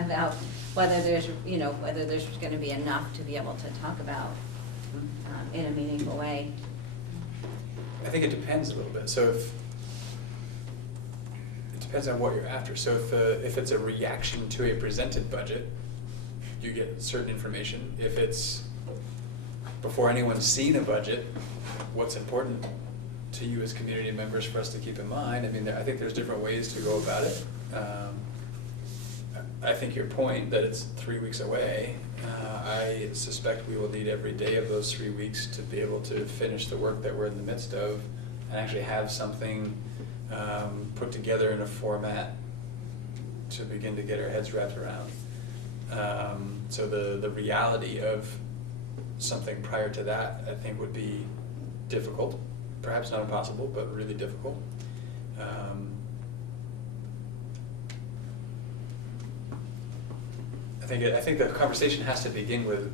about whether there's gonna be enough to be able to talk about in a meaningful way. I think it depends a little bit. So it depends on what you're after. So if it's a reaction to a presented budget, you get certain information. If it's before anyone's seen a budget, what's important to you as community members for us to keep in mind? I mean, I think there's different ways to go about it. I think your point that it's 3 weeks away, I suspect we will need every day of those 3 weeks to be able to finish the work that we're in the midst of and actually have something put together in a format to begin to get our heads wrapped around. So the reality of something prior to that, I think, would be difficult, perhaps not impossible, but really difficult. I think the conversation has to begin with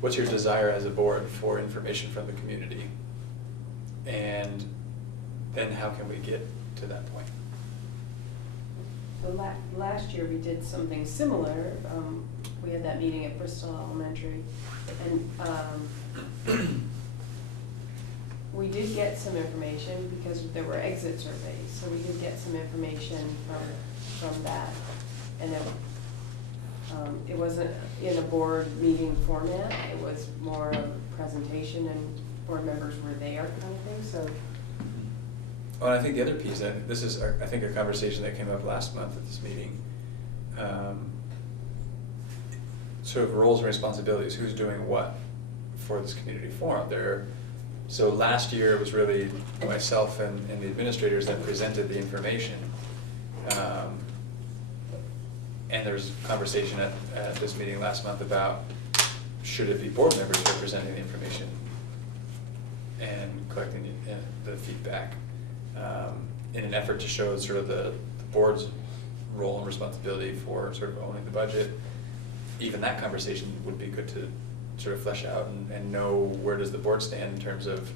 what's your desire as a board for information from the community, and then how can we get to that point? So last year, we did something similar. We had that meeting at Bristol Elementary, and we did get some information because there were exit surveys, so we did get some information from that. And it wasn't in a board meeting format, it was more of a presentation and board members were there kind of thing, so. Well, I think the other piece, and this is, I think, a conversation that came up last month at this meeting, sort of roles and responsibilities, who's doing what for this community forum. So last year it was really myself and the administrators that presented the information. And there was conversation at this meeting last month about should it be board members representing the information and collecting the feedback, in an effort to show sort of the board's role and responsibility for sort of owning the budget. Even that conversation would be good to sort of flesh out and know where does the board stand in terms of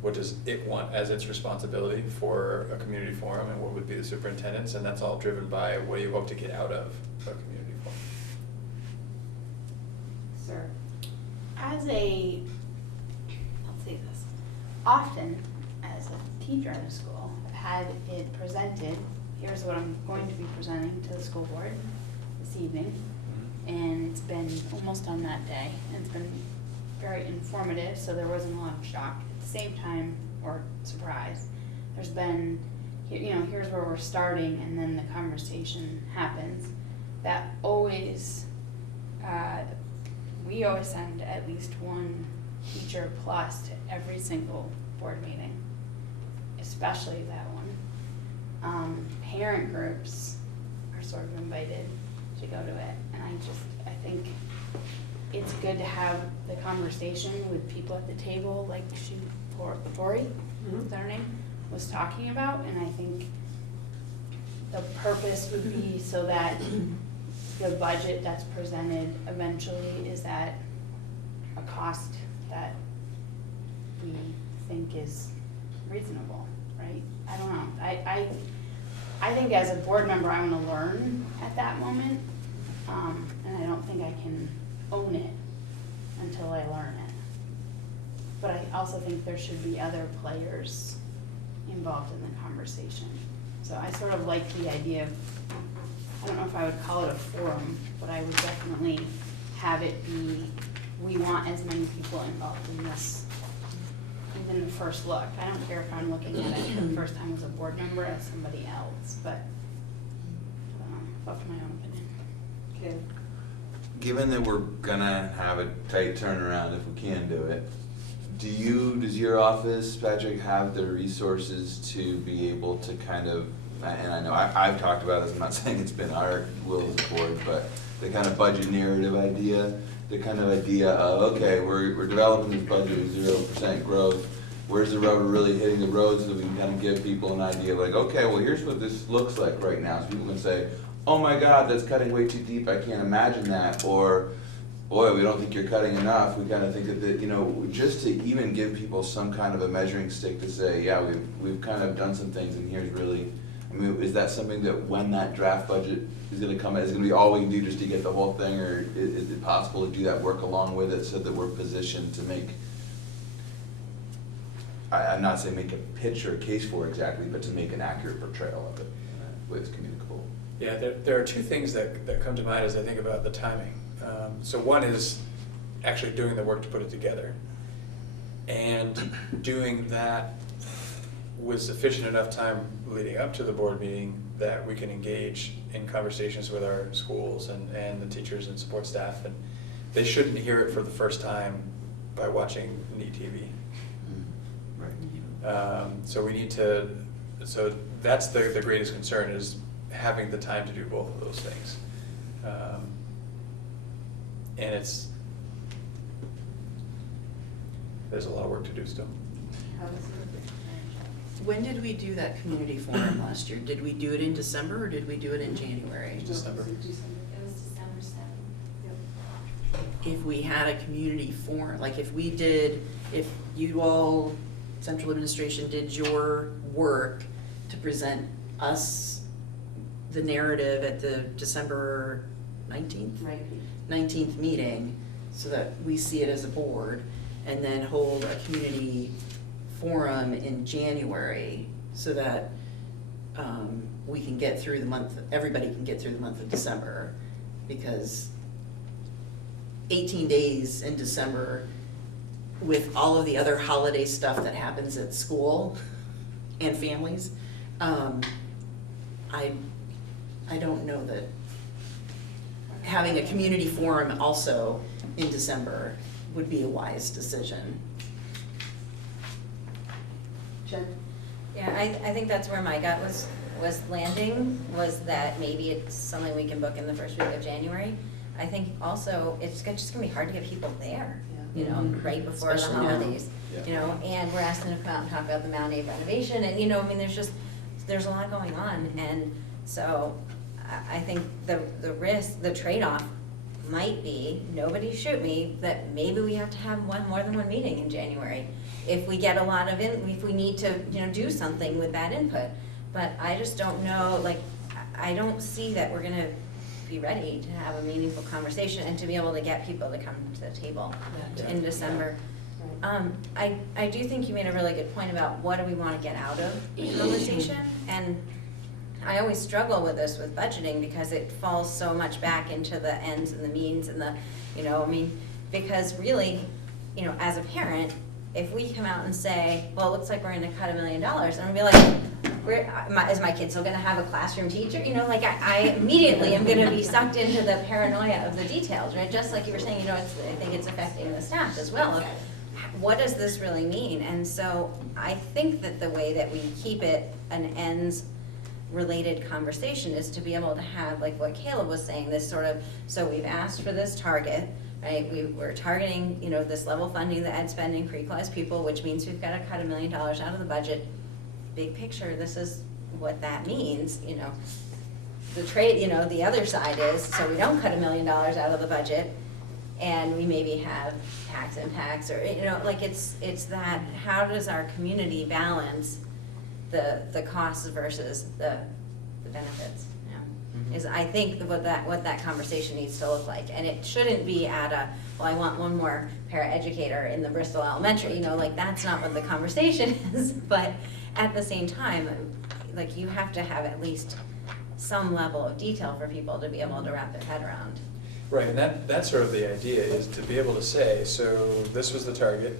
what does it want as its responsibility for a community forum, and what would be the superintendent's, and that's all driven by what do you hope to get out of a community forum. Sir. Let's say this, often as a teacher in a school, I've had it presented, here's what I'm going to be presenting to the school board this evening, and it's been almost on that day, and it's been very informative, so there wasn't a lot of shock. At the same time, or surprise, there's been, here's where we're starting, and then the conversation happens. That always, we always send at least one teacher plus to every single board meeting, especially that one. Parent groups are sort of invited to go to it, and I think it's good to have the conversation with people at the table, like Tori, is that her name, was talking about, and I think the purpose would be so that the budget that's presented eventually is at a cost that we think is reasonable, right? I don't know. I think as a board member, I want to learn at that moment, and I don't think I can own it until I learn it. But I also think there should be other players involved in the conversation. So I sort of like the idea of, I don't know if I would call it a forum, but I would definitely have it be, we want as many people involved in this, even the first look. I don't care if I'm looking at it for the first time as a board member, as somebody else, but I don't know, that's my own opinion. Okay. Given that we're gonna have a tight turnaround if we can do it, does your office, Patrick, have the resources to be able to kind of, and I know I've talked about this, I'm not saying it's been our will as a board, but the kind of budget narrative idea, the kind of idea of, okay, we're developing this budget with 0% growth, where's the rubber really hitting the road, so that we can kind of give people an idea of like, okay, well, here's what this looks like right now, so people can say, oh my God, that's cutting way too deep, I can't imagine that, or boy, we don't think you're cutting enough. We kind of think that, just to even give people some kind of a measuring stick to say, yeah, we've kind of done some things, and here's really, I mean, is that something that when that draft budget is going to come out, is going to be all we can do just to get the whole thing, or is it possible to do that work along with it so that we're positioned to make, I'm not saying make a pitch or a case for exactly, but to make an accurate portrayal of it with it's communicable? Yeah, there are two things that come to mind as I think about the timing. So one is actually doing the work to put it together, and doing that with sufficient enough time leading up to the board meeting that we can engage in conversations with our schools and the teachers and support staff, and they shouldn't hear it for the first time by watching NEAT TV. Right. So we need to, so that's the greatest concern is having the time to do both of those things. And there's a lot of work to do still. When did we do that community forum last year? Did we do it in December or did we do it in January? December. It was December 7th. If we had a community forum, like if you all, central administration, did your work to present us the narrative at the December 19th? Right. 19th meeting, so that we see it as a board, and then hold a community forum in January, so that we can get through the month, everybody can get through the month of December, because 18 days in December with all of the other holiday stuff that happens at school and families, I don't know that having a community forum also in December would be a wise decision. Jen? Yeah, I think that's where my gut was landing, was that maybe it's something we can book in the first week of January. I think also it's just gonna be hard to get people there, you know, right before the Especially now. holidays. You know, and we're asking them to come out and talk about the MAUSD renovation, and you know, I mean, there's a lot going on, and so I think the risk, the trade-off might be, nobody shoot me, that maybe we have to have more than one meeting in January. If we get a lot of if we need to, you know, do something with that input. But I just don't know, like, I don't see that we're gonna be ready to have a meaningful conversation and to be able to get people to come to the table in December. I do think you made a really good point about what do we wanna get out of the conversation, and I always struggle with this with budgeting because it falls so much back into the ends and the means and the, you know, I mean, because really, you know, as a parent, if we come out and say, well, it looks like we're gonna cut $1 million, and I'm gonna be like, is my kid still gonna have a classroom teacher? You know, like I immediately am gonna be sucked into the paranoia of the details, right? Just like you were saying, you know, I think it's affecting the staff as well. What does this really mean? And so I think that the way that we keep it an ends related conversation is to be able to have, like what Caleb was saying, this sort of, so we've asked for this target, right? We're targeting, you know, this level funding, the ed spending for equalized people, which means we've got to cut $1 million out of the budget. Big picture, this is what that means, you know. The trade, you know, the other side is, so we don't cut $1 million out of the budget, and we maybe have tax impacts, or, you know, like it's that, how does our community balance the costs versus the benefits, you know, is I think what that conversation needs to look like. And it shouldn't be at well, I want one more paraeducator in the Bristol Elementary, you know, like that's not what the conversation is. But at the same time, like you have to have at least some level of detail for people to be able to wrap their head around. Right, and that's sort of the idea, is to be able to say, so this was the target,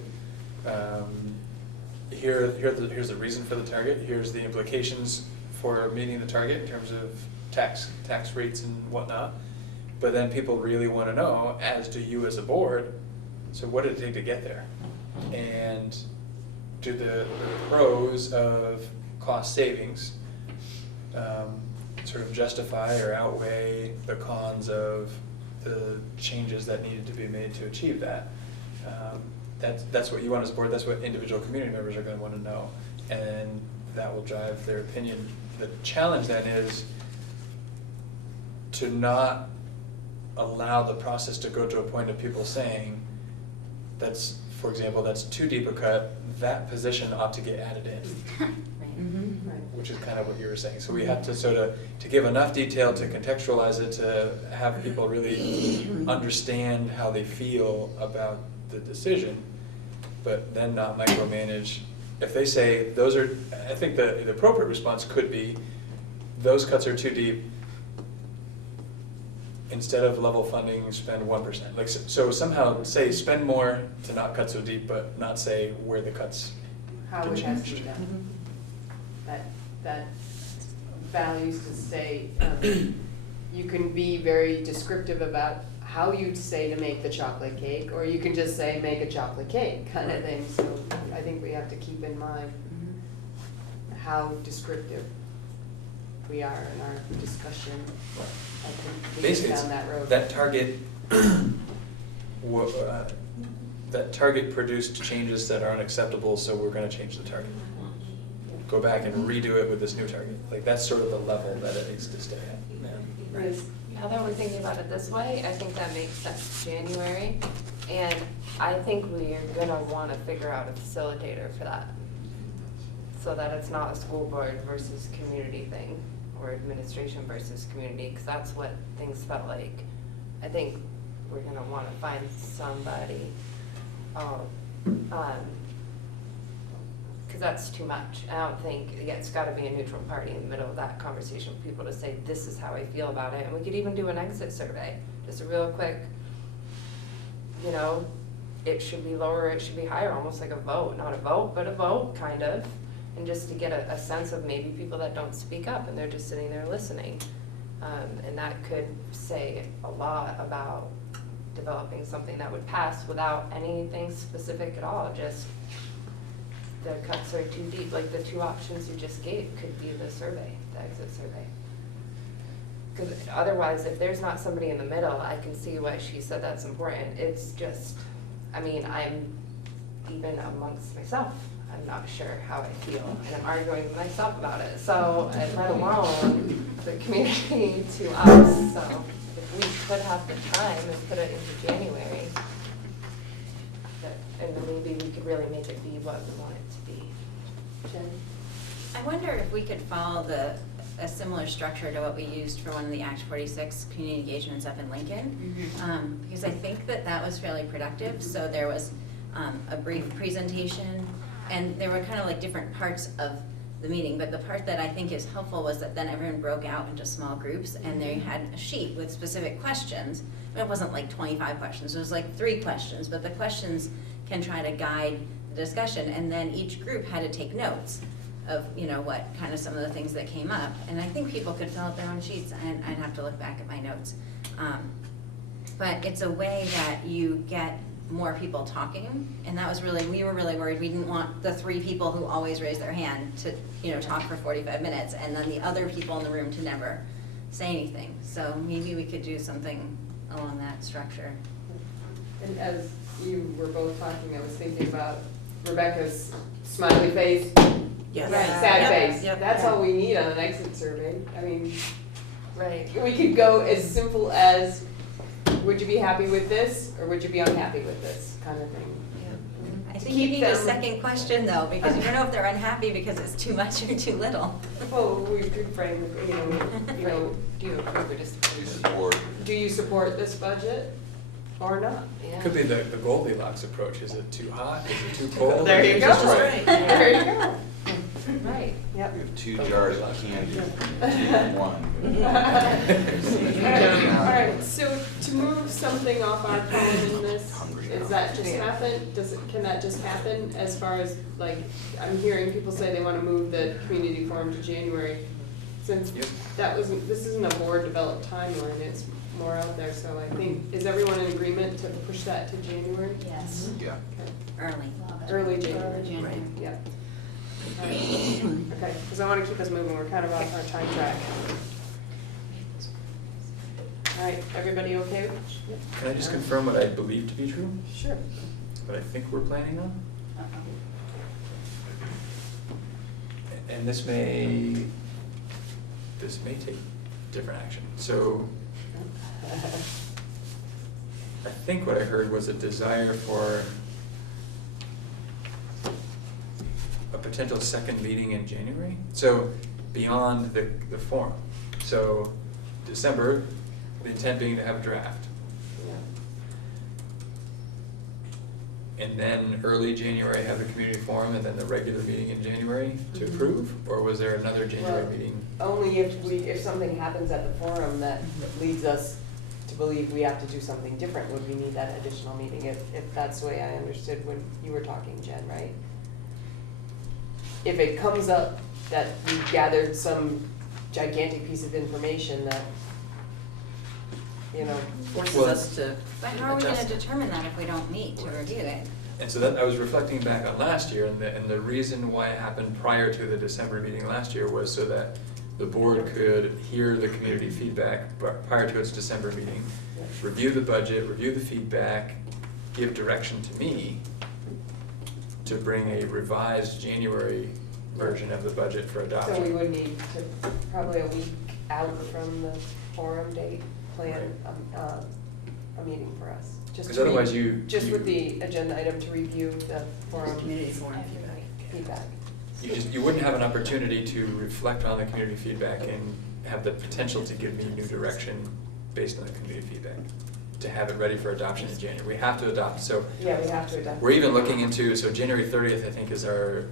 here's the reason for the target, here's the implications for meeting the target in terms of tax rates and whatnot. But then people really want to know, as do you as a board, so what did it take to get there? And do the pros of cost savings sort of justify or outweigh the cons of the changes that needed to be made to achieve that? That's what you want as a board, that's what individual community members are going to want to know, and that will drive their opinion. The challenge then is to not allow the process to go to a point of people saying, that's, for example, that's too deep a cut, that position ought to get added in. Which is kind of what you were saying. So we have to sort of, to give enough detail to contextualize it, to have people really understand how they feel about the decision, but then not micromanage. If they say, those are, I think the appropriate response could be, those cuts are too deep, instead of level funding, spend 1%. Like, so somehow say spend more to not cut so deep, but not say where the cuts How get it has to be changed. done. That values to say, you can be very descriptive about how you'd say to make the chocolate cake, or you can just say make a chocolate cake kind of thing. So I think we have to keep in mind how descriptive. we are in our discussion. I think Basically, down that road. that target, that target produced changes that aren't acceptable, so we're gonna change the target. Go back and redo it with this new target. Like, that's sort of the level that it needs to stay at. Right. Now that we're thinking about it this way, I think that makes sense, January. And I think we're gonna wanna figure out a facilitator for that. So that it's not a school board versus community thing, or administration versus community, because that's what things felt like. I think we're gonna wanna find somebody, because that's too much. I don't think, yeah, it's gotta be a neutral party in the middle of that conversation for people to say, this is how I feel about it. And we could even do an exit survey, just a real quick, you know, it should be lower, it should be higher, almost like a vote, not a vote, but a vote, kind of. And just to get a sense of maybe people that don't speak up and they're just sitting there listening. And that could say a lot about developing something that would pass without anything specific at all, just the cuts are too deep, like the two options you just gave could be the survey, the exit survey. Because otherwise, if there's not somebody in the middle, I can see why she said that's important. It's just, I mean, I'm even amongst myself, I'm not sure how I feel, and I'm arguing with myself about it. So, let alone the community to us. So, if we could have the time and put it into January, and then maybe we could really make it be what we want it to be. Jen? I wonder if we could follow a similar structure to what we used for one of the Act 46 community engagements up in Lincoln. Because I think that was fairly productive. So there was a brief presentation, and there were kind of like different parts of the meeting, but the part that I think is helpful was that then everyone broke out into small groups, and they had a sheet with specific questions. It wasn't like 25 questions, it was like 3 questions, but the questions can try to guide the discussion, and then each group had to take notes of, you know, what kind of some of the things that came up. And I think people could fill out their own sheets, and I'd have to look back at my notes. But it's a way that you get more people talking, and that was really, we were really worried. We didn't want the 3 people who always raise their hand to, you know, talk for 45 minutes, and then the other people in the room to never say anything. So maybe we could do something along that structure. And as you were both talking, I was thinking about Rebecca's smiley face, Yes. Right. sad Yep, face. yep. That's all we need on an exit survey. I mean, Right. we could go as simple as, would you be happy with this, or would you be unhappy with this, kind of thing. I To think you keep need a them- second question though, because you don't know if they're unhappy because it's too much or too little. Well, we could frame, you know, Do you approve or disapprove? Support. do you support this budget or not? Yeah. Could be the Goldilocks approach. Is it too hot? Is it too cold? There Or you is it go. just right. There you go. Right. Yep. We have 2 jars of candy, 2 in 1. All right, so to move something off our phone in this, is that just happen, can that just happen as far as, like, I'm hearing people say they wanna move the community forum to January. Since Yep. this isn't a board developed timeline, it's more out there, so I think, is everyone in agreement to push that to January? Yes, Yeah. early. Early January. January. Yep. All right. Okay, because I want to keep us moving, we're kind of off our time track. All right, everybody okay? Can I just confirm what I believe to be true? Sure. What I think we're planning on? And this may take different action. So I think what I heard was a desire for a potential second meeting in January. So beyond the forum. So December, the intent being to have a draft. And then early January have the community forum, and then the regular meeting in January to approve? Or was there another January Well, meeting? Only if something happens at the forum that leads us to believe we have to do something different, would we need that additional meeting, if that's the way I understood when you were talking, Jen, right? If it comes up that we've gathered some gigantic piece of information that, you know, Forces Well, us to But how are we gonna adjust. determine that if we don't meet to review it? And so that, I was reflecting back on last year, and the reason why it happened prior to the December meeting last year was so that the board could hear the community feedback prior to its December meeting, review the budget, review the feedback, give direction to me to bring a revised January version of the budget for adoption. So we would need to, probably a week out from the forum date, plan a meeting for us. Just Because to otherwise you. Just with the agenda item to review the forum. Community forum Feedback. You wouldn't have an opportunity to reflect on the community feedback and have the potential to give me new direction based on the community feedback, to have it ready for adoption in January. We have to adopt, so. Yeah, we have to adopt. We're even looking into, so January 30th, I think, is our,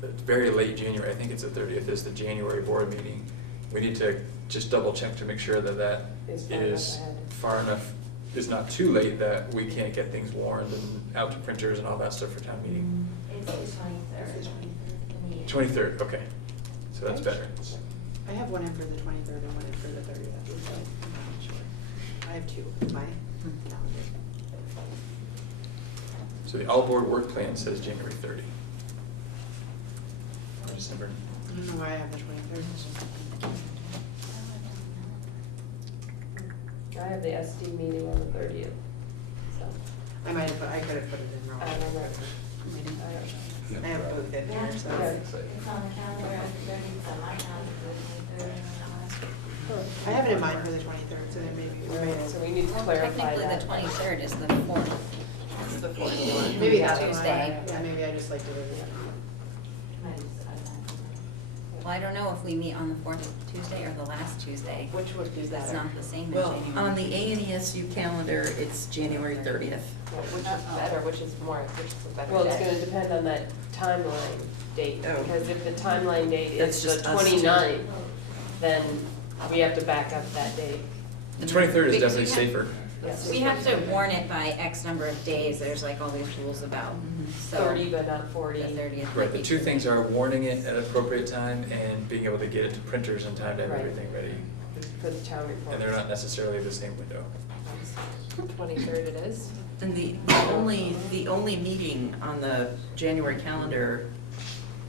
very late January, I think it's the 30th, is the January board meeting. We need to just double check to make sure that that Is far enough ahead. is not too late that we can't get things warned and out to printers and all that stuff for town meeting. It's the 23rd. 23rd, okay, so that's better. I have one in for the 23rd and one in for the 30th, so I'm not sure. I have two in my calendar. So the all board work plan says January 30. Or December. I don't know why I have the 23rd. I have the SD meeting on the 30th, so. I might have, I could have put it in wrong. I don't know. I have both in there, so. Okay. It's on the calendar, it's on my calendar for the 23rd. I have it in mind for the 23rd, so then maybe we Right, might. so we need to Well, clarify technically, that. the 23rd is the 4th. That's the 4th. Maybe that's why, Tuesday. yeah, maybe I just like to leave it. Well, I don't know if we meet on the 4th Tuesday or the last Tuesday. Which would be That's better? not the same as Well, January. on the ANESU calendar, it's January 30th. Which is better, which is a better Well, it's day? gonna depend on that timeline date, Oh. because if the timeline date That's is the just us two. 29th, then we have to back up that date. The 23rd is Because definitely we have- safer. Yes. We have to warn it by X number of days, there's like all these rules about, so. 30, but not 40. The 30th. Right, the two things are warning it at an appropriate time and being able to get it to printers in time to have Right. everything ready. For the town report. And they're not necessarily the same window. 23rd it is. And the only meeting on the January calendar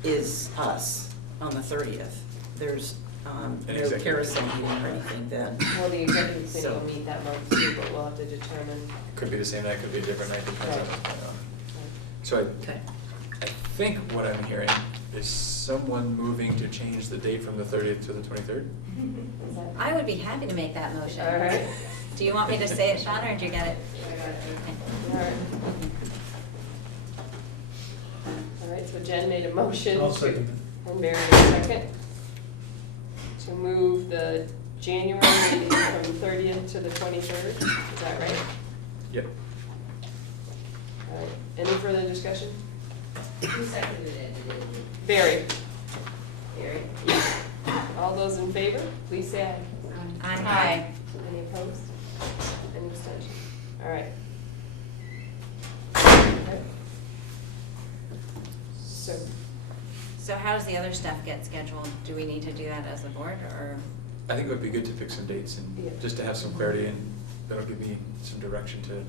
is us on the 30th. There's An no executive. carousel meeting or anything then. Well, the executive committee So- will meet that month too, but we'll have to determine. Could be the same night, could be a different night, depends on Right. what's going on. So Okay. I think what I'm hearing is someone moving to change the date from the 30th to the 23rd? Is that- I would be happy to make that motion. All right. Do you want me to say it, Sean, or did you get it? All right. All right, so Jen made a motion. I'll second And Mary made a second. To move the January meeting from the 30th to the 23rd, is that right? Yep. All right, any further discussion? Who seconded it? Barry, Gary? all those in favor, please say aye. Aye. Any opposed? Any abstention? All right. Okay. So how does the other stuff get scheduled? Do we need to do that as a board, or? I think it would be good to pick some dates Yeah. and just to have some clarity, and that'll give me some direction to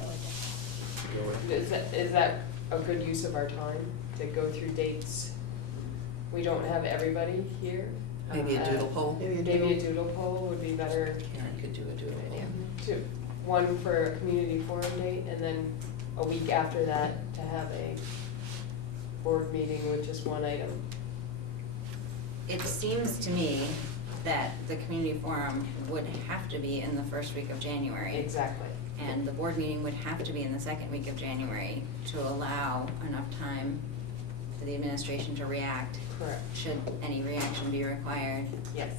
go with. Is that a good use of our time, to go through dates? We don't have everybody here. Maybe a doodle poll. Maybe a doodle poll would be better. Yeah, you could do a doodle poll. To, one for a community forum date, and then a week after that to have a board meeting with just one item. It seems to me that the community forum would have to be in the first week of January. Exactly. And the board meeting would have to be in the second week of January to allow enough time for the administration to react, Correct. should any reaction be required. Yes,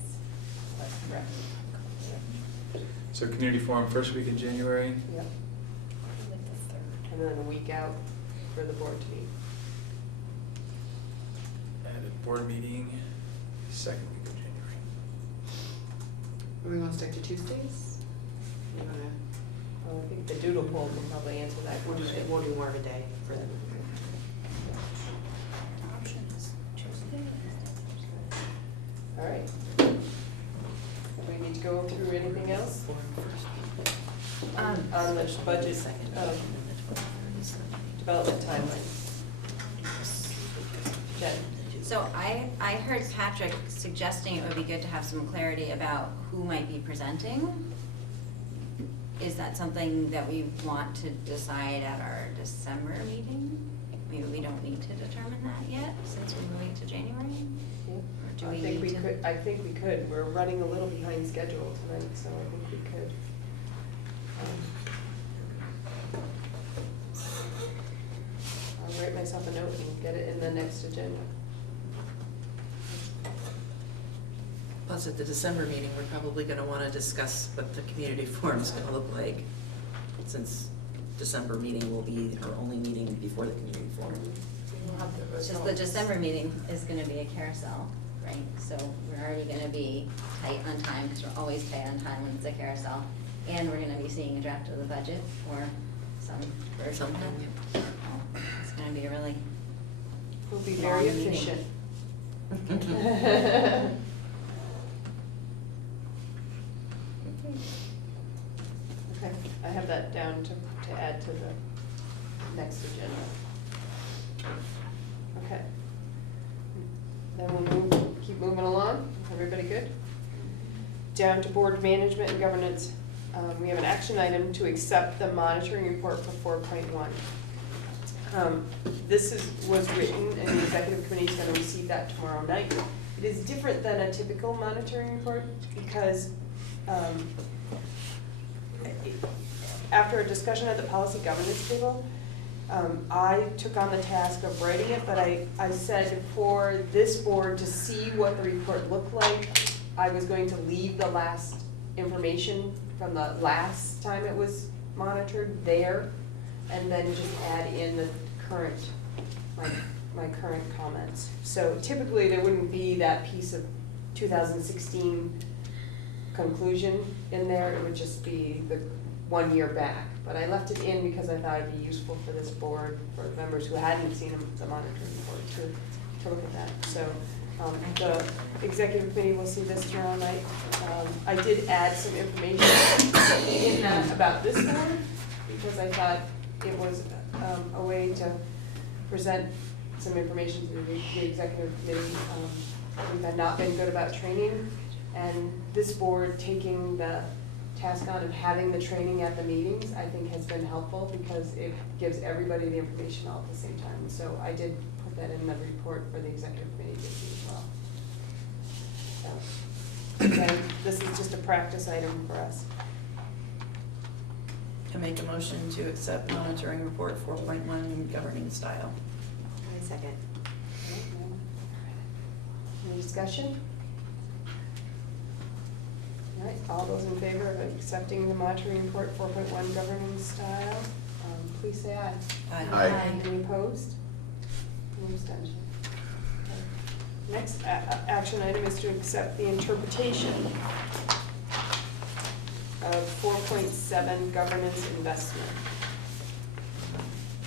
that's correct. So community forum first week in January, Yep. And then a week out for the board to meet. and a board meeting, second week of January. Are we gonna stick to Tuesdays? You wanna, Well, I think the doodle poll will probably answer that we'll question. do more of a day for them. All right. Do we need to go through anything else on the budget, development timeline? Jen? So I heard Patrick suggesting it would be good to have some clarity about who might be presenting. Is that something that we want to decide at our December meeting? Maybe we don't need to determine that yet, since we're moving to January? Or do we need to? I think we could, we're running a little behind schedule tonight, so I think we could. I'll write myself a note and get it in the next agenda. Plus, at the December meeting, we're probably gonna wanna discuss what the community forum's gonna look like, since December meeting will be our only meeting before the community forum. We'll have the It's just the December meeting is gonna be a carousel, right? So we're already gonna be tight on time, because we're always tight on time when it's a carousel. And we're gonna be seeing a draft of the budget, or some version of Something, that. It's gonna be a really We'll be long very meeting. efficient. Okay, I have that down to add to the next agenda. Okay. Then we'll keep moving along. Everybody good? Down to board management and governance. We have an action item to accept the monitoring report for 4.1. This was written, and the executive committee is gonna receive that tomorrow night. It is different than a typical monitoring report because, after a discussion at the policy governance table, I took on the task of writing it, but I said for this board to see what the report looked like, I was going to leave the last information from the last time it was monitored there, and then just add in the current, my current comments. So typically, there wouldn't be that piece of 2016 conclusion in there, it would just be the 1 year back. But I left it in because I thought it'd be useful for this board, for members who hadn't seen the monitoring report, to look at that. So the executive committee will see this tomorrow night. I did add some information in that about this board, because I thought it was a way to present some information to the executive committee. We had not been good about training, and this board taking the task on of having the training at the meetings, I think has been helpful, because it gives everybody the information all at the same time. So I did put that in the report for the executive committee to see as well. So, again, this is just a practice item for us. I make a motion to accept monitoring report 4.1 governing style. I second. Any discussion? All right, all those in favor of accepting the monitoring report 4.1 governing style, please say aye. Aye. Any opposed? Any abstention? Okay. Next action item is to accept the interpretation of 4.7 governance investment.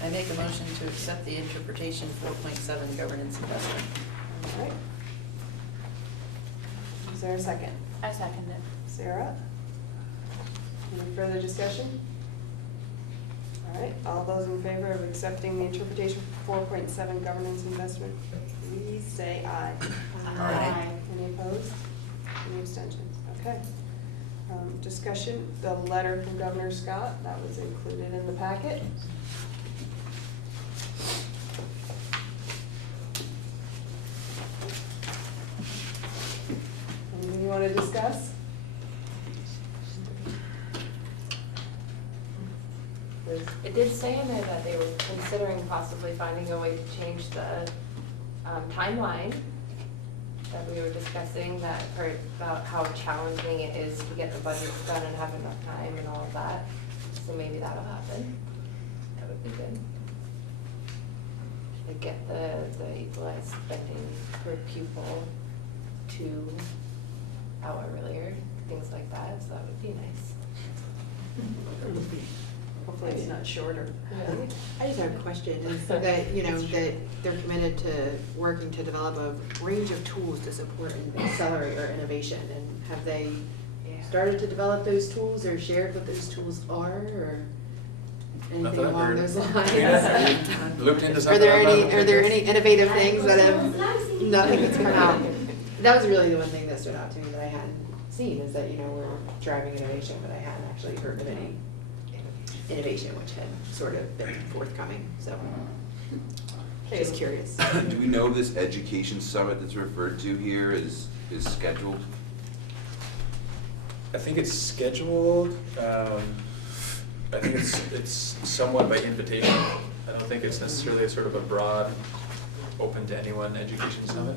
I make a motion to accept the interpretation 4.7 governance investment. All right. Is there a second? I second it. Sarah? Any further discussion? All right, all those in favor of accepting the interpretation for 4.7 governance investment, please say aye. Aye. Any opposed? Any abstentions? Okay. Discussion, the letter from Governor Scott, that was included in the packet. Anything you want to discuss? It did say in there that they were considering possibly finding a way to change the timeline that we were discussing, that, or about how challenging it is to get the budgets done and have enough time and all of that. So maybe that'll happen. That would be good. To get the equalized spending per pupil to hour earlier, things like that, so that would be nice. Hopefully it's not shorter. I just have a question, is that, you know, that they're committed to working to develop a range of tools to support and accelerate our innovation, and have they started to develop those tools, or shared what those tools are, or anything I've along heard. those lines? Are you looked into Are something there about any innovative things that have nothing has come out. That was really the one thing that stood out to me that I hadn't seen, is that, you know, we're driving innovation, but I hadn't actually heard of any innovation which had sort of been forthcoming, so. Just curious. Do we know if this education summit that's referred to here is scheduled? I think it's scheduled, I think it's somewhat by invitation. I don't think it's necessarily a sort of a broad, open to anyone education summit.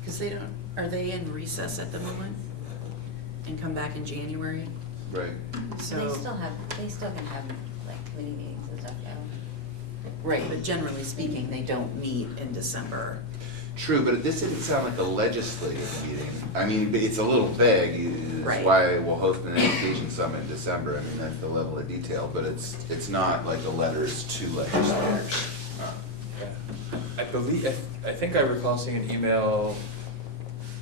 Because they don't, are they in recess at the moment? And come back in January? Right. So. They still can have like committee meetings and stuff though. Right, but generally speaking, they don't meet in December. True, but this didn't sound like a legislative meeting. I mean, it's a little vague. It's Right. why we'll host an education summit in December. I mean, that's the level of detail, but it's not like the letters to legislators. Yeah. I think I recall seeing an email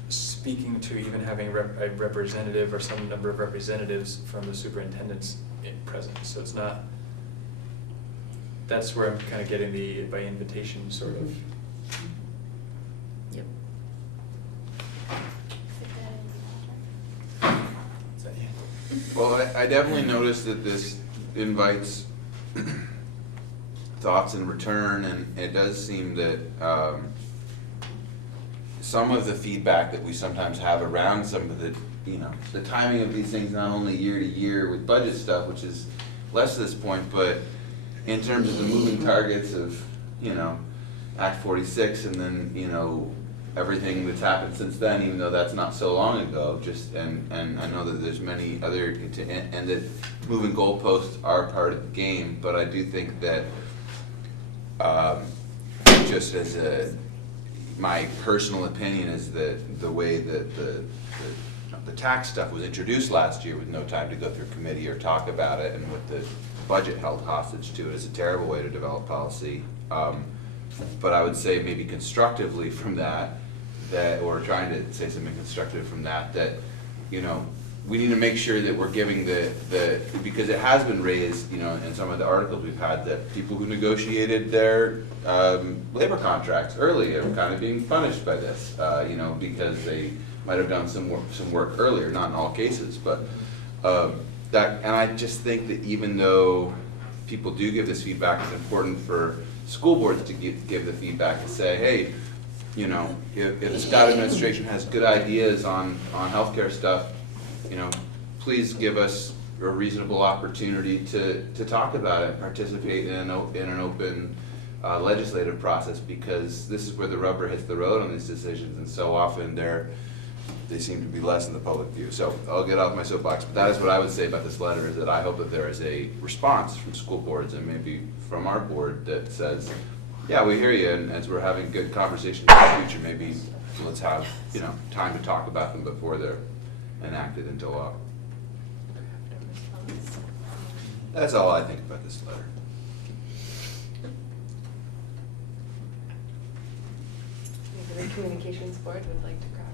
speaking to even having a representative or some number of representatives from the superintendent's present, so it's not, that's where I'm kind of getting the by invitation sort of. Yep. Is that you? Well, I definitely noticed that this invites thoughts in return, and it does seem that some of the feedback that we sometimes have around some of the, you know, the timing of these things, not only year to year with budget stuff, which is less to this point, but in terms of the moving targets of, you know, Act 46 and then, you know, everything that's happened since then, even though that's not so long ago, just, and I know that there's many other, and that moving goalposts are part of the game, but I do think that just as my personal opinion is that the way that the tax stuff was introduced last year with no time to go through committee or talk about it, and with the budget held hostage to it, is a terrible way to develop policy. But I would say maybe constructively from that, or trying to say something constructive from that, you know, we need to make sure that we're giving because it has been raised, you know, in some of the articles we've had, that people who negotiated their labor contracts early are kind of being punished by this, you know, because they might have done some work earlier, not in all cases, but and I just think that even though people do give this feedback, it's important for school boards to give the feedback to say, hey, you know, if the Scott administration has good ideas on healthcare stuff, you know, please give us a reasonable opportunity to talk about it, participate in an open legislative process, because this is where the rubber hits the road on these decisions, and so often they seem to be less in the public view. So I'll get off my soapbox, but that is what I would say about this letter, is that I hope that there is a response from school boards and maybe from our board that says, yeah, we hear you, and as we're having good conversations in the future, maybe let's have, you know, time to talk about them before they're enacted into law. That's all I think about this letter. Maybe the communications board would like to craft.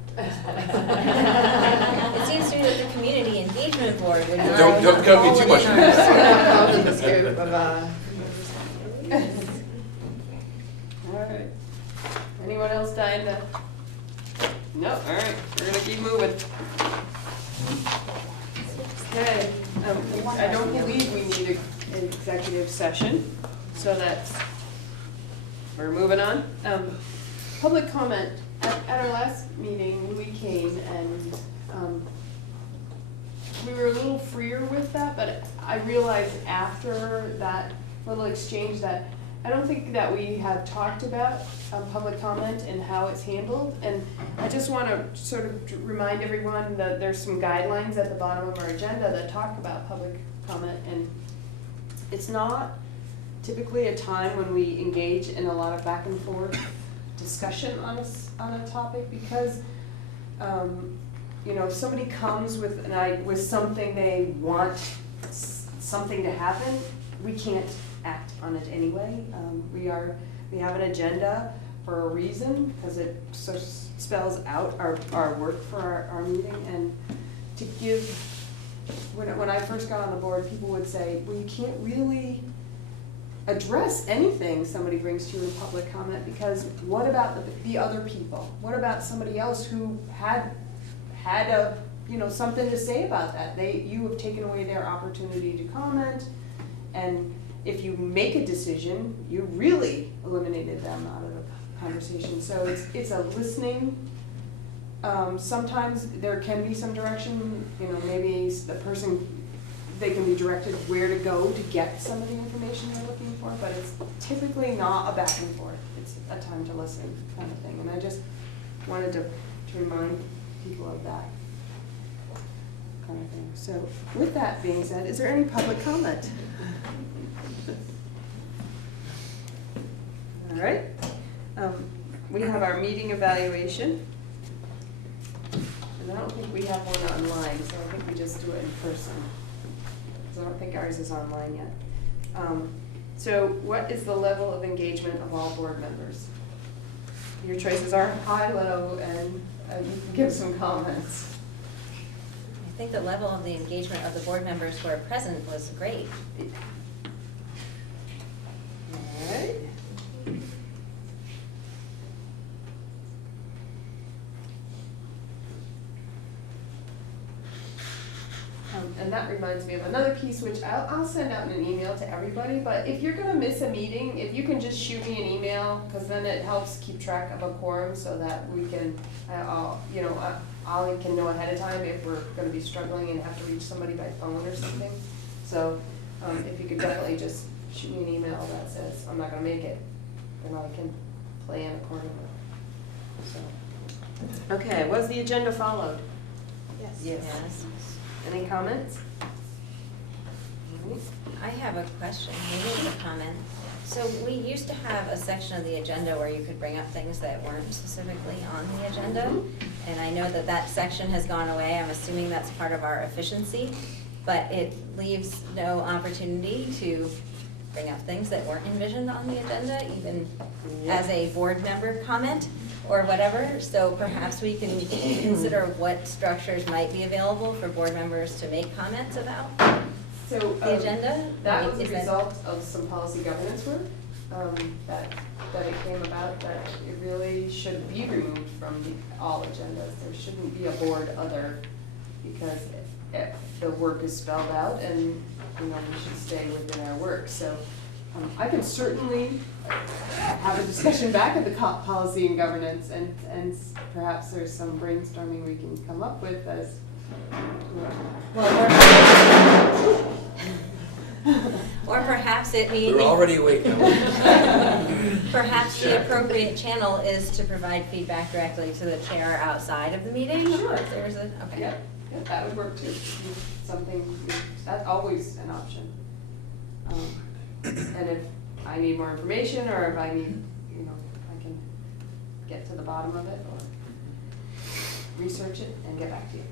It seems to me that the community engagement board would not. Don't cut me too much. All right. Anyone else dying to? No, all right, we're gonna keep moving. Okay, I don't believe we need an executive session, so we're moving on. Public comment, at our last meeting, we came and, we were a little freer with that, but I realized after that little exchange that I don't think that we have talked about public comment and how it's handled. And I just want to sort of remind everyone that there's some guidelines at the bottom of our agenda that talk about public comment. And it's not typically a time when we engage in a lot of back and forth discussion on a topic, because you know, if somebody comes with something they want something to happen, we can't act on it anyway. We have an agenda for a reason, because it sort of spells out our work for our meeting. And to give, when I first got on the board, people would say, well, you can't really address anything somebody brings to you in public comment, because what about the other people? What about somebody else who had a, something to say about that? You have taken away their opportunity to comment, and if you make a decision, you really eliminated them out of the conversation. So it's a listening. Sometimes there can be some direction, maybe the person, they can be directed where to go to get some of the information they're looking for, but it's typically not a back and forth. It's a time to listen kind of thing. And I just wanted to remind people of that kind of thing. So with that being said, is there any public comment? All right. We have our meeting evaluation. And I don't think we have one online, so I think we just do it in person. So I don't think ours is online yet. So what is the level of engagement of all board members? Your choices are high, low, and you can give some comments. I think the level of the engagement of the board members who are present was great. All right. And that reminds me of another piece, which I'll send out in an email to everybody, but if you're gonna miss a meeting, if you can just shoot me an email, because then it helps keep track of a quorum so that we can, I can know ahead of time if we're gonna be struggling and have to reach somebody by phone or something. So if you could definitely just shoot me an email that says, I'm not gonna make it, then I can plan accordingly. So, okay, was the agenda followed? Yes. Yes. Any comments? I have a question, maybe it's a comment. So we used to have a section of the agenda where you could bring up things that weren't specifically on the agenda. And I know that that section has gone away. I'm assuming that's part of our efficiency. But it leaves no opportunity to bring up things that weren't envisioned on the agenda, even as a board member comment or whatever. So perhaps we can consider what structures might be available for board members to make comments about So the agenda. that was Is a result of some policy governance work that it came about that it really should be removed from all agendas. There shouldn't be a board other, because the work is spelled out and we should stay within our work. So I can certainly have a discussion back at the policy and governance, and perhaps there's some brainstorming we can come up with as. Or perhaps it We're already awake now. Perhaps the appropriate channel is to provide feedback directly to the chair outside of the meeting? Sure. If there's a, okay. Yeah, that would work too. That's always an option. And if I need more information, or if I need, I can get to the bottom of it or research it and get back to you.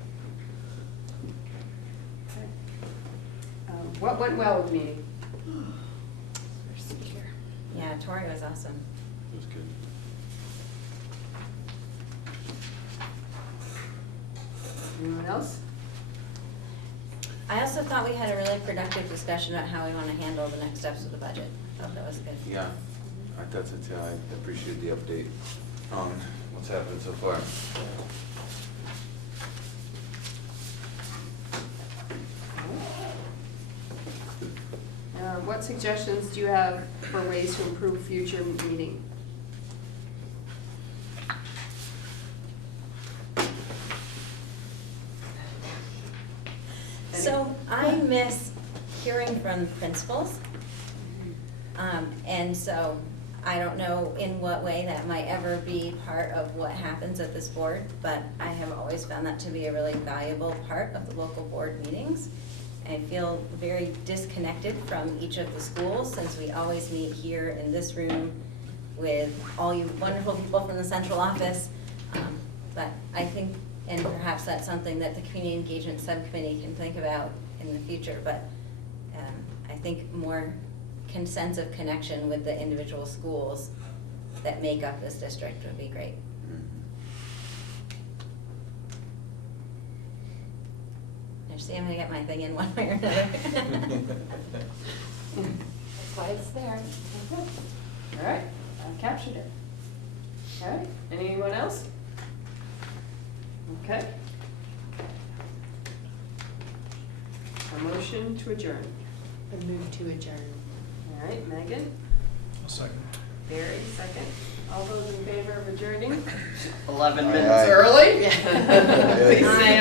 Okay. What went well with the meeting? Yeah, Tori was awesome. It was good. Anyone else? I also thought we had a really productive discussion about how we want to handle the next steps of the budget. I thought that was good. Yeah, that's it, I appreciate the update on what's happened so far. What suggestions do you have for ways to improve future meeting? So I miss hearing from principals. And so I don't know in what way that might ever be part of what happens at this board, but I have always found that to be a really valuable part of the local board meetings. I feel very disconnected from each of the schools, since we always meet here in this room with all you wonderful people from the central office. But I think, and perhaps that's something that the community engagement subcommittee can think about in the future, but I think more sense of connection with the individual schools that make up this district would be great. I see I'm gonna get my thing in one way or another. That's why it's there. Okay. All right, I captured it. All right, anyone else? Okay. A motion to adjourn. A move to adjourn. All right, Megan, I'll second. Barry, second. All those in favor of adjourning? 11 Aye. minutes early? Please say